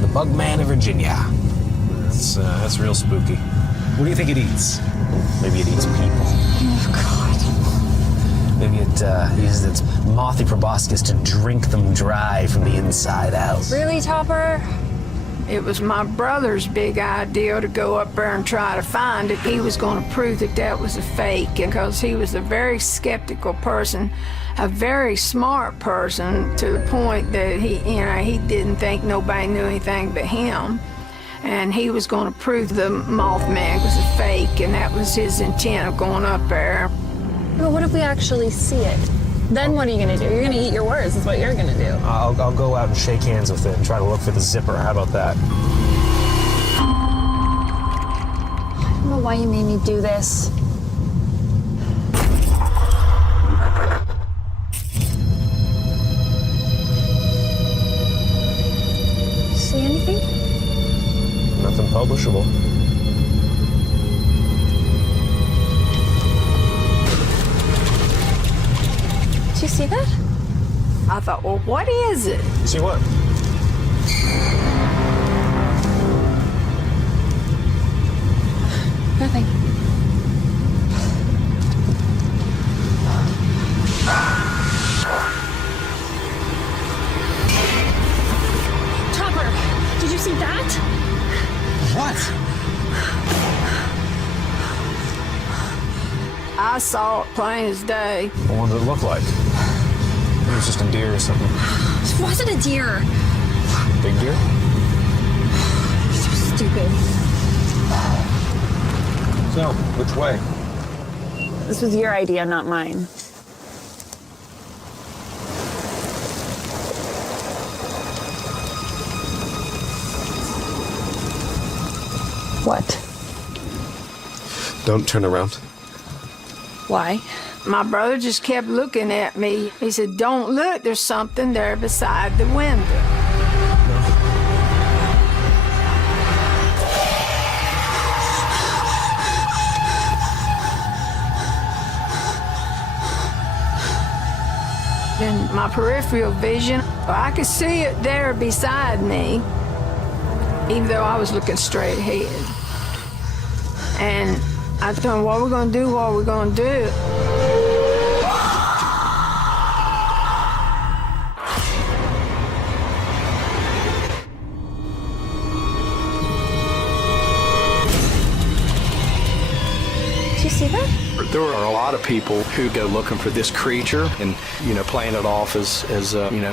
The Bugman of Virginia. That's real spooky. What do you think it eats? Maybe it eats people. Oh, God. Maybe it uses its mothy proboscis to drink them dry from the inside out. Really, Topper? It was my brother's big idea to go up there and try to find it. He was going to prove that that was a fake, because he was a very skeptical person, a very smart person, to the point that he didn't think nobody knew anything but him. And he was going to prove the Mothman was a fake, and that was his intent of going up there. But what if we actually see it? Then what are you going to do? You're going to eat your words, is what you're going to do. I'll go out and shake hands with it and try to look for the zipper. How about that? I don't know why you made me do this. See anything? publishable. Did you see that? I thought, well, what is it? You see what? Nothing. Topper, did you see that? What? I saw it plain as day. Well, what did it look like? It was just a deer or something. It wasn't a deer. Big deer? So stupid. So, which way? This was your idea, not mine. What? Don't turn around. Why? My brother just kept looking at me. He said, don't look, there's something there beside the window. In my peripheral vision, I could see it there beside me, even though I was looking straight ahead. And I thought, what are we gonna do, what are we gonna do? Did you see that? There are a lot of people who go looking for this creature and, playing it off as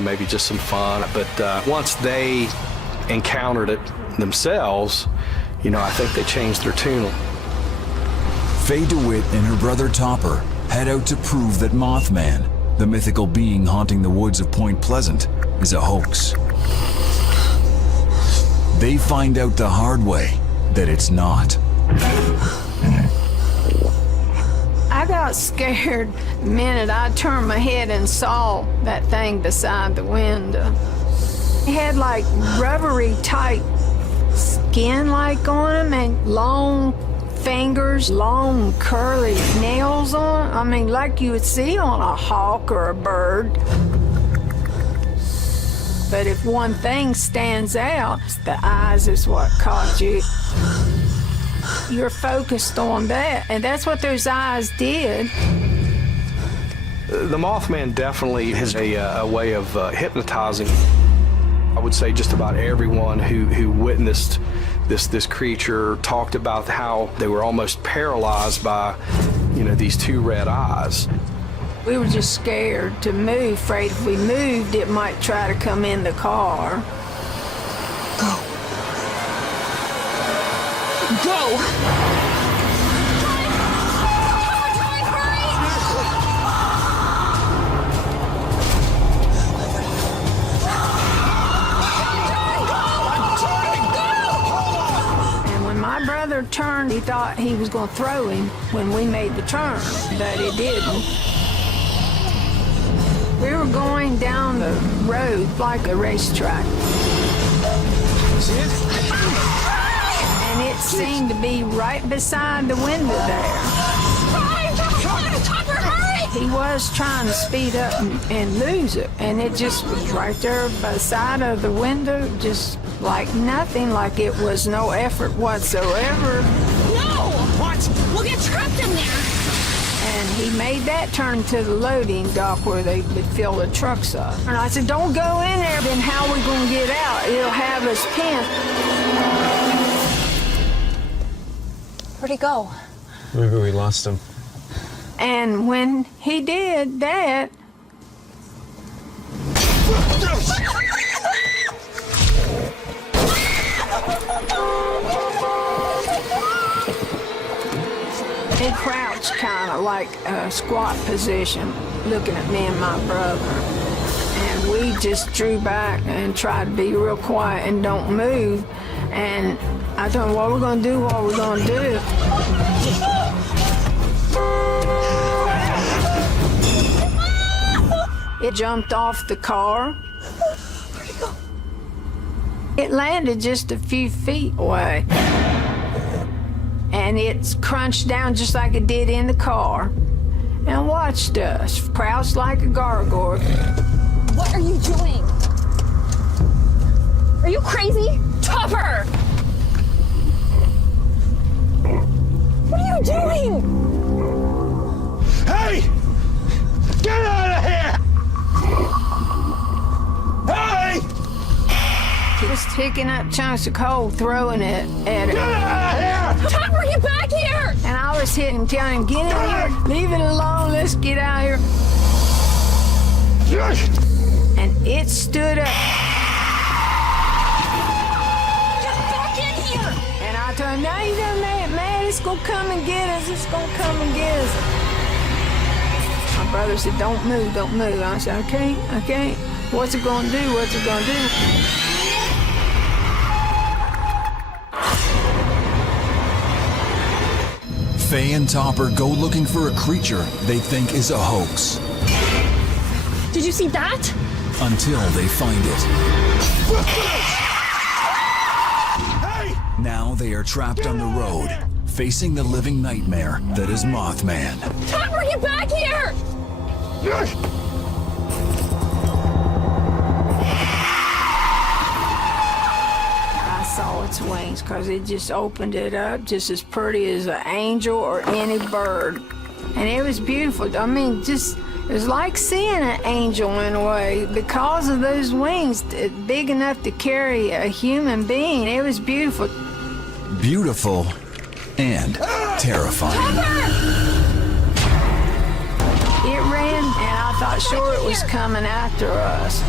maybe just some fun. But once they encountered it themselves, I think they changed their tune. Faye DeWitt and her brother Topper head out to prove that Mothman, the mythical being haunting the woods of Point Pleasant, is a hoax. They find out the hard way that it's not. I got scared the minute I turned my head and saw that thing beside the window. It had like rubbery type skin like on him and long fingers, long curly nails on it. I mean, like you would see on a hawk or a bird. But if one thing stands out, the eyes is what caught you. You're focused on that, and that's what those eyes did. The Mothman definitely has a way of hypnotizing. I would say just about everyone who witnessed this creature talked about how they were almost paralyzed by, these two red eyes. We were just scared to move, afraid if we moved, it might try to come in the car. Go. And when my brother turned, he thought he was going to throw him when we made the turn, but it didn't. We were going down the road like a racetrack. See it? And it seemed to be right beside the window there. Topper, hurry! He was trying to speed up and lose it, and it just was right there by the side of the window, just like nothing, like it was no effort whatsoever. No! What? We'll get trapped in there! And he made that turn to the loading dock where they would fill the trucks up. And I said, don't go in there, then how are we going to get out? It'll have us pinned. Where'd he go? Maybe we lost him. And when he did that, he crouched kind of like a squat position, looking at me and my brother. And we just drew back and tried to be real quiet and don't move. And I thought, what are we going to do? What are we going to do? It jumped off the car. Where'd he go? It landed just a few feet away. And it crunched down just like it did in the car and watched us, crouched like a gargoyle. What are you doing? Are you crazy? Topper! What are you doing? Hey! Get out of here! Hey! Just picking up chunks of coal, throwing it at it. Get out of here! Topper, get back here! And I was hitting him, telling him, get in here, leave it alone, let's get out of here. And it stood up. Get back in here! And I told him, now you done made it, man, it's gonna come and get us, it's gonna come and get us. My brother said, don't move, don't move. I said, okay, okay. What's it gonna do, what's it gonna do? Faye and Topper go looking for a creature they think is a hoax. Did you see that? Until they find it. Now they are trapped on the road, facing the living nightmare that is Mothman. Topper, get back here! I saw its wings because it just opened it up just as pretty as an angel or any bird. And it was beautiful. I mean, just, it was like seeing an angel in a way because of those wings, big enough to carry a human being. It was beautiful. Beautiful and terrifying. It ran, and I thought sure it was coming after us.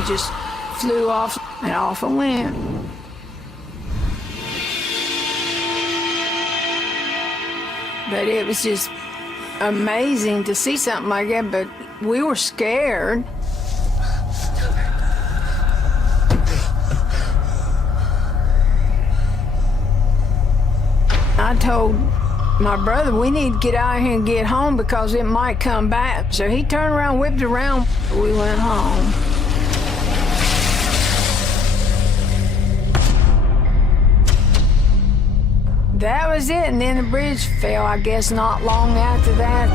It just flew off, and off it went. But it was just amazing to see something like that, but we were scared. I told my brother, we need to get out of here and get home because it might come back. So he turned around, whipped around. We went home. That was it, and then the bridge fell, I guess, not long after that.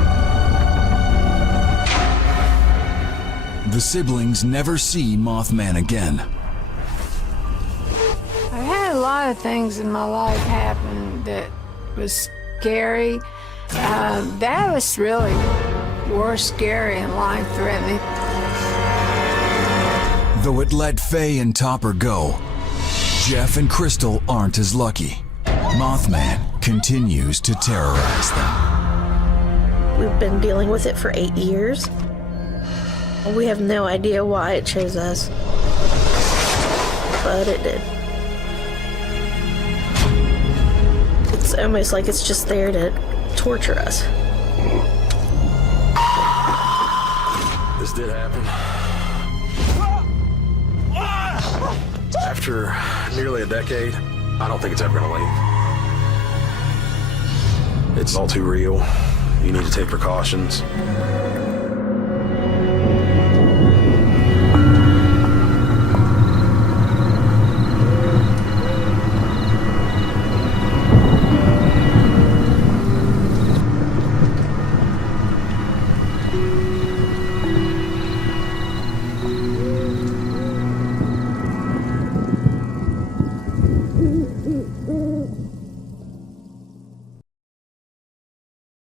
The siblings never see Mothman again. I've had a lot of things in my life happen that was scary. That was really more scary and life-threatening. Though it let Faye and Topper go, Jeff and Crystal aren't as lucky. Mothman continues to terrorize them. We've been dealing with it for 8 years. We have no idea why it chose us, but it did. It's almost like it's just there to torture us. This did happen. After nearly a decade, I don't think it's ever gonna leave. It's all too real. You need to take precautions.